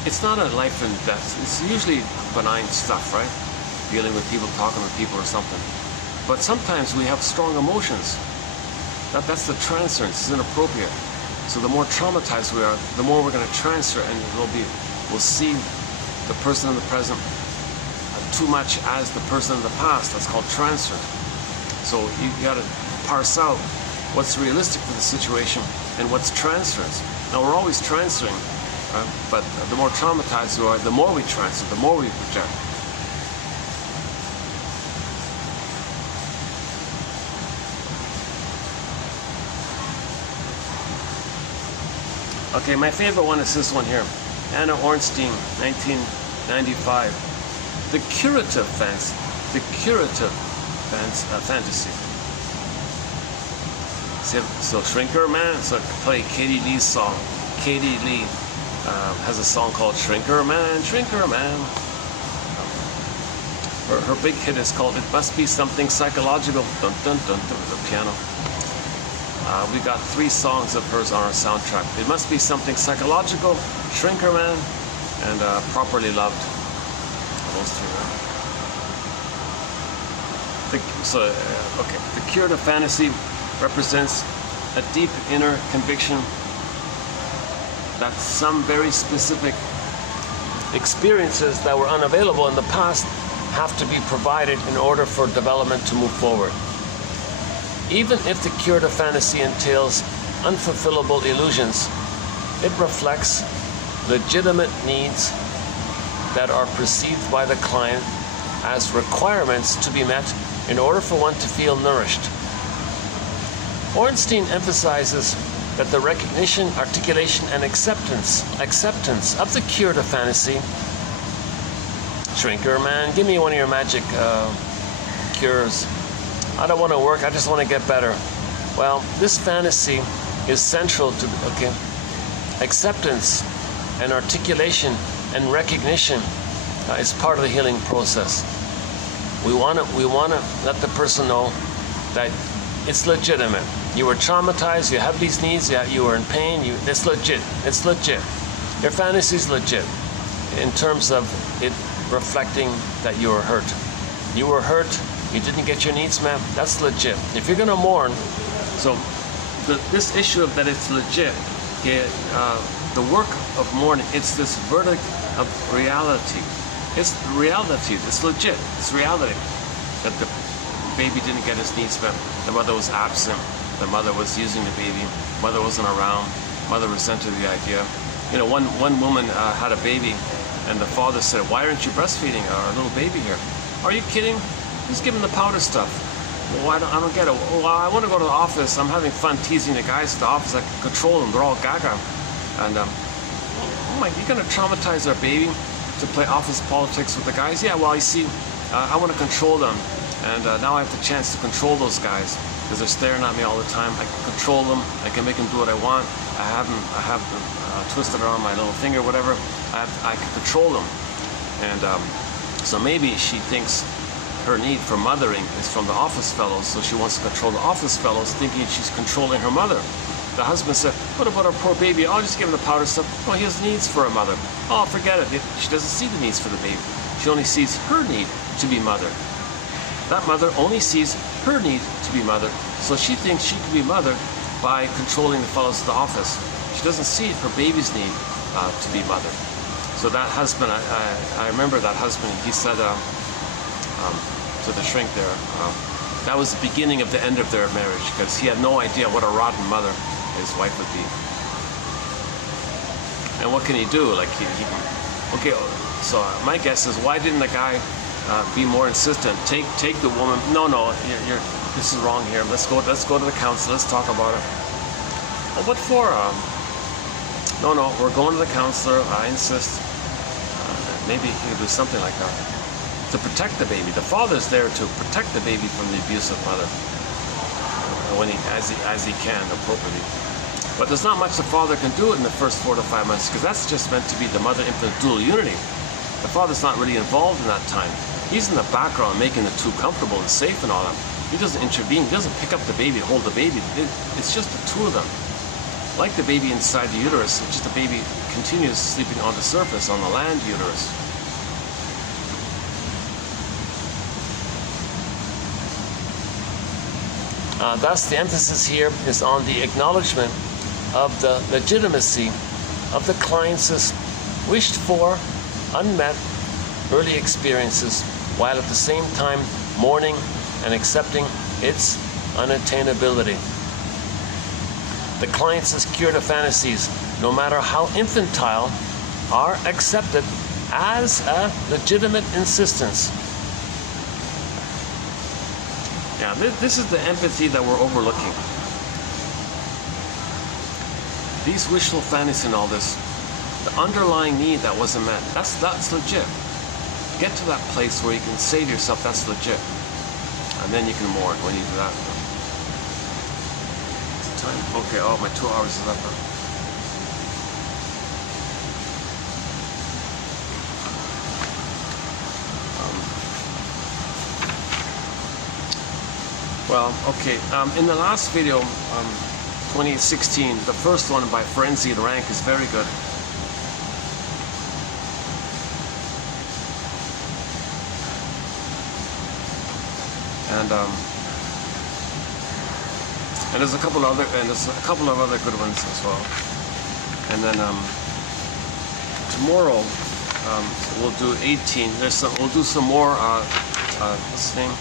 it's not a life and death. It's usually benign stuff, right? Dealing with people, talking with people or something. But sometimes we have strong emotions. That's the transference. It's inappropriate. So the more traumatized we are, the more we're going to transfer, and we'll see the person in the present too much as the person in the past. That's called transfer. So you got to parse out what's realistic for the situation and what's transference. Now we're always transferring, right? But the more traumatized we are, the more we transfer, the more we project. Okay, my favorite one is this one here. Anna Ornstein, 1995. The curative fantasy. So Shrinker Man, so play Katie Lee's song. Katie Lee has a song called Shrinker Man, Shrinker Man. Her big hit is called It Must Be Something Psychological. Dun dun dun dun, the piano. We got 3 songs of hers on our soundtrack. It Must Be Something Psychological, Shrinker Man, and Properly Loved. Those 3, right? Okay. The curative fantasy represents a deep inner conviction that some very specific experiences that were unavailable in the past have to be provided in order for development to move forward. Even if the curative fantasy entails unfulfillable illusions, it reflects legitimate needs that are perceived by the client as requirements to be met in order for one to feel nourished. Ornstein emphasizes that the recognition, articulation, and acceptance of the curative fantasy. Shrinker Man, give me one of your magic cures. I don't want to work, I just want to get better. Well, this fantasy is central to, acceptance and articulation and recognition is part of the healing process. We want to let the person know that it's legitimate. You were traumatized, you have these needs, you were in pain, it's legit. It's legit. Your fantasy is legit in terms of it reflecting that you were hurt. You were hurt, you didn't get your needs met, that's legit. If you're going to mourn, so this issue of that it's legit, the work of mourning, it's this verdict of reality. It's reality, it's legit, it's reality. That the baby didn't get his needs met, the mother was absent, the mother was using the baby, mother wasn't around, mother resented the idea. You know, one woman had a baby, and the father said, "Why aren't you breastfeeding our little baby here?" "Are you kidding? Who's giving the powder stuff?" "Well, I don't get it." "Well, I want to go to the office. I'm having fun teasing the guys at the office. I can control them. They're all gaga." And oh my, you're gonna traumatize our baby to play office politics with the guys? "Yeah, well, you see, I want to control them, and now I have the chance to control those guys because they're staring at me all the time. I can control them. I can make them do what I want. I have them twisted around my little finger, whatever. I can control them." And so maybe she thinks her need for mothering is from the office fellows, so she wants to control the office fellows, thinking she's controlling her mother. The husband said, "What about our poor baby? I'll just give him the powder stuff. Oh, he has needs for a mother. Oh, forget it." She doesn't see the needs for the baby. She only sees her need to be mother. That mother only sees her need to be mother, so she thinks she can be mother by controlling the fellows at the office. She doesn't see her baby's need to be mother. So that husband, I remember that husband, he said to the shrink there, that was the beginning of the end of their marriage, because he had no idea what a rotten mother his wife would be. And what can he do? Like okay, so my guess is, why didn't the guy be more insistent? Take the woman. No, this is wrong here. Let's go to the council. Let's talk about it. Well, what for? No, we're going to the counselor. I insist. Maybe he can do something like that to protect the baby. The father's there to protect the baby from the abusive mother when as he can appropriately. But there's not much the father can do in the first 4 to 5 months, because that's just meant to be the mother-infant dual unity. The father's not really involved in that time. He's in the background making the two comfortable and safe and all that. He doesn't intervene. He doesn't pick up the baby, hold the baby. It's just the two of them. Like the baby inside the uterus, it's just the baby continues sleeping on the surface, on the land uterus. Thus, the emphasis here is on the acknowledgement of the legitimacy of the client's wished for, unmet early experiences, while at the same time mourning and accepting its unattainability. The client's cure to fantasies, no matter how infantile, are accepted as a legitimate insistence. Yeah, this is the empathy that we're overlooking. These wishful fantasies and all this, the underlying need that wasn't met, that's legit. Get to that place where you can say to yourself, that's legit. And then you can mourn when you do that. It's time. Okay, oh, my 2 hours is up. Well, okay, in the last video, 2016, the first one by Frenzied Rank is very good. And there's a couple of other good ones as well. And then tomorrow we'll do 18. We'll do some more. What's his name?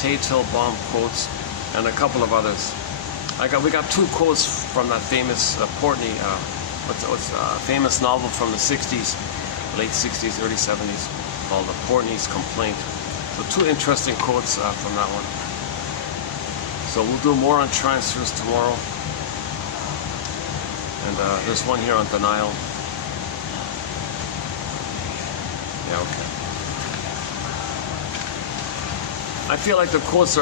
Teitelbaum quotes and a couple of others. We got 2 quotes from that famous Portney, famous novel from the 60s, late 60s, early 70s, called The Portney's Complaint. So 2 interesting quotes from that one. So we'll do more on transfers tomorrow. And there's one here on denial. Yeah, okay. I feel like the quotes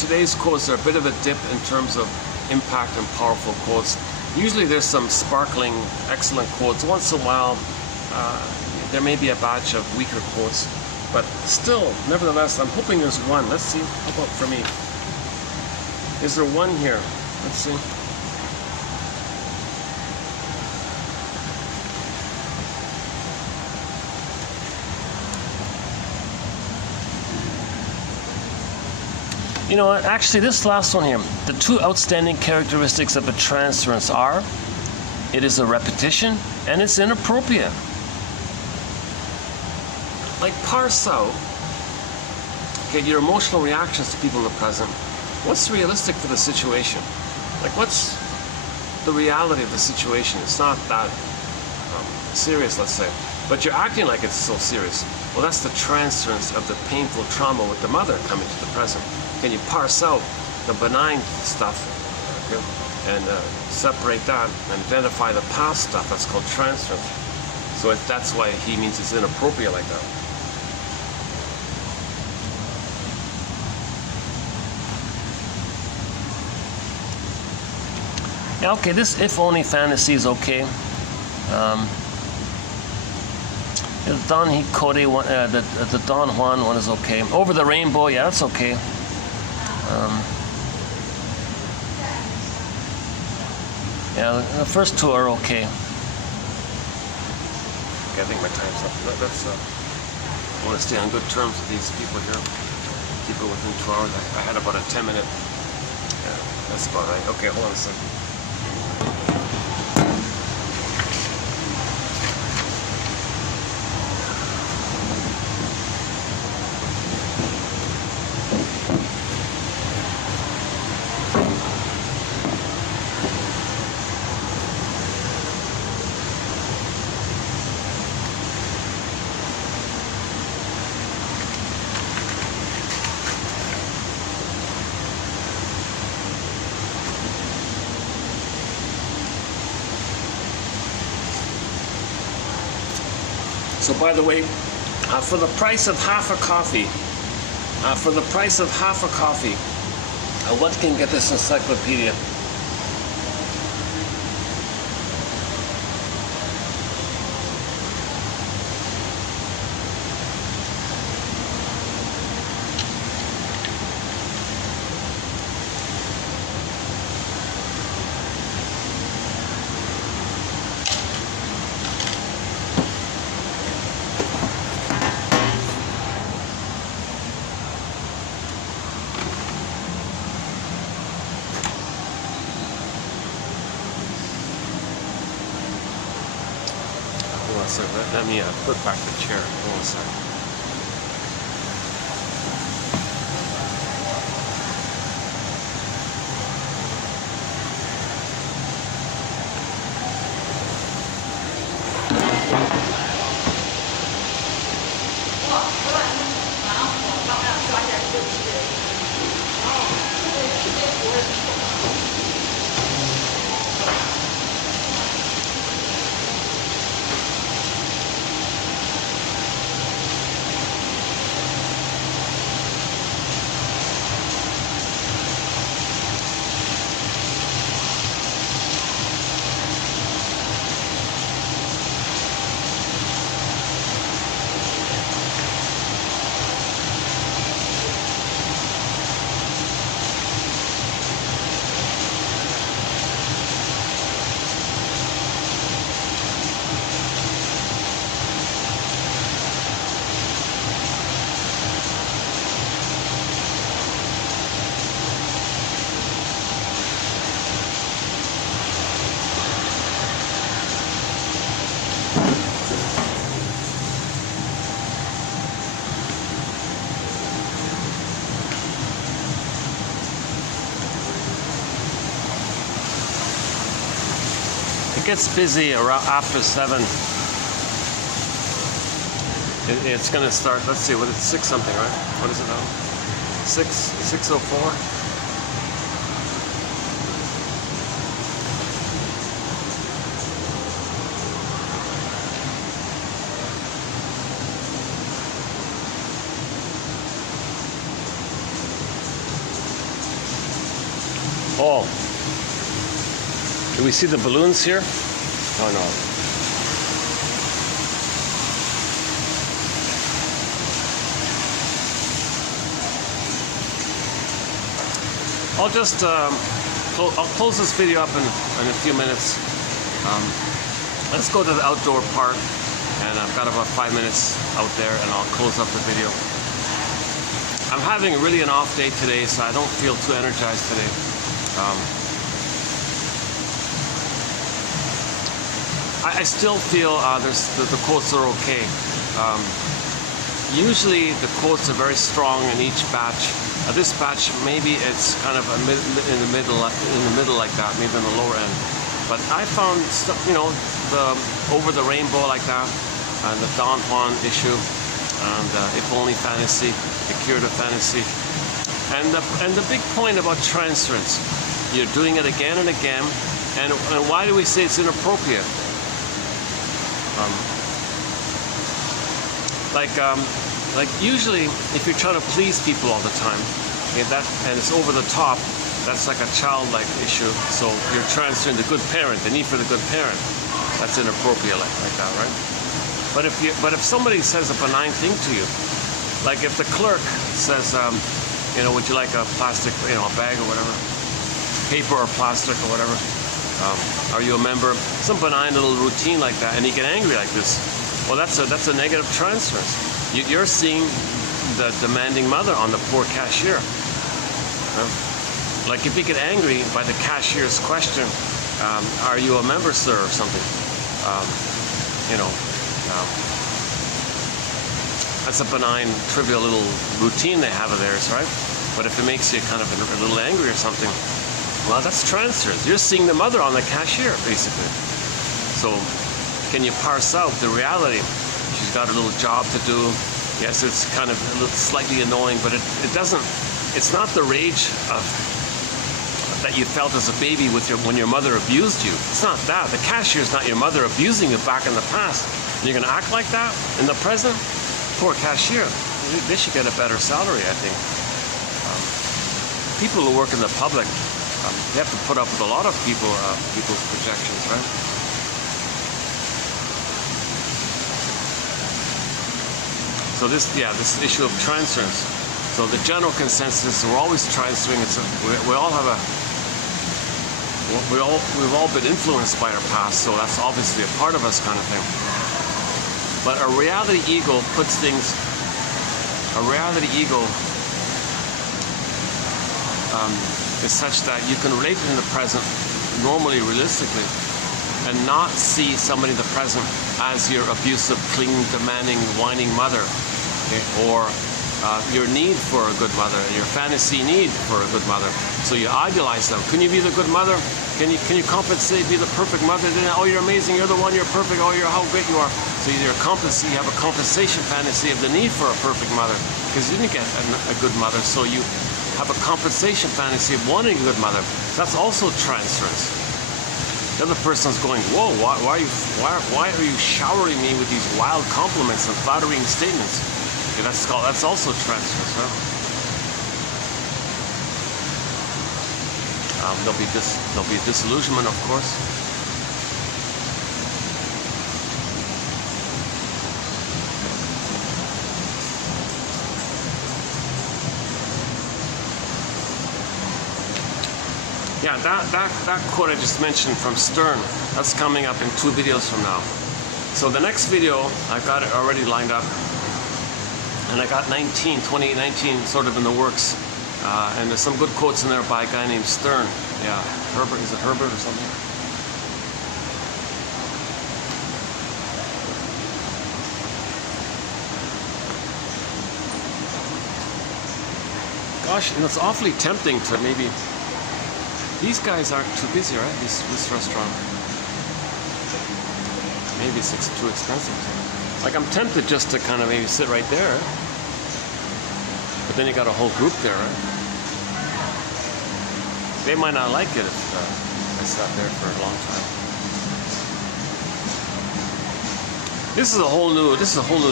today's quotes are a bit of a dip in terms of impact and powerful quotes. Usually there's some sparkling, excellent quotes. Once in a while, there may be a batch of weaker quotes, but still, nevertheless, I'm hoping there's one. Let's see, how about for me? Is there one here? Let's see. You know what, actually this last one here, the 2 outstanding characteristics of a transference are, it is a repetition and it's inappropriate. Like parse out, okay, your emotional reactions to people in the present. What's realistic for the situation? Like what's the reality of the situation? It's not that serious, let's say, but you're acting like it's so serious. Well, that's the transference of the painful trauma with the mother coming to the present. Can you parse out the benign stuff, okay, and separate that and identify the past stuff? That's called transference. So that's why he means it's inappropriate like that. Yeah, okay, this if only fantasy is okay. The Don Quixote one, the Don Juan one is okay. Over the Rainbow, yeah, that's okay. Yeah, the first 2 are okay. Okay, I think my time's up. I want to stay on good terms with these people here. Keep it within 2 hours. I had about a 10-minute. Yeah, that's about right. Okay, hold on a second. So by the way, for the price of half a coffee, one can get this encyclopedia. So let me put back the chair. Hold on a second. It gets busy around after 7. It's gonna start. Let's see, what is 6 something, right? What is it now? 6:04. Oh, do we see the balloons here? Oh no. I'll just I'll close this video up in a few minutes. Let's go to the outdoor park, and I've got about 5 minutes out there, and I'll close up the video. I'm having really an off day today, so I don't feel too energized today. I still feel the quotes are okay. Usually the quotes are very strong in each batch. This batch, maybe it's kind of in the middle like that, maybe in the lower end. But I found stuff, you know, the Over the Rainbow like that, and the Don Juan issue, and If Only Fantasy, the Curative Fantasy, and the big point about transference. You're doing it again and again, and why do we say it's inappropriate? Like usually, if you're trying to please people all the time, okay, and it's over the top, that's like a childlike issue. So you're transferring the good parent, the need for the good parent. That's inappropriate, like that, right? But if somebody says a benign thing to you, like if the clerk says, you know, would you like a plastic, you know, a bag or whatever, paper or plastic or whatever? Are you a member? Some benign little routine like that, and you get angry like this. Well, that's a negative transference. You're seeing the demanding mother on the poor cashier. Like if you get angry by the cashier's question, are you a member, sir, or something? That's a benign, trivial little routine they have of theirs, right? But if it makes you kind of a little angry or something, well, that's transference. You're seeing the mother on the cashier, basically. So can you parse out the reality? She's got a little job to do. Yes, it's kind of a little slightly annoying, but it doesn't, it's not the rage that you felt as a baby when your mother abused you. It's not that. The cashier is not your mother abusing you back in the past. You're going to act like that in the present? Poor cashier. They should get a better salary, I think. People who work in the public, they have to put up with a lot of people's projections, right? So this issue of transference. So the general consensus, we're always transferring. We've all been influenced by our past, so that's obviously a part of us, kind of thing. But a reality ego puts things. A reality ego is such that you can relate in the present, normally, realistically, and not see somebody in the present as your abusive, clinging, demanding, whining mother, okay? Or your need for a good mother, your fantasy need for a good mother. So you idealize them. Can you be the good mother? Can you compensate, be the perfect mother? Then, oh, you're amazing, you're the one, you're perfect, oh, how great you are. So you have a compensation fantasy of the need for a perfect mother because you didn't get a good mother. So you have a compensation fantasy of wanting a good mother. So that's also transference. The other person's going, whoa, why are you showering me with these wild compliments and flattering statements? Okay, that's also transference, right? There'll be disillusionment, of course. Yeah, that quote I just mentioned from Stern, that's coming up in 2 videos from now. So the next video, I've got it already lined up. And I got 2019 sort of in the works. And there's some good quotes in there by a guy named Stern. Yeah, Herbert, is it Herbert or something? Gosh, it's awfully tempting to maybe... These guys aren't too busy, right? This restaurant. Maybe it's too expensive. Like, I'm tempted just to kind of maybe sit right there. But then you got a whole group there, right? They might not like it if I sat there for a long time. This is a whole new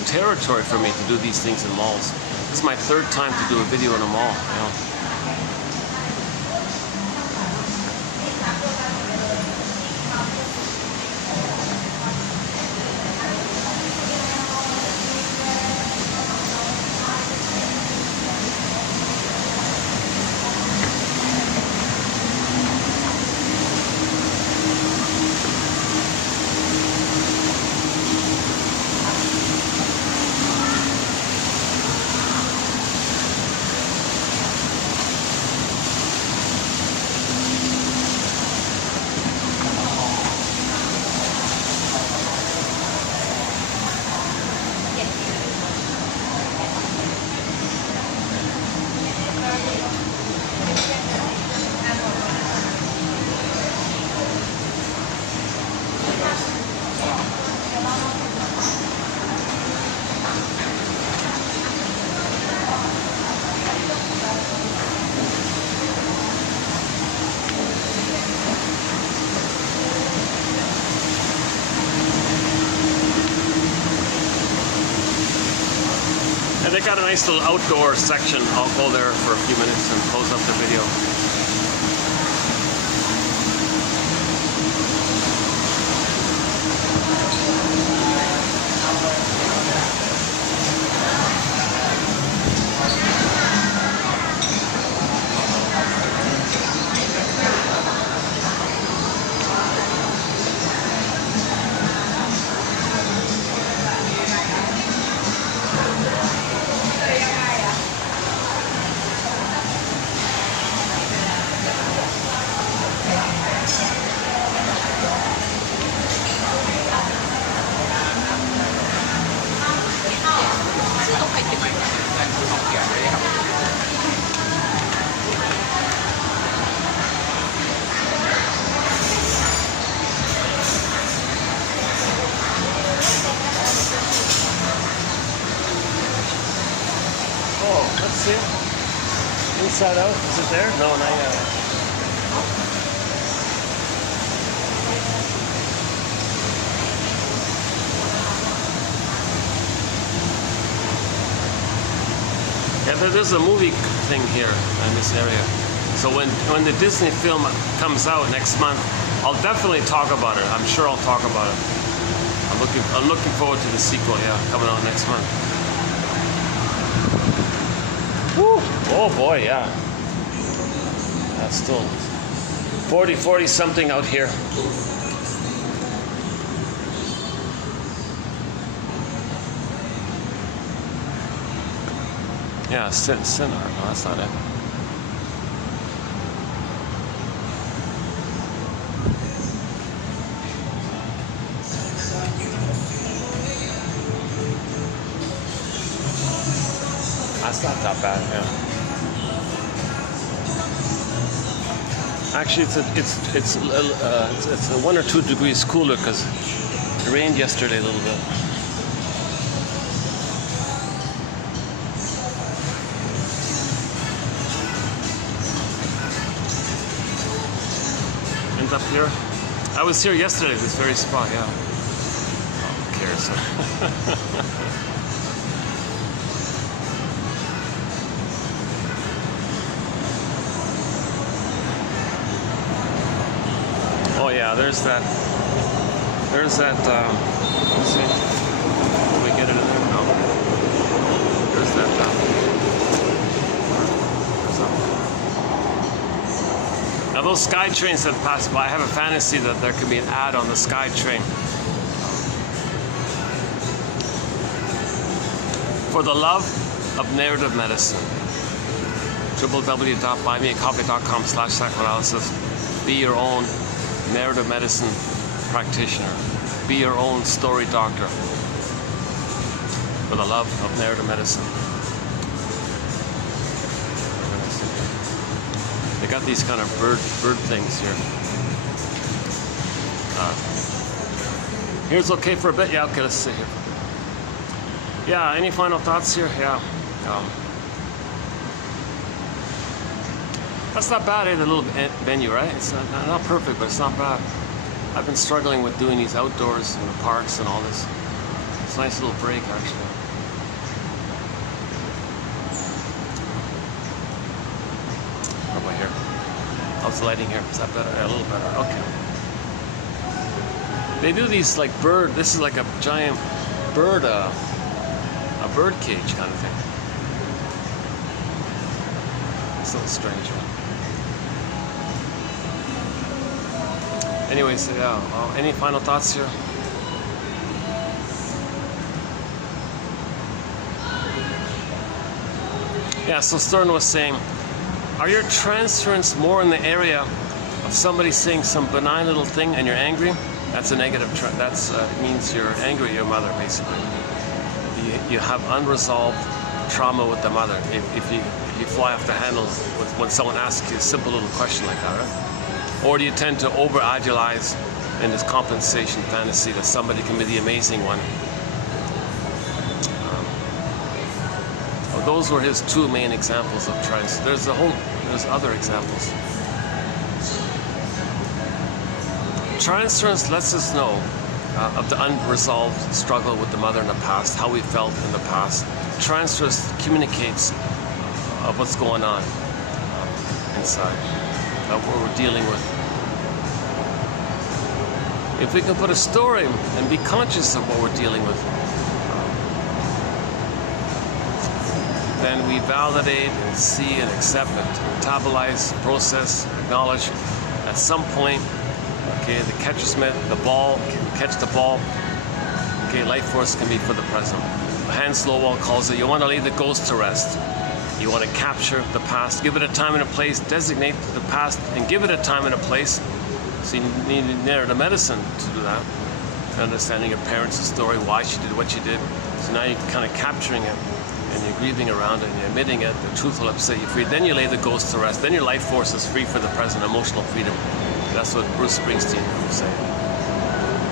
territory for me to do these things in malls. This is my 3rd time to do a video in a mall, you know. And they got a nice little outdoor section. I'll go there for a few minutes and close up the video. see it? Inside Out, is it there? No, not yet. Yeah, there's a movie thing here in this area. So when the Disney film comes out next month, I'll definitely talk about it. I'm sure I'll talk about it. I'm looking forward to the sequel, yeah, coming out next month. Woo! Oh boy, yeah. That's still 40 something out here. Yeah, Sinner. No, that's not it. That's not that bad, yeah. Actually, it's 1 or 2 degrees cooler because it rained yesterday a little bit. Ends up here. I was here yesterday, this very spot, yeah. Oh, who cares? Oh yeah, there's that, let's see, can we get it in there? No. There's that, now those sky trains that pass by, I have a fantasy that there could be an ad on the sky train. For the love of narrative medicine. www.buymeacoffee.com/psychoanalysis. Be your own narrative medicine practitioner. Be your own story doctor. For the love of narrative medicine. They got these kind of bird things here. Here's okay for a bit. Yeah, okay, let's sit here. Yeah, any final thoughts here? Yeah. That's not bad, the little venue, right? It's not perfect, but it's not bad. I've been struggling with doing these outdoors in the parks and all this. It's a nice little break, actually. What about here? How's the lighting here? Is that better? Yeah, a little better. Okay. They do these like this is like a giant bird cage kind of thing. It's a little strange one. Anyways, yeah, any final thoughts here? Yeah, so Stern was saying, are your transference more in the area of somebody saying some benign little thing and you're angry? That's a negative, that's means you're angry at your mother, basically. You have unresolved trauma with the mother. If you fly off the handle when someone asks you a simple little question like that, right? Or do you tend to over-idealize in this compensation fantasy that somebody can be the amazing one? Well, those were his 2 main examples of trans. There's other examples. Transference lets us know of the unresolved struggle with the mother in the past, how we felt in the past. Transference communicates of what's going on inside, what we're dealing with. If we can put a story and be conscious of what we're dealing with, then we validate and see and accept it, metabolize, process, acknowledge. At some point, okay, the catcher's mitt, the ball, catch the ball. Okay, life force can be for the present. Hans Lowell calls it, you want to lay the ghost to rest. You want to capture the past, give it a time and a place, designate the past and give it a time and a place. So you need narrative medicine to do that. Understanding your parents' story, why she did what she did. So now you're kind of capturing it and you're grieving around it and you're admitting it. The truth will upset you free. Then you lay the ghost to rest. Then your life force is free for the present, emotional freedom. That's what Bruce Springsteen would say.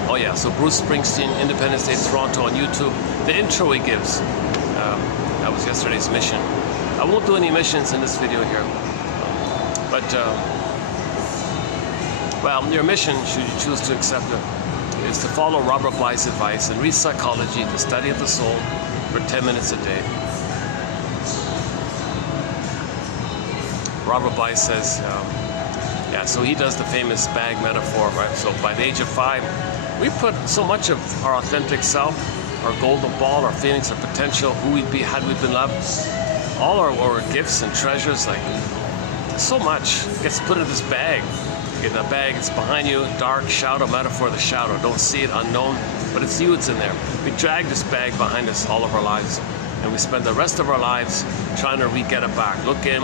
Oh yeah, so Bruce Springsteen, Independence Day, Toronto on YouTube. The intro he gives, that was yesterday's mission. I I won't do any missions in this video here, but well, your mission, should you choose to accept it, is to follow Robert Bly's advice and read psychology, the study of the soul, for 10 minutes a day. Robert Bly says, yeah, so he does the famous bag metaphor, right? So by the age of 5, we put so much of our authentic self, our golden ball, our feelings, our potential, who we'd be had we been loved, all our gifts and treasures, like so much gets put in this bag. In the bag, it's behind you, dark shadow, metaphor of the shadow. Don't see it, unknown, but it's you, it's in there. We drag this bag behind us all of our lives, and we spend the rest of our lives trying to get it back. Look in.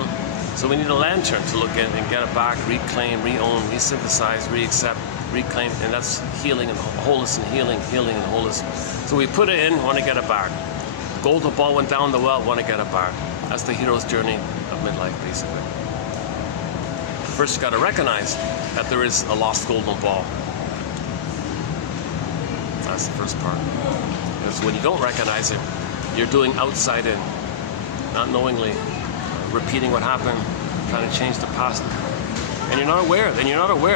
So we need a lantern to look in and get it back, reclaim, re-own, re-synthesize, re-accept, reclaim, and that's healing and wholeness and healing and wholeness. So we put it in, want to get it back. Golden ball went down the well, want to get it back. That's the hero's journey of midlife, basically. First, you got to recognize that there is a lost golden ball. That's the first part. Because when you don't recognize it, you're doing outside in, not knowingly, repeating what happened, trying to change the past. And you're not aware,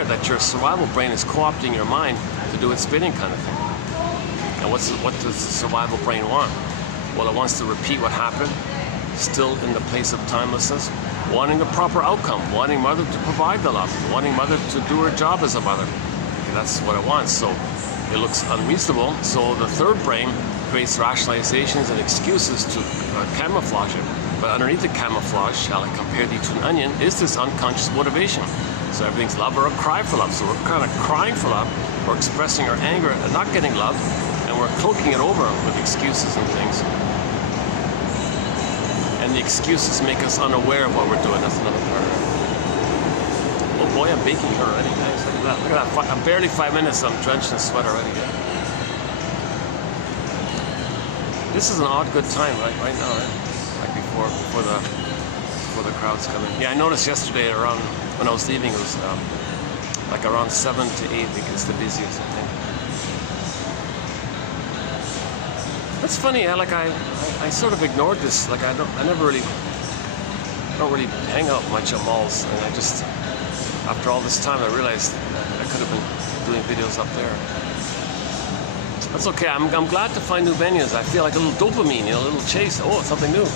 that your survival brain is co-opting your mind to do its spinning kind of thing. And what does the survival brain want? Well, it wants to repeat what happened, still in the place of timelessness, wanting the proper outcome, wanting mother to provide the love, wanting mother to do her job as a mother. And that's what it wants. So it looks unreasonable. So the third brain creates rationalizations and excuses to camouflage it. But underneath the camouflage, shall I compare thee to an onion, is this unconscious motivation. So everything's love or a cry for love. So we're kind of crying for love, we're expressing our anger and not getting love, and we're cloaking it over with excuses and things. And the excuses make us unaware of what we're doing. That's another part. Oh boy, I'm baking here already, guys. Look at that. Look at that. I'm barely 5 minutes. I'm drenched in sweat already. This is an odd good time, right now, right? Like before the crowds come in. Yeah, I noticed yesterday around when I was leaving, it was like around 7 to 8. I think it's the busiest, I think. That's funny. I sort of ignored this. Like I don't really hang out much at malls, and I just, after all this time, I realized I could have been doing videos up there. That's okay. I'm glad to find new venues. I feel like a little dopamine, a little chase. Oh, it's something new.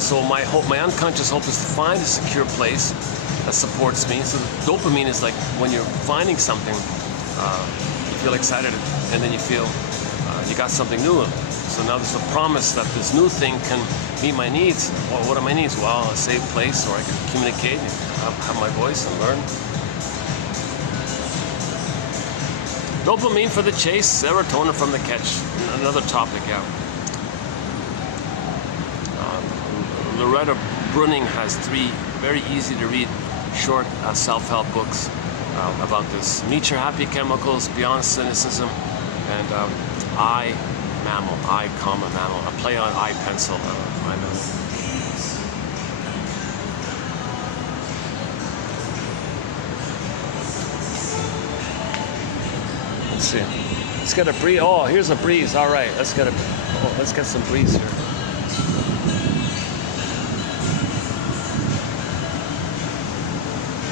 So my unconscious hope is to find a secure place that supports me. So the dopamine is like when you're finding something. You feel excited, and then you feel you got something new. So now there's a promise that this new thing can meet my needs. Well, what are my needs? Well, a safe place where I can communicate, have my voice, and learn. Dopamine for the chase, serotonin from the catch. Another topic, yeah. Loretta Brunning has 3 very easy to read, short self-help books about this. Meet Your Happy Chemicals, Beyond Cynicism, and I, Mammal, I, Mammal. I play on I pencil, I know. Let's see. Let's get a breeze. Oh, here's a breeze. All right, let's get some breeze here.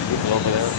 People over there.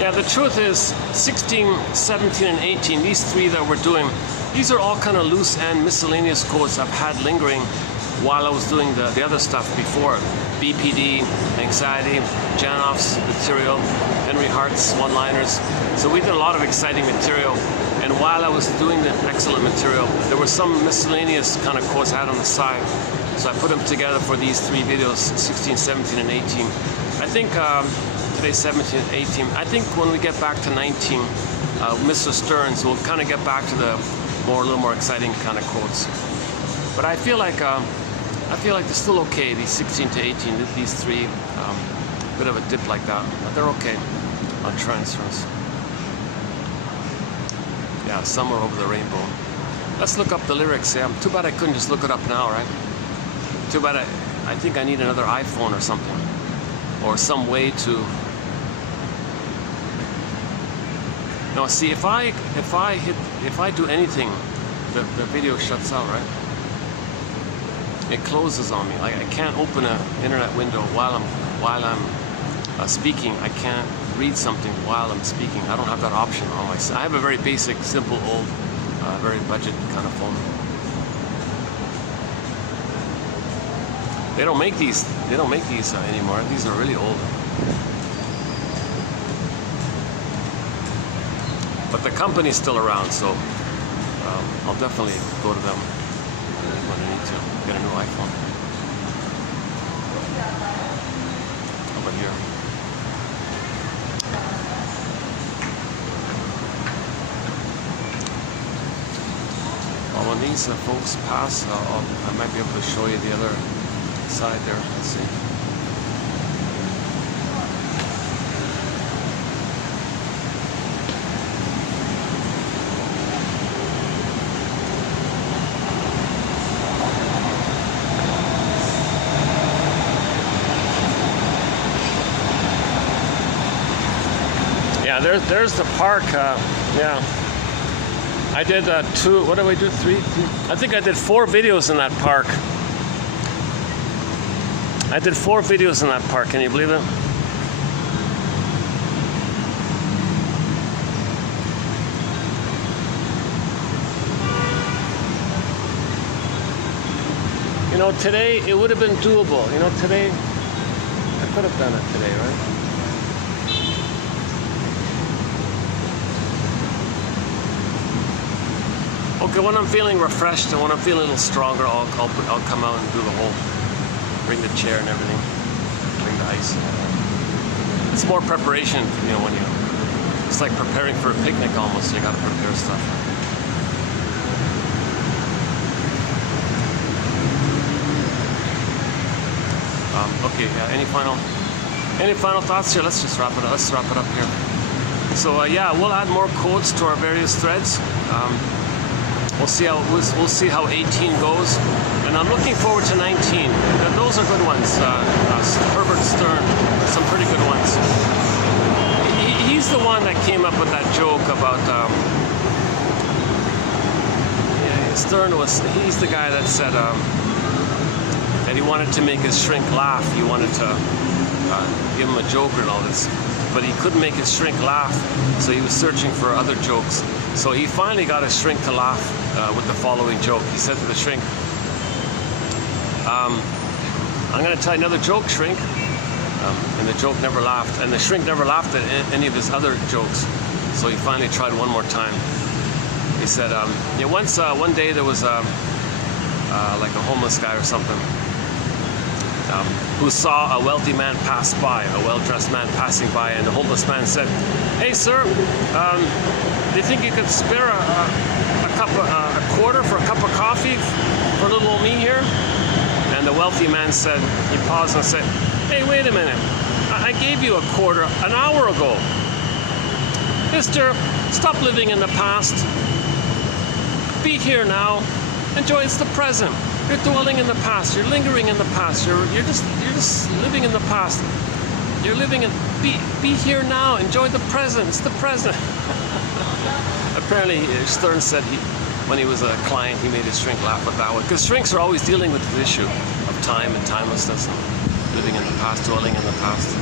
Yeah, the truth is 16, 17, and 18, these 3 that we're doing, these are all kind of loose and miscellaneous quotes I've had lingering while I was doing the other stuff before. BPD, anxiety, Janoff's material, Henry Hart's one-liners. So we did a lot of exciting material, and while I was doing the excellent material, there were some miscellaneous kind of quotes I had on the side. So I put them together for these 3 videos, 16, 17, and 18. I think today's 17 and 18. I think when we get back to 19, Mr. Stearns, we'll kind of get back to the a little more exciting kind of quotes. But I feel like I feel like they're still okay, these 16 to 18, these three, bit of a dip like that, but they're okay on transfers. Yeah, somewhere over the rainbow. Let's look up the lyrics. Yeah, too bad I couldn't just look it up now, right? Too bad I think I need another iPhone or something, or some way to. No, see, if I do anything, the video shuts out, right? It closes on me. Like I can't open an internet window while I'm speaking. I can't read something while I'm speaking. I don't have that option on my. I have a very basic, simple, old, very budget kind of phone. They don't make these. They don't make these anymore. These are really old. But the company's still around, so I'll definitely go to them when I need to get a new iPhone. How about here? Well, when these folks pass, I might be able to show you the other side there. Let's see. Yeah, there's the park. Yeah, I did two. What did I do? Three? I think I did 4 videos in that park. I did 4 videos in that park. Can you believe it? You know, today it would have been doable. You know, today I could have done it today, right? Okay, when I'm feeling refreshed and when I'm feeling a little stronger, I'll come out and do the whole, bring the chair and everything, bring the ice. It's more preparation, you know, when you, it's like preparing for a picnic almost. You got to prepare stuff. Okay, any final thoughts here? Let's just wrap it up. Let's wrap it up here. So yeah, we'll add more codes to our various threads. We'll see how 18 goes, and I'm looking forward to 19. Those are good ones. Herbert Stern, some pretty good ones. He's the one that came up with that joke about. Yeah, Stern he's the guy that said that he wanted to make his shrink laugh. He wanted to give him a joke and all this, but he couldn't make his shrink laugh, so he was searching for other jokes. So he finally got his shrink to laugh with the following joke. He said to the shrink, I'm going to tell you another joke, shrink. And the joke never laughed, and the shrink never laughed at any of his other jokes. So he finally tried one more time. He said, yeah, one day there was like a homeless guy or something who saw a wealthy man pass by, a well-dressed man passing by, and the homeless man said, "Hey, sir, do you think you could spare a quarter for a cup of coffee for little old me here?" And the wealthy man said, he paused and said, "Hey, wait a minute, I gave you a quarter an hour ago. Mister, stop living in the past. Be here now. Enjoy, it's the present. You're dwelling in the past. You're lingering in the past. You're just living in the past. You're living in. Be here now. Enjoy the present. It's the present." Apparently, Stern said when he was a client, he made his shrink laugh at that one, because shrinks are always dealing with the issue of time and timelessness and living in the past, dwelling in the past.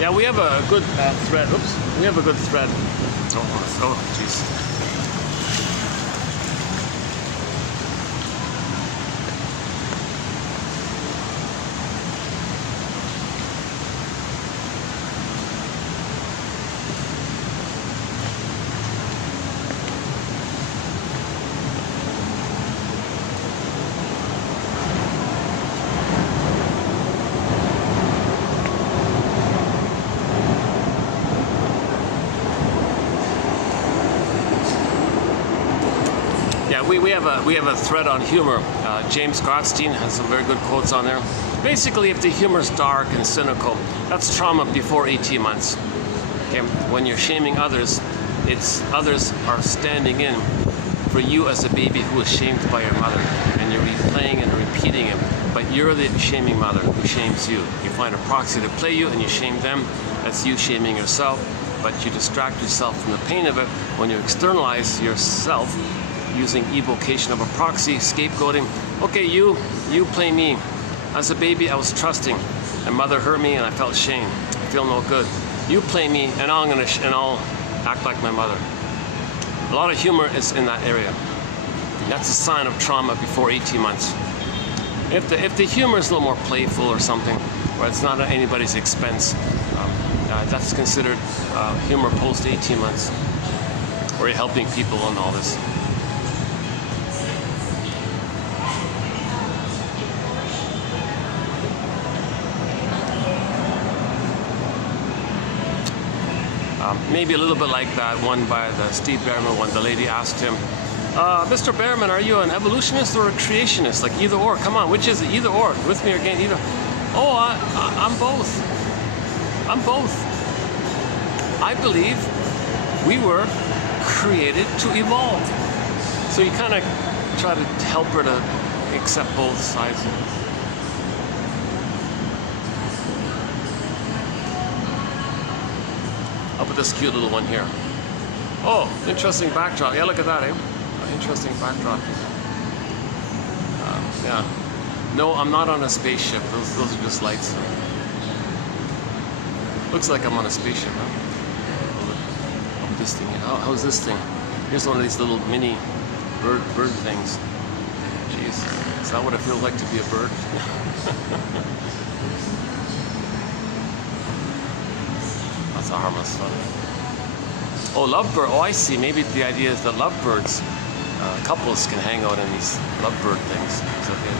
Yeah, we have a good thread. Oops, we have a good thread. Oh, jeez. we have a thread on humor. James Gottstein has some very good quotes on there. Basically, if the humor is dark and cynical, that's trauma before 18 months. Okay, when you're shaming others, it's others are standing in for you as a baby who was shamed by your mother, and you're replaying and repeating it. But you're the shaming mother who shames you. You find a proxy to play you, and you shame them. That's you shaming yourself. But you distract yourself from the pain of it when you externalize yourself using evocation of a proxy, scapegoating. Okay, you play me. As a baby, I was trusting. My mother hurt me, and I felt shame. I feel no good. You play me, and I'll act like my mother. A lot of humor is in that area. And that's a sign of trauma before 18 months. If the humor is a little more playful or something, where it's not at anybody's expense, that's considered humor post 18 months, where you're helping people on all this. Maybe a little bit like that one by the Steve Behrman one. The lady asked him, Mr. Behrman, are you an evolutionist or a creationist? Like either or. Come on, which is it? Either or. With me or against either? Oh, I'm both. I'm both. I believe we were created to evolve. So you kind of try to help her to accept both sides. I'll put this cute little one here. Oh, interesting backdrop. Yeah, look at that, eh? Interesting backdrop. Yeah. No, I'm not on a spaceship. Those are just lights. Looks like I'm on a spaceship, huh? Oh, this thing. How's this thing? Here's one of these little mini bird things. Jeez, is that what it feels like to be a bird? That's a harmless fun. Oh, lovebird. Oh, I see. Maybe the idea is that lovebirds, couples can hang out in these lovebird things. It's okay.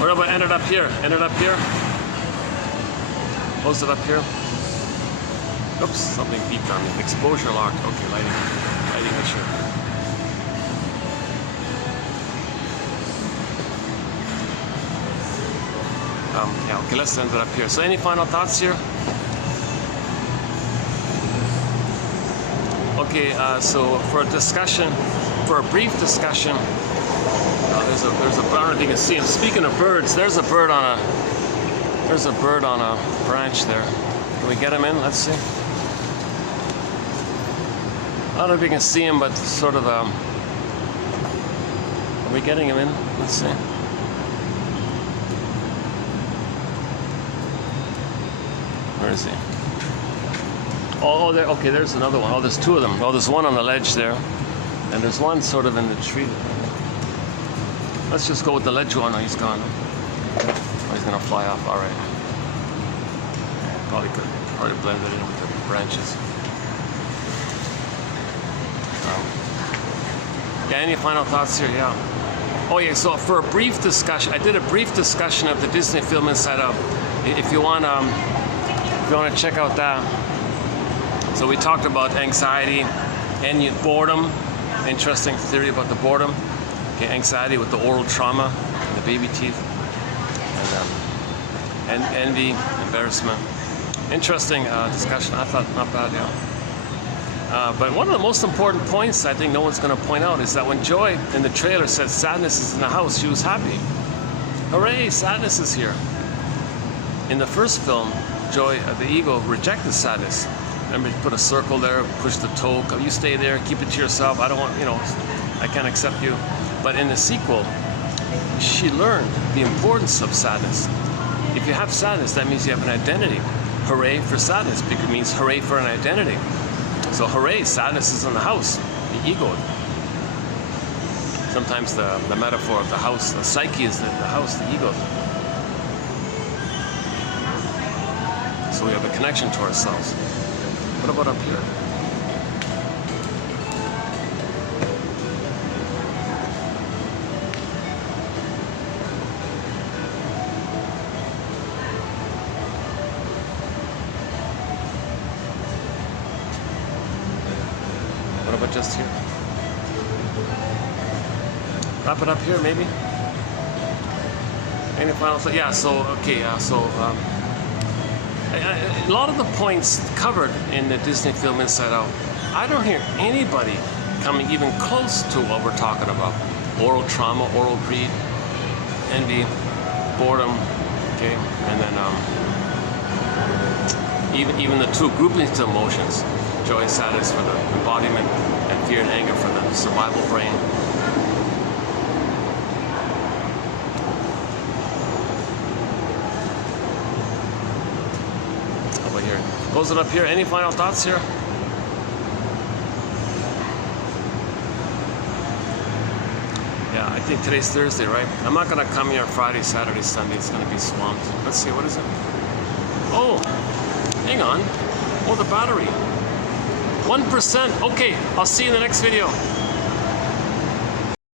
Whatever ended up here. Ended up here. Close it up here. Oops, something beeped on me. Exposure locked. Okay, lighting issue. Yeah, okay, let's end it up here. So any final thoughts here? Okay, so for a discussion, for a brief discussion, there's a bird. I don't know if you can see him. Speaking of birds, there's a bird on a branch there. Can we get him in? Let's see. I don't know if you can see him, but sort of are we getting him in? Let's see. Where is he? Oh, there. Okay, there's another one. Oh, there's two of them. Oh, there's one on the ledge there, and there's one sort of in the tree. Let's just go with the ledge one. Oh, he's gone. Oh, he's gonna fly off. All right. Probably could blend it in with the branches. Yeah. Any final thoughts here? Yeah. Oh yeah. So for a brief discussion, I did a brief discussion of the Disney film Inside Out. If you want to check out that. So we talked about anxiety and boredom. Interesting theory about the boredom. Okay, anxiety with the oral trauma and the baby teeth, and envy, embarrassment. Interesting discussion. I thought not bad, yeah. But one of the most important points I think no one's going to point out is that when Joy in the trailer said sadness is in the house, she was happy. Hooray, sadness is here. In the first film, Joy, the ego, rejected sadness. Remember, you put a circle there, push the toe, you stay there, keep it to yourself. I don't want, I can't accept you. But in the sequel, she learned the importance of sadness. If you have sadness, that means you have an identity. Hooray for sadness, because it means hooray for an identity. So hooray, sadness is in the house, the ego. Sometimes the metaphor of the house, the psyche is the house, the ego. so we have a connection to ourselves. What about up here? What about just here? Wrap it up here, maybe? Any final thoughts? Yeah, so, okay, a lot of the points covered in the Disney film Inside Out, I don't hear anybody coming even close to what we're talking about. Oral trauma, oral greed, envy, boredom, okay, and then even the two groupings of emotions, joy and sadness for the embodiment, and fear and anger for the survival brain. Close it up here. Any final thoughts here? Yeah, I think today's Thursday, right? I'm not going to come here Friday, Saturday, Sunday. It's going to be swamped. Let's see, what is it? Oh, hang on. Oh, the battery. 1%. Okay, I'll see you in the next video.